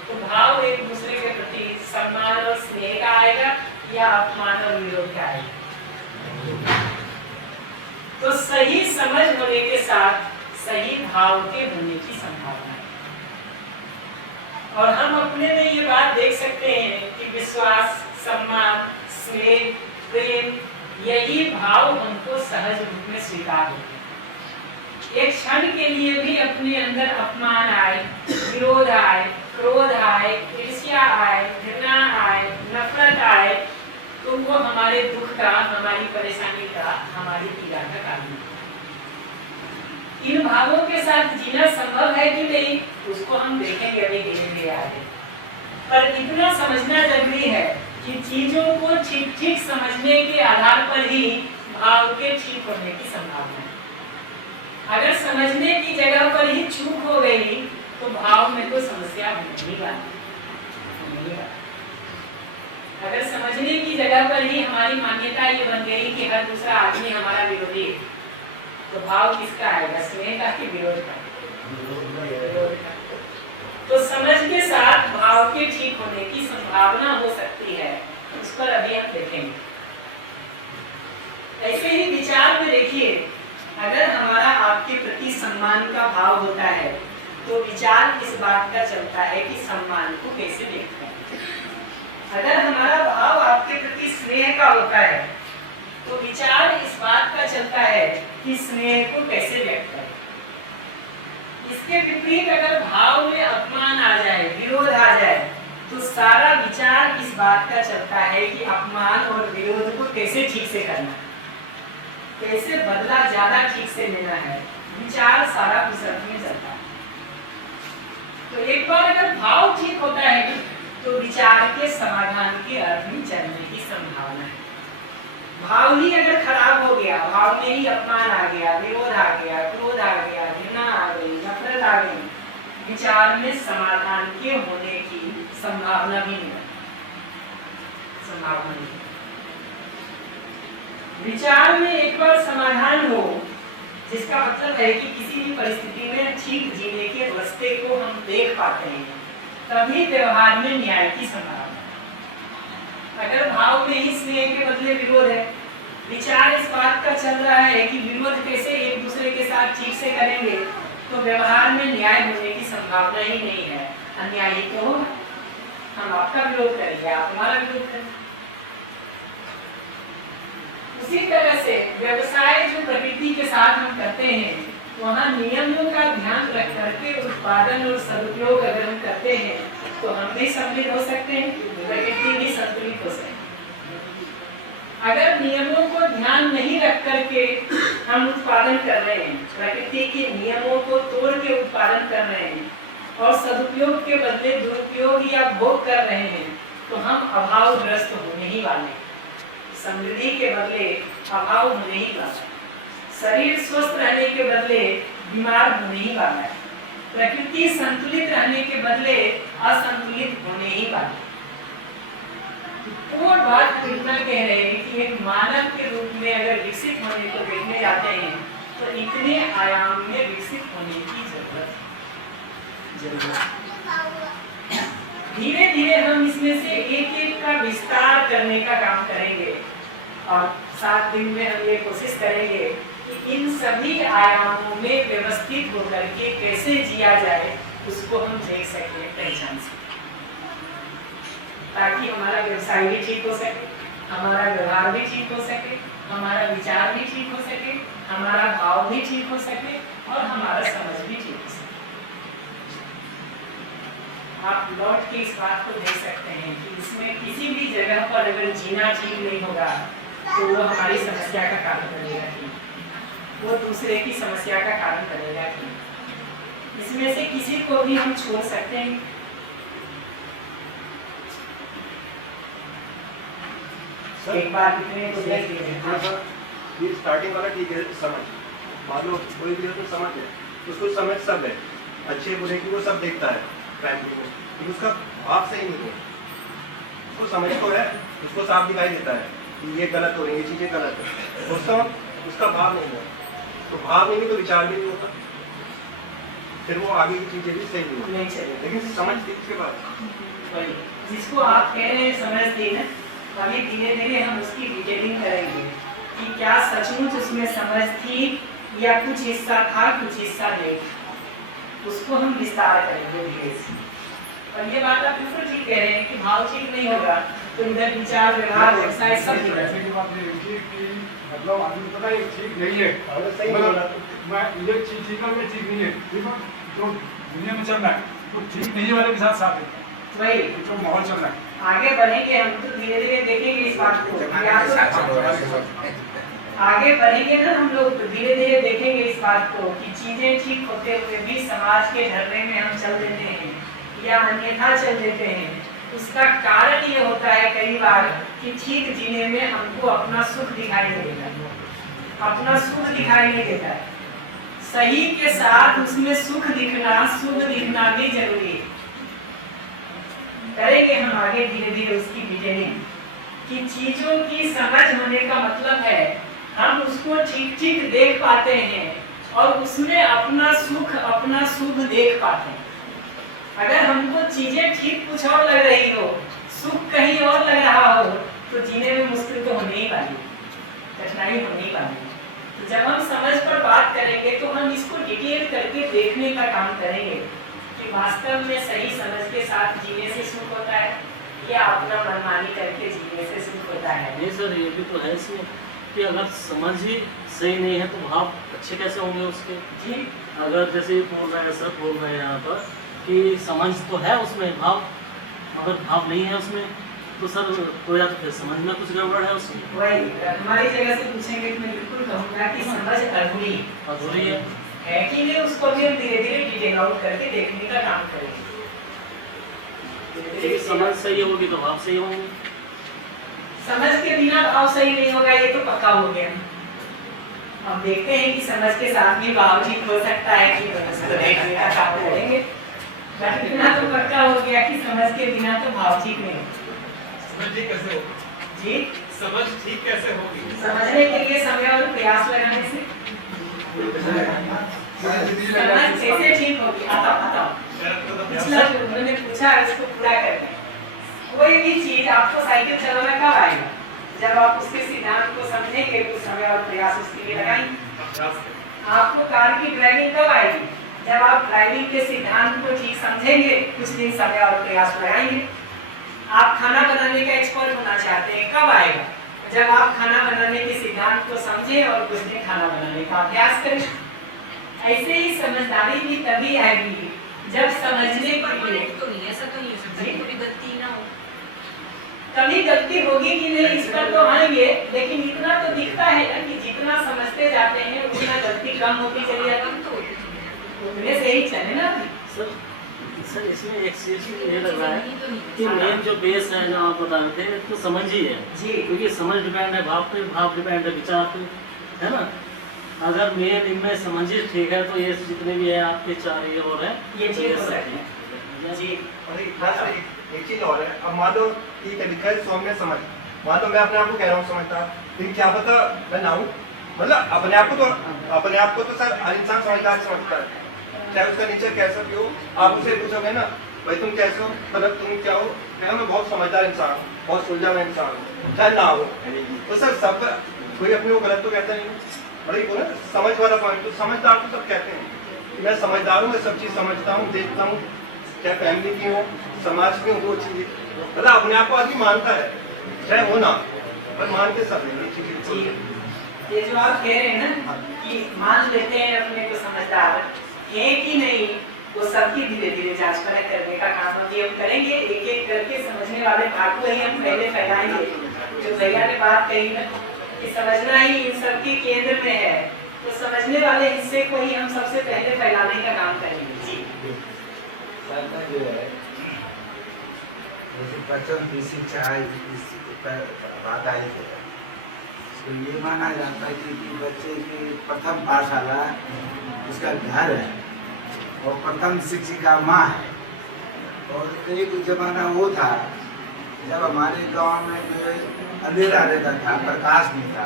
तो भाव एक दूसरे के प्रति सम्मान और स्नेह का आएगा या अपमान और विरोध का आएगा। तो सही समझ होने के साथ सही भाव के होने की संभावना है। और हम अपने में ये बात देख सकते हैं कि विश्वास, सम्मान, स्नेह, प्रेम, यही भाव हमको सहज रूप में स्वीकार होते हैं। एक क्षण के लिए भी अपने अंदर अपमान आए, विरोध आए, क्रोध आए, ईर्ष्या आए, घृणा आए, नफरत आए, तो वो हमारे दुख का, हमारी परेशानी का, हमारी पीड़ा का कारण है। इन भावों के साथ जीना संभव है कि नहीं, उसको हम देखेंगे अभी धीरे-धीरे आगे। पर इतना समझना जरूरी है कि चीजों को ठीक ठीक समझने के आधार पर ही भाव के ठीक होने की संभावना है। अगर समझने की जगह पर ही चूक हो गई तो भाव में तो समस्या होने वाली। अगर समझने की जगह पर ही हमारी मान्यता ये बन गई कि हर दूसरा आदमी हमारा विरोधी है, तो भाव किसका आएगा? स्नेह का कि विरोध का? तो समझ के साथ भाव के ठीक होने की संभावना हो सकती है, उस पर अभी हम देखेंगे। ऐसे ही विचार में देखिए, अगर हमारा आपके प्रति सम्मान का भाव होता है तो विचार इस बात का चलता है कि सम्मान को कैसे देखते हैं। अगर हमारा भाव आपके प्रति स्नेह का होता है तो विचार इस बात का चलता है कि स्नेह को कैसे व्यक्त करें। इसके विपरीत अगर भाव में अपमान आ जाए, विरोध आ जाए, तो सारा विचार इस बात का चलता है कि अपमान और विरोध को कैसे ठीक से करना है, कैसे बदला ज्यादा ठीक से लेना है। विचार सारा उस अर्थ में चलता है। तो एक बार अगर भाव ठीक होता है तो विचार के समाधान के अर्थ में चलने की संभावना है। भाव ही अगर खराब हो गया, भाव में ही अपमान आ गया, विरोध आ गया, क्रोध आ गया, घृणा आ गई, नफरत आ गई, विचार में समाधान के होने की संभावना भी नहीं है। संभावना नहीं। विचार में एक बार समाधान हो, जिसका मतलब है कि किसी भी परिस्थिति में ठीक जीने के रास्ते को हम देख पाते हैं, तभी व्यवहार में न्याय की संभावना। अगर भाव में ही स्नेह के बदले विरोध है, विचार इस बात का चल रहा है कि विरोध कैसे एक दूसरे के साथ ठीक से करेंगे, तो व्यवहार में न्याय होने की संभावना ही नहीं है। अन्याय ही तो होगा। हम आपका विरोध करेंगे, आप हमारा विरोध करेंगे। उसी तरह से व्यवसाय जो प्रकृति के साथ हम करते हैं, वहाँ नियमों का ध्यान रख करके उत्पादन और सदुपयोग अगर हम करते हैं तो हम भी सम्मिलित हो सकते हैं, प्रकृति भी संतुलित हो सकती है। अगर नियमों को ध्यान नहीं रख करके हम उत्पादन कर रहे हैं, प्रकृति के नियमों को तोड़ के उत्पादन कर रहे हैं और सदुपयोग के बदले दुरुपयोग या भोग कर रहे हैं तो हम अभावग्रस्त होने ही वाले हैं। समृद्धि के बदले अभाव होने ही वाला है। शरीर स्वस्थ रहने के बदले बीमार होने ही वाला है। प्रकृति संतुलित रहने के बदले असंतुलित होने ही वाला है। और बात कृष्णा कह रहे हैं कि एक मानव के रूप में अगर विकसित होने को देखने जाते हैं तो इतने आयाम में विकसित होने की जरूरत है। धीरे धीरे हम इसमें से एक एक का विस्तार करने का काम करेंगे और 7 दिन में हम ये कोशिश करेंगे कि इन सभी आयामों में व्यवस्थित होकर के कैसे जिया जाए उसको हम देख सकें, पहचान सकें, ताकि हमारा व्यवसाय भी ठीक हो सके, हमारा व्यवहार भी ठीक हो सके, हमारा विचार भी ठीक हो सके, हमारा भाव भी ठीक हो सके और हमारा समझ भी ठीक हो सके। आप लौट के इस बात को देख सकते हैं कि इसमें किसी भी जगह पर अगर जीना ठीक नहीं होगा तो वो हमारी समस्या का कारण बनेगा कि वो दूसरे की समस्या का कारण बनेगा कि इसमें से किसी को भी हम छोड़ सकते हैं। एक बार इतने को देख लीजिए। ये स्टार्टिंग वाला ठीक है, समझ मान लो कोई भी हो तो समझ है, उसको समझ सब है, अच्छे बुरे की वो सब देखता है फैमिली में, लेकिन उसका भाव सही नहीं है। उसको समझ तो है, उसको साफ दिखाई देता है कि ये गलत हो रही है, ये चीज़ें गलत है, उसका भाव नहीं है। तो भाव नहीं है तो विचार भी नहीं होता, फिर वो आगे की चीज़ें भी सही नहीं चलेगी। लेकिन समझ थी उसके बाद जिसको आप कह रहे हैं समझ थी ना, अभी धीरे धीरे हम उसकी डिटेलिंग करेंगे कि क्या सचमुच उसमें समझ थी या कुछ हिस्सा था कुछ हिस्सा नहीं, उसको हम विस्तार करेंगे धीरे से। और ये बात आप बिल्कुल ठीक कह रहे हैं कि भाव ठीक नहीं होगा तो इधर विचार व्यवहार व्यवसाय सब ठीक ऐसे की बात नहीं है कि मतलब आदमी पता है ठीक नहीं है, सही बोला। मैं ये चीज ठीक है, ये ठीक नहीं है, ठीक है, जो दुनिया में चल रहा है तो ठीक नहीं वाले के साथ साथ है, वही जो माहौल चल रहा है। आगे बढ़ेंगे हम तो धीरे धीरे देखेंगे इस बात को, या तो आगे बढ़ेंगे ना हम लोग तो धीरे धीरे देखेंगे इस बात को कि चीजें ठीक होते हुए भी समाज के ढर्रे में हम चल देते हैं या अन्यथा चल देते हैं। उसका कारण ये होता है कई बार कि ठीक जीने में हमको अपना सुख दिखाई नहीं देता, अपना सुख दिखाई नहीं देता है। सही के साथ उसमें सुख दिखना, शुभ दिखना भी जरूरी है। करेंगे हम आगे धीरे धीरे उसकी डिटेलिंग कि चीजों की समझ होने का मतलब है हम उसको ठीक ठीक देख पाते हैं और उसमें अपना सुख अपना शुभ देख पाते हैं। अगर हमको चीजें ठीक कुछ और लग रही हो, सुख कहीं और लग रहा हो तो जीने में मुश्किल तो होने ही वाली, कठिनाई होने ही वाली। तो जब हम समझ पर बात करेंगे तो हम इसको डिटेल करके देखने का काम करेंगे कि वास्तव में सही समझ के साथ जीने से सुख होता है या अपना मनमानी करके जीने से सुख होता है। नहीं सर, ये भी तो है इसमें कि अगर समझ ही सही नहीं है तो भाव अच्छे कैसे होंगे उसके। जी अगर जैसे बोल रहे हैं सर, बोल रहे हैं यहाँ पर कि समझ तो है उसमें, भाव अगर भाव नहीं है उसमें तो सर तो या तो फिर समझ में कुछ गड़बड़ है उसमें। वही हमारी जगह से पूछेंगे तो मैं बिल्कुल कहूँगा कि समझ अधूरी है कि नहीं, उसको भी हम धीरे धीरे डिटेल आउट करके देखने का काम करेंगे। है। समझ सही होगी तो भाव सही होंगे। समझ के बिना भाव सही नहीं होगा, ये तो पक्का हो गया। हम देखते हैं कि समझ के साथ भी भाव ठीक हो सकता है कि उसको देखने का काम करेंगे। बट इतना तो पक्का हो गया कि समझ के बिना तो भाव ठीक नहीं होगा। समझ ठीक कैसे होगी? जी समझ ठीक कैसे होगी? समझने के लिए समय और प्रयास लगाने से समझ कैसे ठीक होगी। आता पिछला जो उन्होंने पूछा है उसको पूरा करना है। कोई भी चीज आपको साइकिल चलाना कब आएगा? जब आप उसके सिद्धांत को समझेंगे, कुछ समय और प्रयास उसके लिए लगाएंगे। आपको कार की ड्राइविंग कब आएगी? जब आप ड्राइविंग के सिद्धांत को ठीक समझेंगे, कुछ दिन समय और प्रयास लगाएंगे। आप खाना बनाने का एक्सपर्ट होना चाहते हैं, कब आएगा? जब आप खाना बनाने के सिद्धांत को समझें और कुछ दिन खाना बनाने का अभ्यास करें। ऐसे ही समझदारी भी तभी आएगी जब समझने के लिए तो नहीं, ऐसा तो नहीं हो सकता कि कोई गलती ना हो। कभी गलती होगी कि नहीं इस पर तो आएंगे, लेकिन इतना तो दिखता है ना कि जितना समझते जाते हैं उतना गलती कम होती चली जाती है। उतने से ही चले ना। सर सर इसमें एक चीज ये लग रहा है कि मेन जो बेस है जो आप बता रहे थे तो समझ ही है जी क्योंकि समझ डिपेंड है भाव पे, भाव डिपेंड है विचार पे, है ना। अगर मेन इनमें समझ ही ठीक है तो ये जितने भी है आपके चार ये और है ये तो ठीक हो सब सकते हैं जी। और एक चीज और है, अब मान लो ठीक है लिखा है सौम्य समझ, मान लो मैं अपने आप को कह रहा हूँ समझता, लेकिन क्या पता मैं ना हूँ, मतलब अपने आप को तो सर हर इंसान समझदार समझता है, चाहे उसका नेचर कैसा भी हो। आप उसे पूछोगे ना भाई तुम कैसे हो, मतलब तुम क्या हो, मैं बहुत समझदार इंसान हूँ, बहुत सुलझा हुआ इंसान हूँ, चाहे ना हो। तो सर सब कोई अपने को गलत तो कहता नहीं, बड़ी बोला समझ वाला पॉइंट, तो समझदार तो सब कहते हैं कि मैं समझदार हूँ, मैं सब चीज़ समझता हूँ, देखता हूँ, चाहे फैमिली की हो, समाज की हो, वो चीज़ मतलब अपने आप को आदमी मानता है, चाहे हो ना, पर मान के सब जी। ये जो आप कह रहे हैं ना कि मान लेते हैं अपने को समझदार है कि नहीं, वो सबकी धीरे धीरे जांच परख करने का काम अभी हम करेंगे, एक एक करके समझने वाले भाग को ही हम पहले फैलाएंगे। जो भैया ने बात कही ना कि समझना ही इन सबके केंद्र में है, तो समझने वाले हिस्से को ही हम सबसे पहले फैलाने का काम करेंगे जी। जो है जैसे बच्चों की शिक्षा बात आई है, तो ये माना जाता है कि बच्चे की प्रथम पाठशाला उसका घर है और प्रथम शिक्षिका माँ है। और एक जमाना वो था जब हमारे गांव में जो है अंधेरा रहता था, प्रकाश नहीं था,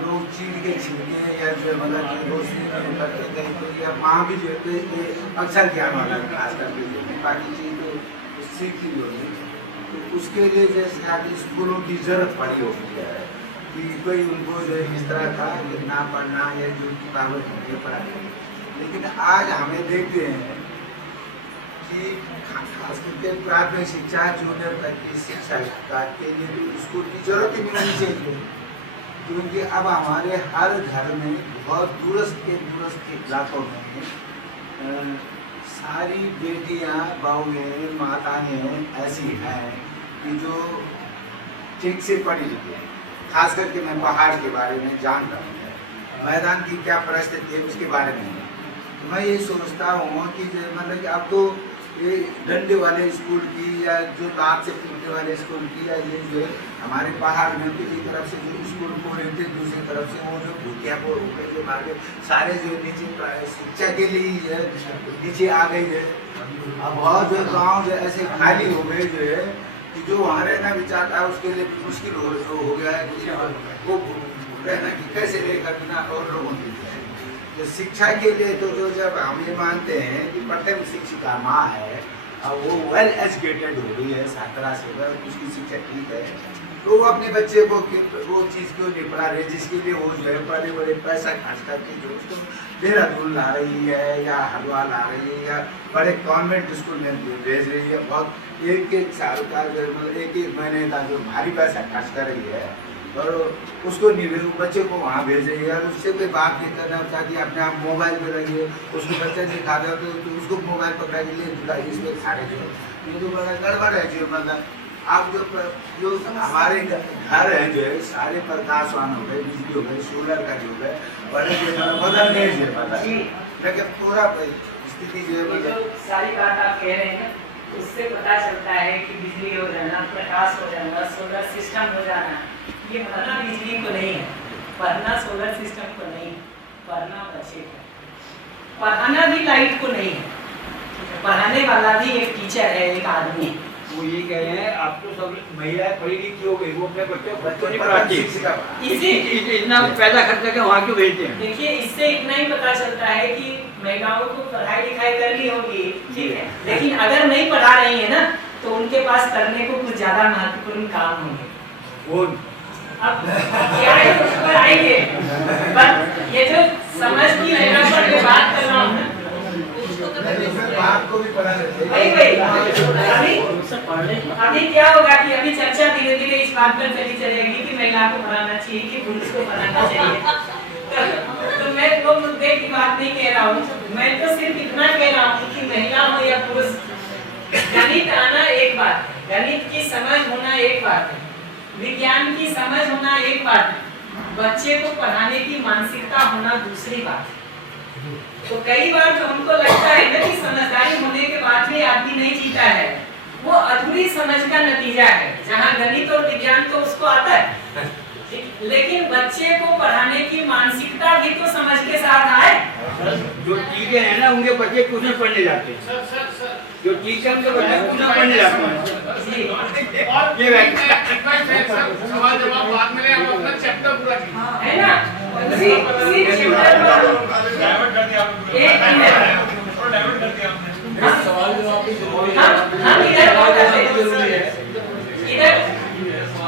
लोग चीड़ के छिड़के या जो मतलब कि रोशनी करते थे, तो या माँ भी जो है ये अक्षर ज्ञान वाला खास करके जो बाकी चीज तो सीखी होगी, तो उसके लिए जैसे आगे स्कूलों की जरूरत पड़ी होती है कि कोई उनको जो इस तरह का लिखना पढ़ना या जो किताबें पढ़ाई। लेकिन आज हमें देखते हैं कि खास करके प्राथमिक शिक्षा जूनियर तक की शिक्षा के लिए स्कूल की जरूरत ही नहीं होनी चाहिए, क्योंकि अब हमारे हर घर में बहुत दूरस्थ के इलाकों में सारी बेटियां बहुएं माताएं ऐसी हैं कि जो ठीक से पढ़ी लिखी हैं। खास करके मैं पहाड़ के बारे में जानता हूँ, मैदान की क्या परिस्थिति है उसके बारे में तो मैं ये सोचता हूँ कि मतलब कि अब तो ये डंडे वाले स्कूल की या जो दांत से पीटने वाले स्कूल की या ये जो है हमारे पहाड़ में किसी तरफ से जो स्कूल को रहते दूसरी तरफ से वो जो भूतिया को जो मारे सारे जो नीचे शिक्षा के लिए नीचे आ गई है। अब बहुत जो गाँव जो ऐसे खाली हो गए जो है कि जो वहाँ रहना भी चाहता है उसके लिए मुश्किल हो गया है कि वो रहना कि कैसे रहेगा बिना और लोगों के लिए। तो शिक्षा के लिए तो जो जब हम ये मानते हैं कि प्रथम शिक्षिका माँ है और वो वेल एजुकेटेड हो गई है, छात्रा से उसकी शिक्षा ठीक है, तो वो अपने बच्चे को वो चीज़ क्यों नहीं पढ़ा रही जिसके लिए वो जो है बड़े बड़े पैसा खर्च करके जो उसको देहरादून ला रही है या हरिद्वार ला रही है या बड़े कॉन्वेंट स्कूल में भेज रही है, बहुत एक साल का मतलब एक महीने का जो भारी पैसा खर्च कर रही है और उसको नहीं बच्चे को वहाँ भेज रही है और उससे कोई बात नहीं करना चाहती, अपने आप मोबाइल पे रहिए, उसको बच्चे दिखा दो तो उसको मोबाइल पकड़ा के लिए इसमें सारे जो ये तो बड़ा गड़बड़ है जो मतलब आप जो हमारे घर हैं जो है सारे प्रकाशवान हो गए, बिजली हो गए, सोलर का हो गए, बड़े जो बदल नहीं है पता लेकिन पूरा स्थिति जो है जो सारी बात आप कह रहे हैं उससे पता चलता है कि बिजली हो जाना, प्रकाश हो जाना, सोलर सिस्टम हो जाना, ये पढ़ना बिजली को नहीं है, पढ़ना सोलर सिस्टम को नहीं है, पढ़ना बच्चे को, पढ़ाना भी लाइट को नहीं है, पढ़ाने वाला भी एक टीचर है, एक आदमी है। वो ये कह रहे हैं आपको सब महिलाएं पढ़ी लिखी हो गई, वो अपने बच्चों को नहीं पढ़ाती, इतना पैसा खर्च करके वहाँ क्यों भेजते हैं? देखिए इससे इतना ही पता चलता है कि महिलाओं को पढ़ाई लिखाई करनी होगी, ठीक है, लेकिन अगर नहीं पढ़ा रही है ना तो उनके पास करने को कुछ ज्यादा महत्वपूर्ण काम होंगे। वो अब क्या है उस पर आएंगे, पर ये जो समझ की लेवल पर मैं बात कर रहा हूँ आपको भी पढ़ा लेते अभी क्या होगा कि अभी चर्चा धीरे धीरे इस बात पर चली चलेगी कि महिला को पढ़ाना चाहिए कि पुरुष को पढ़ाना चाहिए। तो मैं वो मुद्दे की बात नहीं कह रहा हूँ, मैं तो सिर्फ इतना कह रहा हूँ कि महिला हो या पुरुष, गणित आना एक बात है, गणित की समझ होना एक बात है, विज्ञान की समझ होना एक बात है, बच्चे को पढ़ाने की मानसिकता होना दूसरी बात है। तो कई बार जो हमको लगता है ना कि समझदारी होने के बाद भी आदमी नहीं जीता है, वो अधूरी समझ का नतीजा है। जहाँ गणित और विज्ञान तो उसको आता है, लेकिन बच्चे को पढ़ाने की मानसिकता भी तो समझ के साथ आए। जो टीचर है ना उनके बच्चे ट्यूशन पढ़ने जाते हैं, जो टीचर के बच्चे ट्यूशन पढ़ने जाते हैं। और ये रिक्वेस्ट है सर, सवाल जवाब बाद में ले, हम अपना चैप्टर पूरा कीजिए, है ना? उसी चैप्टर में डाइवर्ट कर दिया आपने, एक मिनट, और डाइवर्ट कर दिया आपने। सवाल जवाब भी जरूरी है। हम इधर लौट आते हैं, जरूरी है। इधर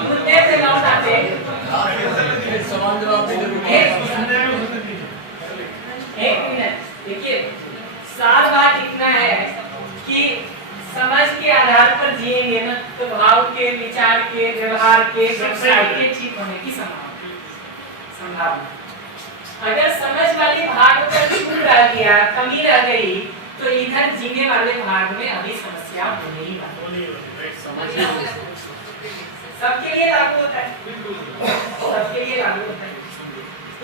मुद्दे से लौट आते हैं। सवाल जवाब भी जरूरी है। एक मिनट, देखिए सार बात इतना है कि समझ के आधार पर जिएंगे ना तो भाव के, विचार के, व्यवहार के, व्यवसाय के ठीक होने की संभावना। अगर समझ वाले भाग पर छूट रह गया, कमी रह गई, तो इधर जीने वाले भाग में अभी समस्या होने ही वाली है। सबके लिए लागू होता है, सबके लिए लागू होता है।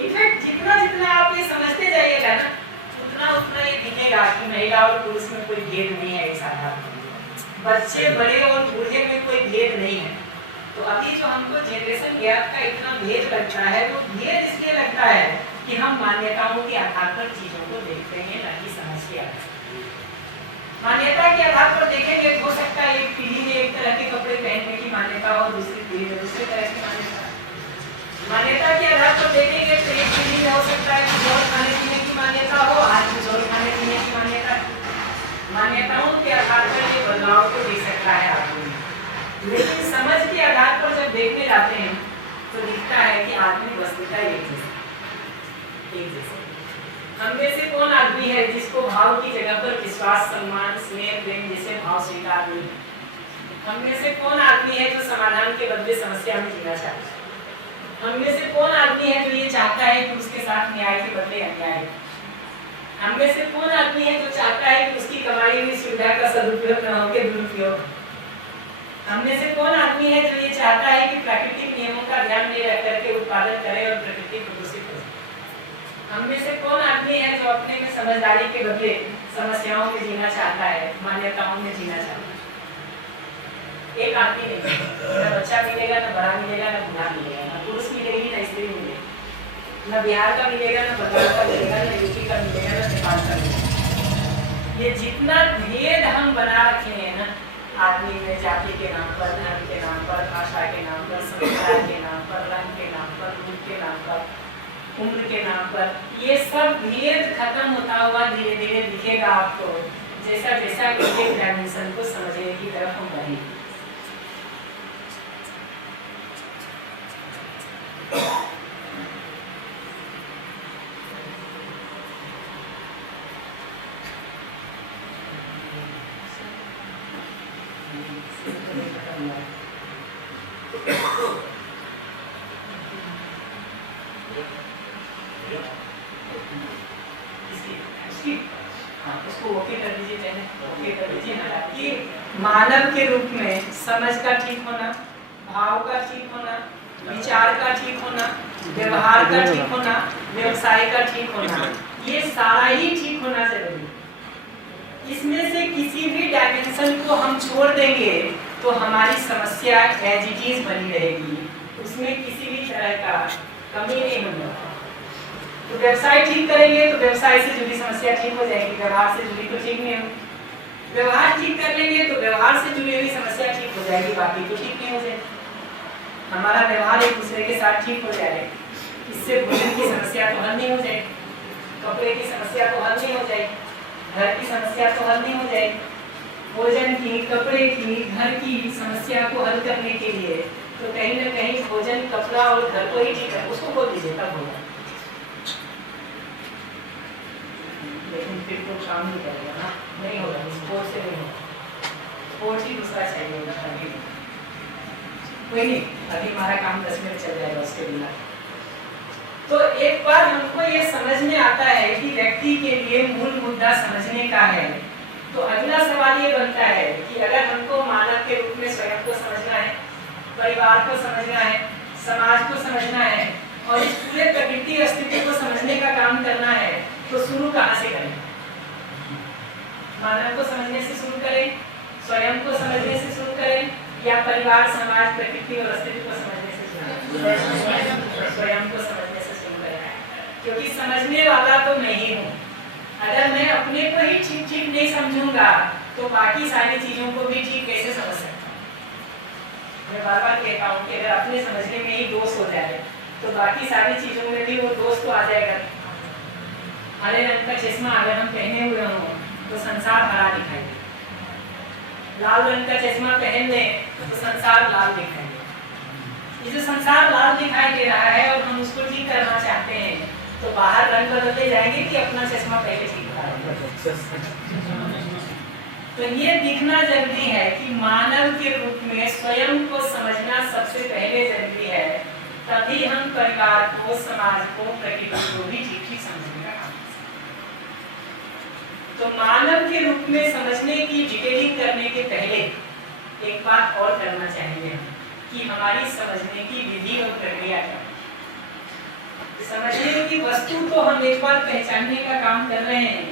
इनफैक्ट जितना जितना आप ये समझते जाइएगा ना, उतना उतना ये दिखेगा कि महिला और पुरुष में कोई भेद नहीं है। इस आधार पर बच्चे, बड़े और बूढ़े में कोई भेद नहीं है। तो अभी जो हमको जनरेशन गैप का इतना भेद लगता है, वो भेद इसलिए लगता है कि हम मान्यताओं के आधार पर चीजों को देखते हैं, ना कि समझ के आधार पर। मान्यता के आधार पर देखेंगे, हो सकता है एक पीढ़ी में एक तरह के कपड़े पहनने की मान्यता हो, दूसरी पीढ़ी में दूसरी तरह की मान्यता। मान्यता के आधार पर देखेंगे तो एक पीढ़ी में हो सकता है कि जोर खाने पीने की मान्यता हो, आज भी जोर खाने पीने की मान्यता है। मान्यताओं के आधार पर ये बदलाव को देख सकता है आदमी, लेकिन समझ के आधार पर जब देखने जाते हैं तो दिखता है कि आदमी वस्तुतः एक जैसे। हम में से कौन आदमी है जिसको भाव की जगह पर विश्वास, सम्मान, स्नेह, प्रेम जैसे भाव स्वीकार नहीं? हम में से कौन आदमी है जो समाधान के बदले समस्या में जीना चाहता है? हम में से कौन आदमी है जो ये चाहता है कि उसके साथ न्याय के बदले अन्याय है? हम में से कौन आदमी है जो चाहता है कि उसकी कमाई हुई सुविधा का सदुपयोग न होकर दुरुपयोग? हम में से कौन आदमी है जो ये चाहता है कि प्राकृतिक नियमों का ध्यान में रख करके उत्पादन करे और प्रकृति प्रदूषित हो? हम में से कौन आदमी है जो अपने में समझदारी के बदले समस्याओं में जीना चाहता है, मान्यताओं में जीना चाहता है? एक आदमी नहीं, न बच्चा मिलेगा, न बड़ा मिलेगा, न बूढ़ा मिलेगा, न पुरुष मिलेगी, न स्त्री मिलेगी, न बिहार का मिलेगा, न बंगाल का मिलेगा, न यूपी का मिलेगा, न नेपाल का मिलेगा। ये जितना भेद हम बना रखे हैं ना आदमी में, जाति के नाम पर, धर्म के नाम पर, भाषा के नाम पर, संस्कार के नाम पर, रंग के नाम पर, रूप के नाम पर, उम्र के नाम पर, ये सब भेद खत्म होता हुआ धीरे धीरे दिखेगा आपको, जैसा जैसा एक डायमेंशन को समझने की तरफ हम बढ़ेंगे। मानव के रूप में समझ का ठीक होना, भाव का ठीक होना, विचार का ठीक होना, व्यवहार का ठीक होना, व्यवसाय का ठीक होना, ये सारा ही ठीक होना जरूरी है। इसमें से किसी भी डायमेंशन को हम छोड़ देंगे तो हमारी समस्या एज इट इज बनी रहेगी, उसमें किसी भी तरह का कमी नहीं होगा। तो व्यवसाय ठीक करेंगे तो व्यवसाय से जुड़ी समस्या ठीक हो जाएगी, व्यवहार से जुड़ी तो ठीक नहीं होगी। व्यवहार ठीक कर लेंगे तो व्यवहार से जुड़ी हुई समस्या ठीक हो जाएगी, बाकी तो ठीक नहीं हो जाएगी। हमारा व्यवहार एक दूसरे के साथ ठीक हो जाएगा, इससे भोजन की समस्या तो हल नहीं हो जाएगी, कपड़े की समस्या तो हल नहीं हो जाएगी, घर की समस्या तो हल नहीं हो जाएगी। भोजन की, कपड़े की, घर की समस्या को हल करने के लिए तो कहीं ना कहीं भोजन, कपड़ा और घर को ही ठीक है, उसको बोल दीजिए तब होगा। लेकिन फिर तो काम नहीं करेगा ना, नहीं होगा, स्पोर्ट से नहीं होगा, स्पोर्ट ही दूसरा चाहिए होगा। अभी कोई नहीं, अभी हमारा काम 10 मिनट चल जाएगा उसके बिना। तो एक बार हमको ये समझ में आता है कि व्यक्ति के लिए मूल मुद्दा समझने का है, तो अगला सवाल ये बनता है कि अगर हमको मानव के रूप में स्वयं को समझना है, परिवार को समझना है, समाज को समझना है और इस पूरे प्रकृति अस्तित्व को समझने का काम करना है, तो शुरू कहाँ से करें? मानव को समझने से शुरू करें, स्वयं को समझने से शुरू करें, या परिवार, समाज, प्रकृति और अस्तित्व को समझने से शुरू करें? स्वयं को समझने से शुरू करें, क्योंकि समझने वाला तो मैं ही हूँ। अगर मैं अपने को ही ठीक ठीक नहीं समझूंगा तो बाकी सारी चीजों को भी ठीक कैसे समझ सकता हूँ? मैं बार बार कहता हूँ कि अगर अपने समझने में ही दोष हो जाए तो बाकी सारी चीजों में भी वो दोष तो आ जाएगा। हरे रंग का चश्मा अगर हम पहने हुए हों तो संसार हरा दिखाई दे, लाल रंग का चश्मा पहन लें तो संसार लाल दिखाई दे। ये जो संसार लाल दिखाई दे रहा है और हम उसको ठीक करना चाहते हैं तो बाहर रंग बदलते जाएंगे कि अपना चश्मा पहले ठीक करेंगे। तो ये दिखना जरूरी है कि मानव के रूप में स्वयं को समझना सबसे पहले जरूरी है, तभी हम परिवार को, समाज को, प्रकृति को भी ठीक ठीक समझने का काम कर सकते। तो मानव के रूप में समझने की डिटेलिंग करने के पहले एक बात और करना चाहिए कि हमारी समझने की विधि और प्रक्रिया क्या है। समझने की वस्तु तो हम एक बार पहचानने का काम कर रहे हैं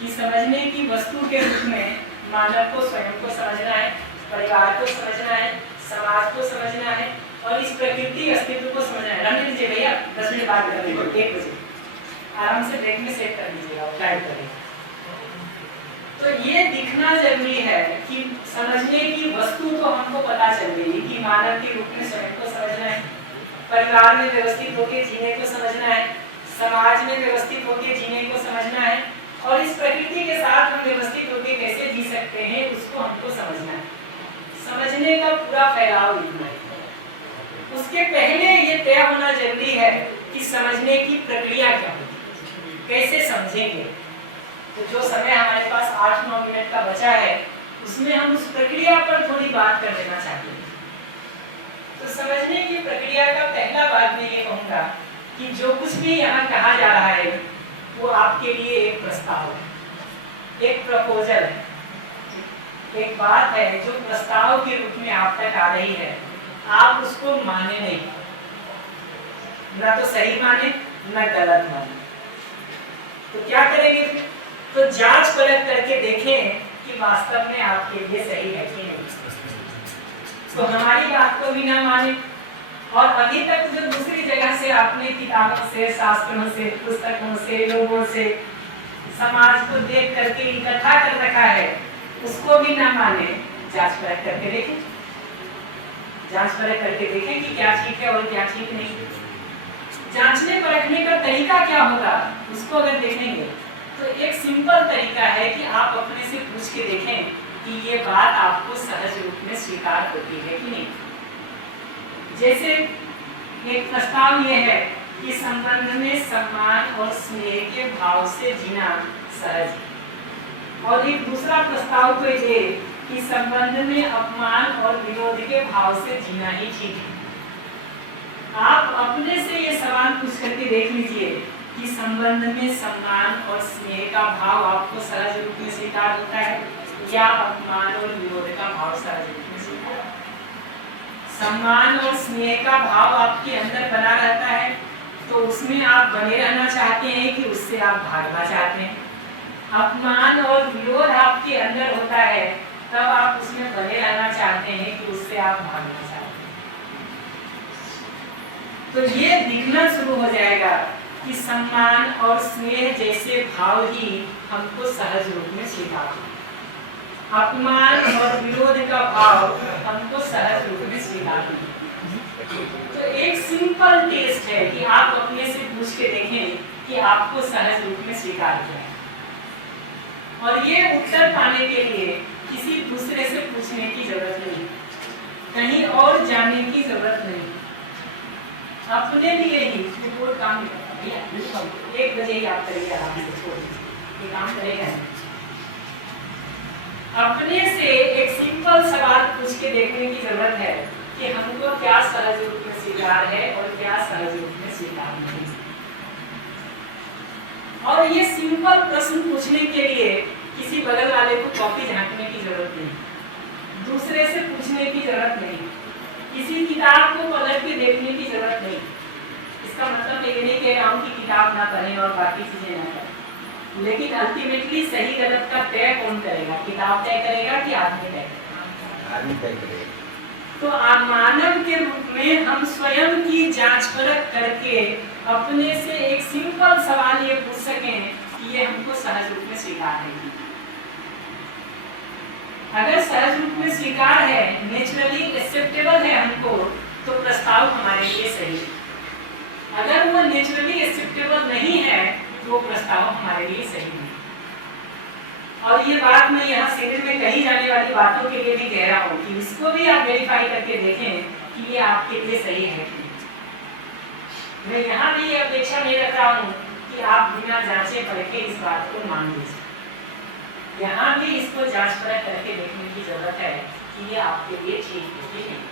कि समझने की वस्तु के रूप में मानव को स्वयं को समझना है, परिवार को समझना है, समाज को समझना है और इस प्रकृति अस्तित्व को समझना है। रमन जी भैया 10 मिनट बात कर लेंगे, 1 बजे आराम से ब्रेक में सेट कर लीजिएगा, टाइप करेंगे। तो ये दिखना जरूरी है कि समझने की वस्तु तो हमको पता चल गई कि मानव के रूप में स्वयं को समझना है, परिवार में व्यवस्थित होकर जीने को समझना है, समाज में व्यवस्थित होकर जीने को समझना है और इस प्रकृति के साथ हम व्यवस्थित होकर कैसे जी सकते हैं उसको हमको समझना है। समझने का पूरा फैलाव इतना है। उसके पहले ये तय होना जरूरी है कि समझने की प्रक्रिया क्या होगी, कैसे समझेंगे। तो जो समय हमारे पास 8-9 मिनट का बचा है उसमें हम उस प्रक्रिया पर थोड़ी बात कर लेना चाहते हैं। तो समझने की प्रक्रिया का पहला बात मैं ये कहूँगा कि जो कुछ भी यहाँ कहा जा रहा है वो आपके लिए एक प्रस्ताव है, एक प्रपोजल है, एक बात है जो प्रस्ताव के रूप में आप तक आ रही है। आप उसको माने नहीं, ना तो सही माने ना गलत माने। तो क्या करेंगे फिर? तो जांच परख करके देखें कि वास्तव में आपके लिए सही है कि नहीं। तो हमारी बात को भी ना माने और अभी तक जो दूसरी जगह से आपने किताबों से, शास्त्रों से, पुस्तकों से, लोगों से, समाज को देख करके इकट्ठा कर रखा है उसको भी ना माने। जांच परख करके देखें, जांच परख करके देखें कि क्या ठीक है और क्या ठीक नहीं। जांचने परखने का तरीका क्या होगा उसको अगर देखेंगे तो एक सिंपल तरीका है कि आप अपने से पूछ के देखें कि ये बात आपको सहज रूप में स्वीकार होती है कि नहीं। जैसे एक प्रस्ताव ये है कि संबंध में सम्मान और स्नेह के भाव से जीना सहज है और एक दूसरा प्रस्ताव तो ये कि संबंध में अपमान और विरोध के भाव से जीना ही ठीक है। आप अपने से ये सवाल पूछ करके देख लीजिए कि संबंध में सम्मान और स्नेह का भाव आपको सहज रूप में स्वीकार होता है या अपमान और विरोध का भाव सहज रूप में स्वीकार होता है। सम्मान और स्नेह का भाव आपके अंदर बना रहता है तो उसमें आप बने रहना चाहते हैं कि उससे आप भागना चाहते हैं। अपमान और विरोध आपके अंदर होता है तब आप उसमें बने रहना चाहते हैं कि उससे आप भागना चाहते हैं। तो ये दिखना शुरू हो जाएगा कि सम्मान और स्नेह जैसे भाव ही हमको सहज रूप में स्वीकार होते हैं। अपमान और विरोध का भाव हमको सहज रूप में स्वीकार होते हैं। तो एक सिंपल टेस्ट है कि आप अपने से पूछ के देखें कि आपको सहज रूप में स्वीकार किया है और ये उत्तर पाने के लिए किसी दूसरे से पूछने की जरूरत नहीं, कहीं और जाने की जरूरत नहीं, अपने लिए ही रिपोर्ट काम भैया 1 बजे ही आप करेंगे आराम से, छोड़ ये काम करेगा। अपने से एक सिंपल सवाल पूछ के देखने की जरूरत है कि हमको क्या सहज रूप में स्वीकार है और क्या सहज रूप में स्वीकार नहीं। और ये सिंपल प्रश्न पूछने के लिए किसी बगल वाले को कॉपी झांकने की जरूरत नहीं, दूसरे से पूछने की जरूरत नहीं, किसी किताब को पलट के देखने की जरूरत नहीं। इसका मतलब मैं ये नहीं कह रहा हूँ कि किताब ना पढ़ें और बाकी चीजें ना करें, लेकिन अल्टीमेटली सही गलत का तय कौन करेगा? किताब तय करेगा कि आदमी तय करेगा? आदमी तय करेगा। तो मानव के रूप में हम स्वयं की जांच परख करके अपने से एक सिंपल सवाल ये पूछ सकें कि ये हमको सहज रूप में स्वीकार है कि? अगर सहज रूप में स्वीकार है, नेचुरली एक्सेप्टेबल है हमको, तो प्रस्ताव हमारे लिए सही है। अगर वो नेचुरली एक्सेप्टेबल नहीं है तो वो प्रस्ताव हमारे लिए सही नहीं। और ये बात मैं यहाँ शिविर में कही जाने वाली बातों के लिए भी कह रहा हूँ कि इसको भी आप वेरीफाई करके देखें कि ये आपके लिए सही है कि नहीं। मैं यहाँ भी ये अपेक्षा नहीं रख रहा हूँ कि आप बिना जांचे परखे इस बात को मान लीजिए। यहाँ भी इसको जांच परख करके देखने की जरूरत है कि ये आपके लिए ठीक है कि नहीं।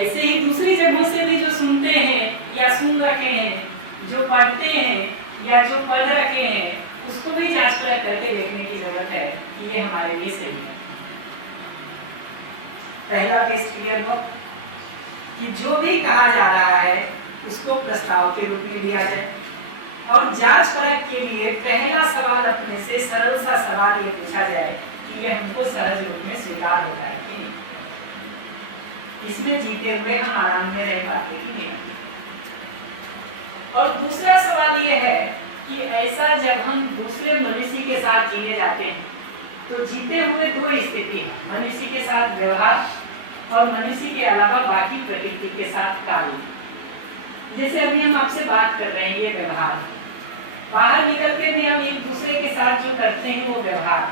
ऐसे ही दूसरी जगहों से भी जो सुनते हैं या सुन रखे हैं, जो पढ़ते हैं या जो पढ़ रखे हैं, उसको भी जांच परख करके देखने की जरूरत है कि ये हमारे लिए सही है। पहला टेस्ट क्लियर हो कि जो भी कहा जा रहा है उसको प्रस्ताव के रूप में लिया जाए, और जांच परख के लिए पहला सवाल अपने से सरल सा सवाल ये पूछा जाए कि ये हमको सहज रूप में स्वीकार होता है कि नहीं। इसमें जीते हुए हम आराम में रह पाते कि नहीं। और दूसरा सवाल ये है कि ऐसा जब हम दूसरे मनुष्य के साथ जीने जाते हैं तो जीते हुए दो स्थिति है, मनुष्य के साथ व्यवहार और मनुष्य के अलावा बाकी प्रकृति के साथ कार्य। जैसे अभी हम आपसे बात कर रहे हैं, ये व्यवहार, बाहर निकल के भी हम एक दूसरे के साथ जो करते हैं वो व्यवहार,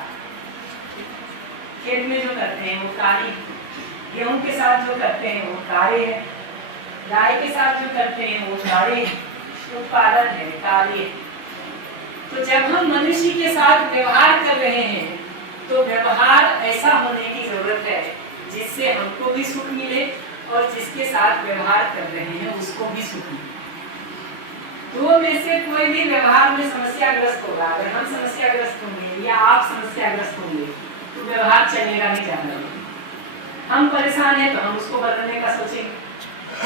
खेत में जो करते हैं वो कार्य, गेहूं के साथ जो करते हैं वो कार्य है, गाय के साथ जो करते हैं वो कार्य, उत्पादन है, कार्य। तो जब हम मनुष्य के साथ व्यवहार कर रहे हैं तो व्यवहार ऐसा होने की जरूरत है जिससे हमको भी सुख मिले और जिसके साथ व्यवहार कर रहे हैं उसको भी सुख मिले। दो में से कोई भी व्यवहार में समस्याग्रस्त होगा। अगर हम समस्याग्रस्त होंगे या आप समस्याग्रस्त होंगे तो व्यवहार चलेगा नहीं जाना। हम परेशान हैं तो हम उसको बदलने का सोचेंगे,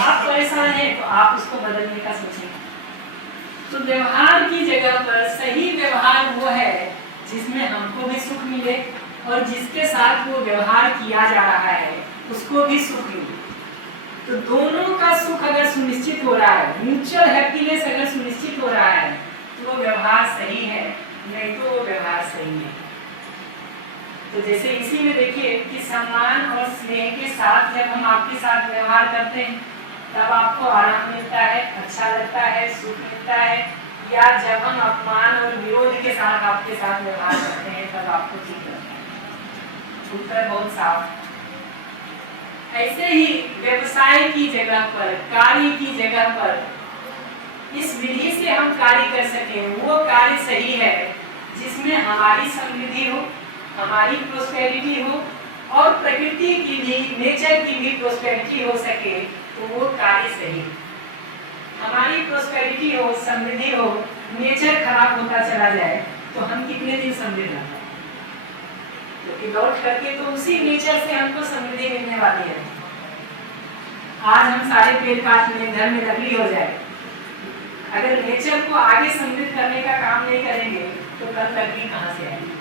आप परेशान हैं तो आप उसको बदलने का सोचेंगे। तो व्यवहार की जगह पर सही व्यवहार वो है जिसमें हमको भी सुख मिले और जिसके साथ वो व्यवहार किया जा रहा है उसको भी सुख मिले। तो दोनों का सुख अगर सुनिश्चित हो रहा है, म्यूचुअल हैप्पीनेस अगर सुनिश्चित हो रहा है तो वो व्यवहार सही है, नहीं तो वो व्यवहार सही नहीं। तो जैसे इसी में देखिए कि सम्मान और स्नेह के साथ जब हम आपके साथ व्यवहार करते हैं तब आपको आराम मिलता है, अच्छा लगता है, सुख मिलता है, या जब हम अपमान और विरोध के साथ आपके साथ व्यवहार करते हैं तब आपको ठीक लगता है। उत्तर बहुत साफ। ऐसे ही व्यवसाय की जगह पर, कार्य की जगह पर इस विधि से हम कार्य कर सकें, वो कार्य सही है जिसमें हमारी समृद्धि हो, हमारी प्रोस्पेरिटी हो और प्रकृति की भी, नेचर की भी प्रोस्पेरिटी हो सके, तो वो कार्य सही है। हमारी प्रोस्पेरिटी हो, समृद्धि हो, नेचर खराब होता चला जाए तो हम कितने दिन समृद्ध रहते हैं? क्योंकि लौट करके तो उसी नेचर से हमको समृद्धि मिलने वाली है। आज हम सारे पेड़ काट लें, घर में लकड़ी हो जाए, अगर नेचर को आगे समृद्ध करने का काम नहीं करेंगे तो कल लकड़ी कहाँ से आएगी,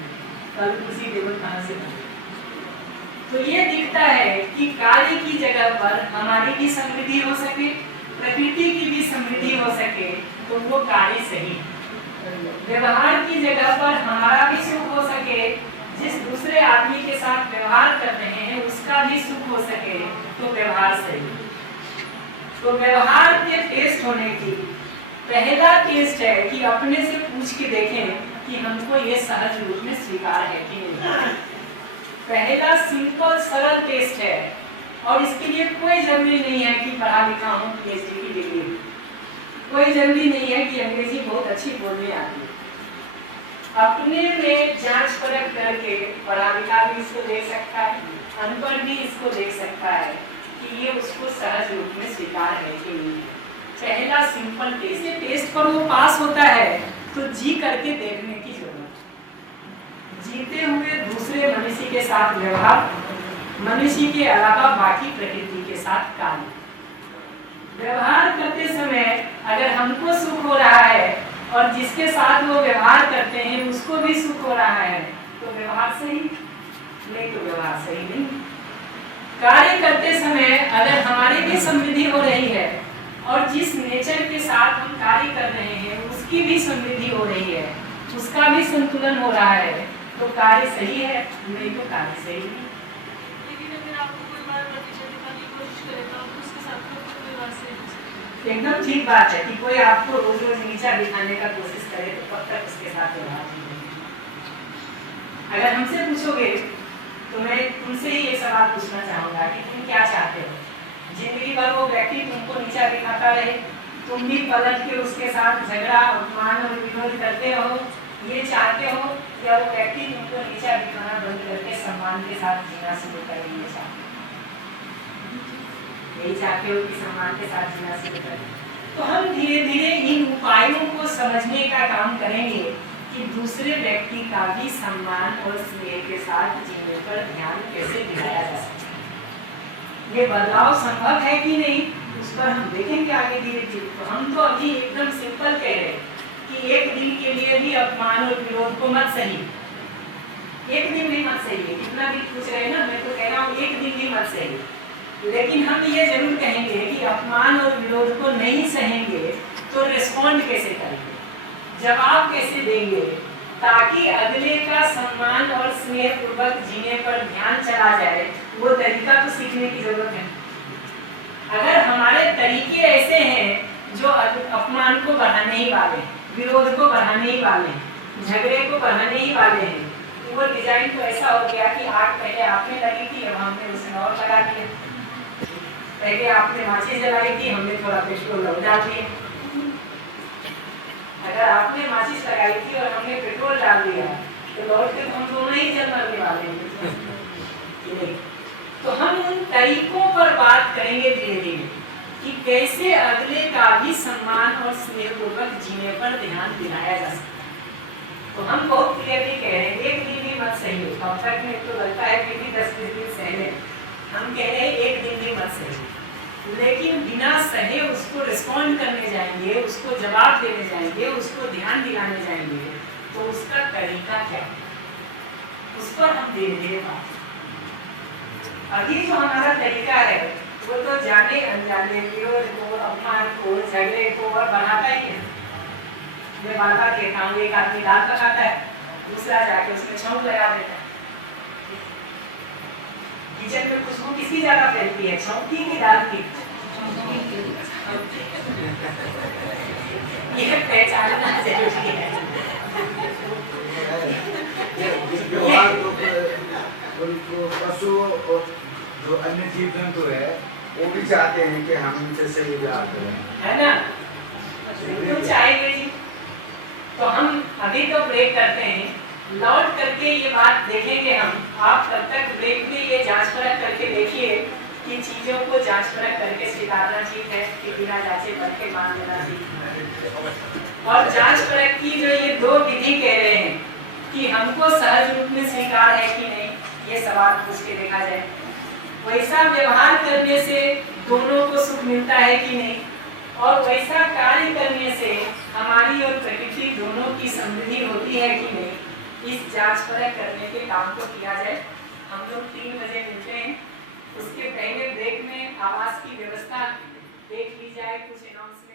कल उसी लेवल कहाँ से आएगी? तो ये दिखता है कि कार्य की जगह पर हमारी भी समृद्धि हो सके, प्रकृति की भी समृद्धि हो सके, तो वो कार्य सही। व्यवहार की जगह पर हमारा भी सुख हो सके, जिस दूसरे आदमी के साथ व्यवहार कर रहे हैं उसका भी सुख हो सके, तो व्यवहार सही। तो व्यवहार के टेस्ट होने की पहला टेस्ट है कि अपने से पूछ के देखें कि हमको ये सहज रूप में स्वीकार है कि नहीं। पहला सिंपल सरल टेस्ट है और इसके लिए कोई जरूरी नहीं है कि पढ़ा लिखा हूँ, PhD की डिग्री, कोई जरूरी नहीं है कि अंग्रेजी बहुत अच्छी बोलने आती है। अपने में जांच परख करके पढ़ा लिखा भी इसको देख सकता है, अनपढ़ भी इसको देख सकता है कि ये उसको सहज रूप में स्वीकार है कि नहीं। पहला सिंपल टेस्ट, ये टेस्ट पर वो पास होता है तो जी करके देखने की जरूरत। जीते हुए दूसरे मनुष्य के साथ व्यवहार, मनुष्य के अलावा बाकी प्रकृति के साथ कार्य। व्यवहार करते समय अगर हमको सुख हो रहा है और जिसके साथ वो व्यवहार करते हैं उसको भी सुख हो रहा है तो व्यवहार सही, नहीं तो व्यवहार सही नहीं। कार्य करते समय अगर हमारी भी समृद्धि हो रही है और जिस नेचर के साथ हम कार्य कर रहे हैं उसकी भी समृद्धि हो रही है, उसका भी संतुलन हो रहा है तो कार्य सही है, नहीं तो कार्य सही नहीं। लेकिन अगर आपको कोई बार प्रतिशत दिखाने की कोशिश करे तो आप उसके साथ तो व्यवहार से हो सकते हैं। एकदम ठीक बात है कि कोई आपको रोज रोज नीचा दिखाने का कोशिश करे तो कब तक उसके साथ व्यवहार करेंगे। अगर हमसे पूछोगे तो मैं तुमसे ही एक सवाल पूछना चाहूंगा कि तुम क्या चाहते हो? जिंदगी भर वो व्यक्ति तुमको नीचा दिखाता रहे, तुम भी पलट के उसके साथ झगड़ा, अपमान और विरोध करते रहो, ये चाहते हो या वो व्यक्ति तुमको नीचा दिखाना बंद करके सम्मान के साथ जीना शुरू कर ये चाहते हो? यही चाहते हो कि सम्मान के साथ जीना शुरू करें। तो हम धीरे धीरे इन उपायों को समझने का काम करेंगे कि दूसरे व्यक्ति का भी सम्मान और स्नेह के साथ जीने पर ध्यान कैसे दिलाया जा सकता है। ये बदलाव संभव है कि नहीं उस पर हम देखेंगे आगे धीरे धीरे। तो हम तो अभी एकदम सिंपल कह रहे हैं कि एक दिन के लिए भी अपमान और विरोध को मत सही, एक दिन भी मत सही। कितना भी पूछ रहे हैं ना, मैं तो कह रहा हूँ एक दिन भी मत सही। लेकिन हम ये जरूर कहेंगे कि अपमान और विरोध को नहीं सहेंगे तो रिस्पॉन्ड कैसे करेंगे, जवाब कैसे देंगे, ताकि अगले का सम्मान और स्नेह पूर्वक जीने पर ध्यान चला जाए। वो तरीका तो सीखने की जरूरत है। अगर हमारे तरीके ऐसे हैं जो अपमान को बढ़ाने ही वाले हैं, विरोध को बढ़ाने ही वाले हैं, झगड़े को बढ़ाने ही वाले हैं, तो वो डिजाइन तो ऐसा हो गया कि आग पहले आपने लगी थी, अब हमने उसे और लगा दिया। पहले आपने माचिस जलाई थी, हमने थोड़ा पेट्रोल डाल दिया। अगर आपने माचिस लगाई थी और हमने पेट्रोल डाल दिया तो लौट के हम दोनों ही जल मरने वाले हैं। तो हम उन तरीकों पर बात करेंगे धीरे धीरे कि कैसे अगले का भी सम्मान और स्नेह पूर्वक जीने पर ध्यान दिलाया जा सकता है। तो हम बहुत क्लियरली कह रहे हैं एक दिन भी मत सही हो। अब तक में तो लगता है कि भी 10-20 दिन सहले, हम कह रहे हैं एक दिन भी मत सही, लेकिन बिना सहे उसको रिस्पॉन्ड करने जाएंगे, उसको जवाब देने जाएंगे, उसको ध्यान दिलाने जाएंगे तो उसका तरीका क्या है उस पर हम धीरे धीरे बात। अभी जो हमारा तरीका है वो तो जाने अनजाने विरोध को, अपमान को, झगड़े को और बढ़ाता ही है। मैं बार बार कहता हूँ, एक आदमी दाल पकाता है, दूसरा जाके उसमें छौंक लगा देता है। किचन में खुशबू किसकी ज्यादा फैलती है, छौंकी की दाल की? ये पहचानना जरूरी है। उनको पशु और जो अन्य जीव जंतु है वो भी चाहते हैं कि हम इनसे सही व्यवहार करें, है ना? बिल्कुल चाहेंगे जी। तो हम अभी तो ब्रेक करते हैं, लौट करके ये बात देखेंगे हम। आप तब तक ब्रेक में ये जांच परख करके देखिए कि चीजों को जांच परख करके स्वीकारना ठीक है कि बिना जांचे परखे मान लेना ठीक। और जांच परख की जो ये दो विधि कह रहे हैं कि हमको सहज रूप में स्वीकार है कि नहीं, ये सवाल पूछ के देखा जाए। वैसा व्यवहार करने से दोनों को सुख मिलता है कि नहीं, और वैसा कार्य करने से हमारी और प्रकृति दोनों की समृद्धि होती है कि नहीं, इस जांच परख करने के काम को किया जाए। हम लोग 3 बजे मिलते हैं। उसके पहले ब्रेक में आवास की व्यवस्था देख ली जाए, कुछ अनाउंसमेंट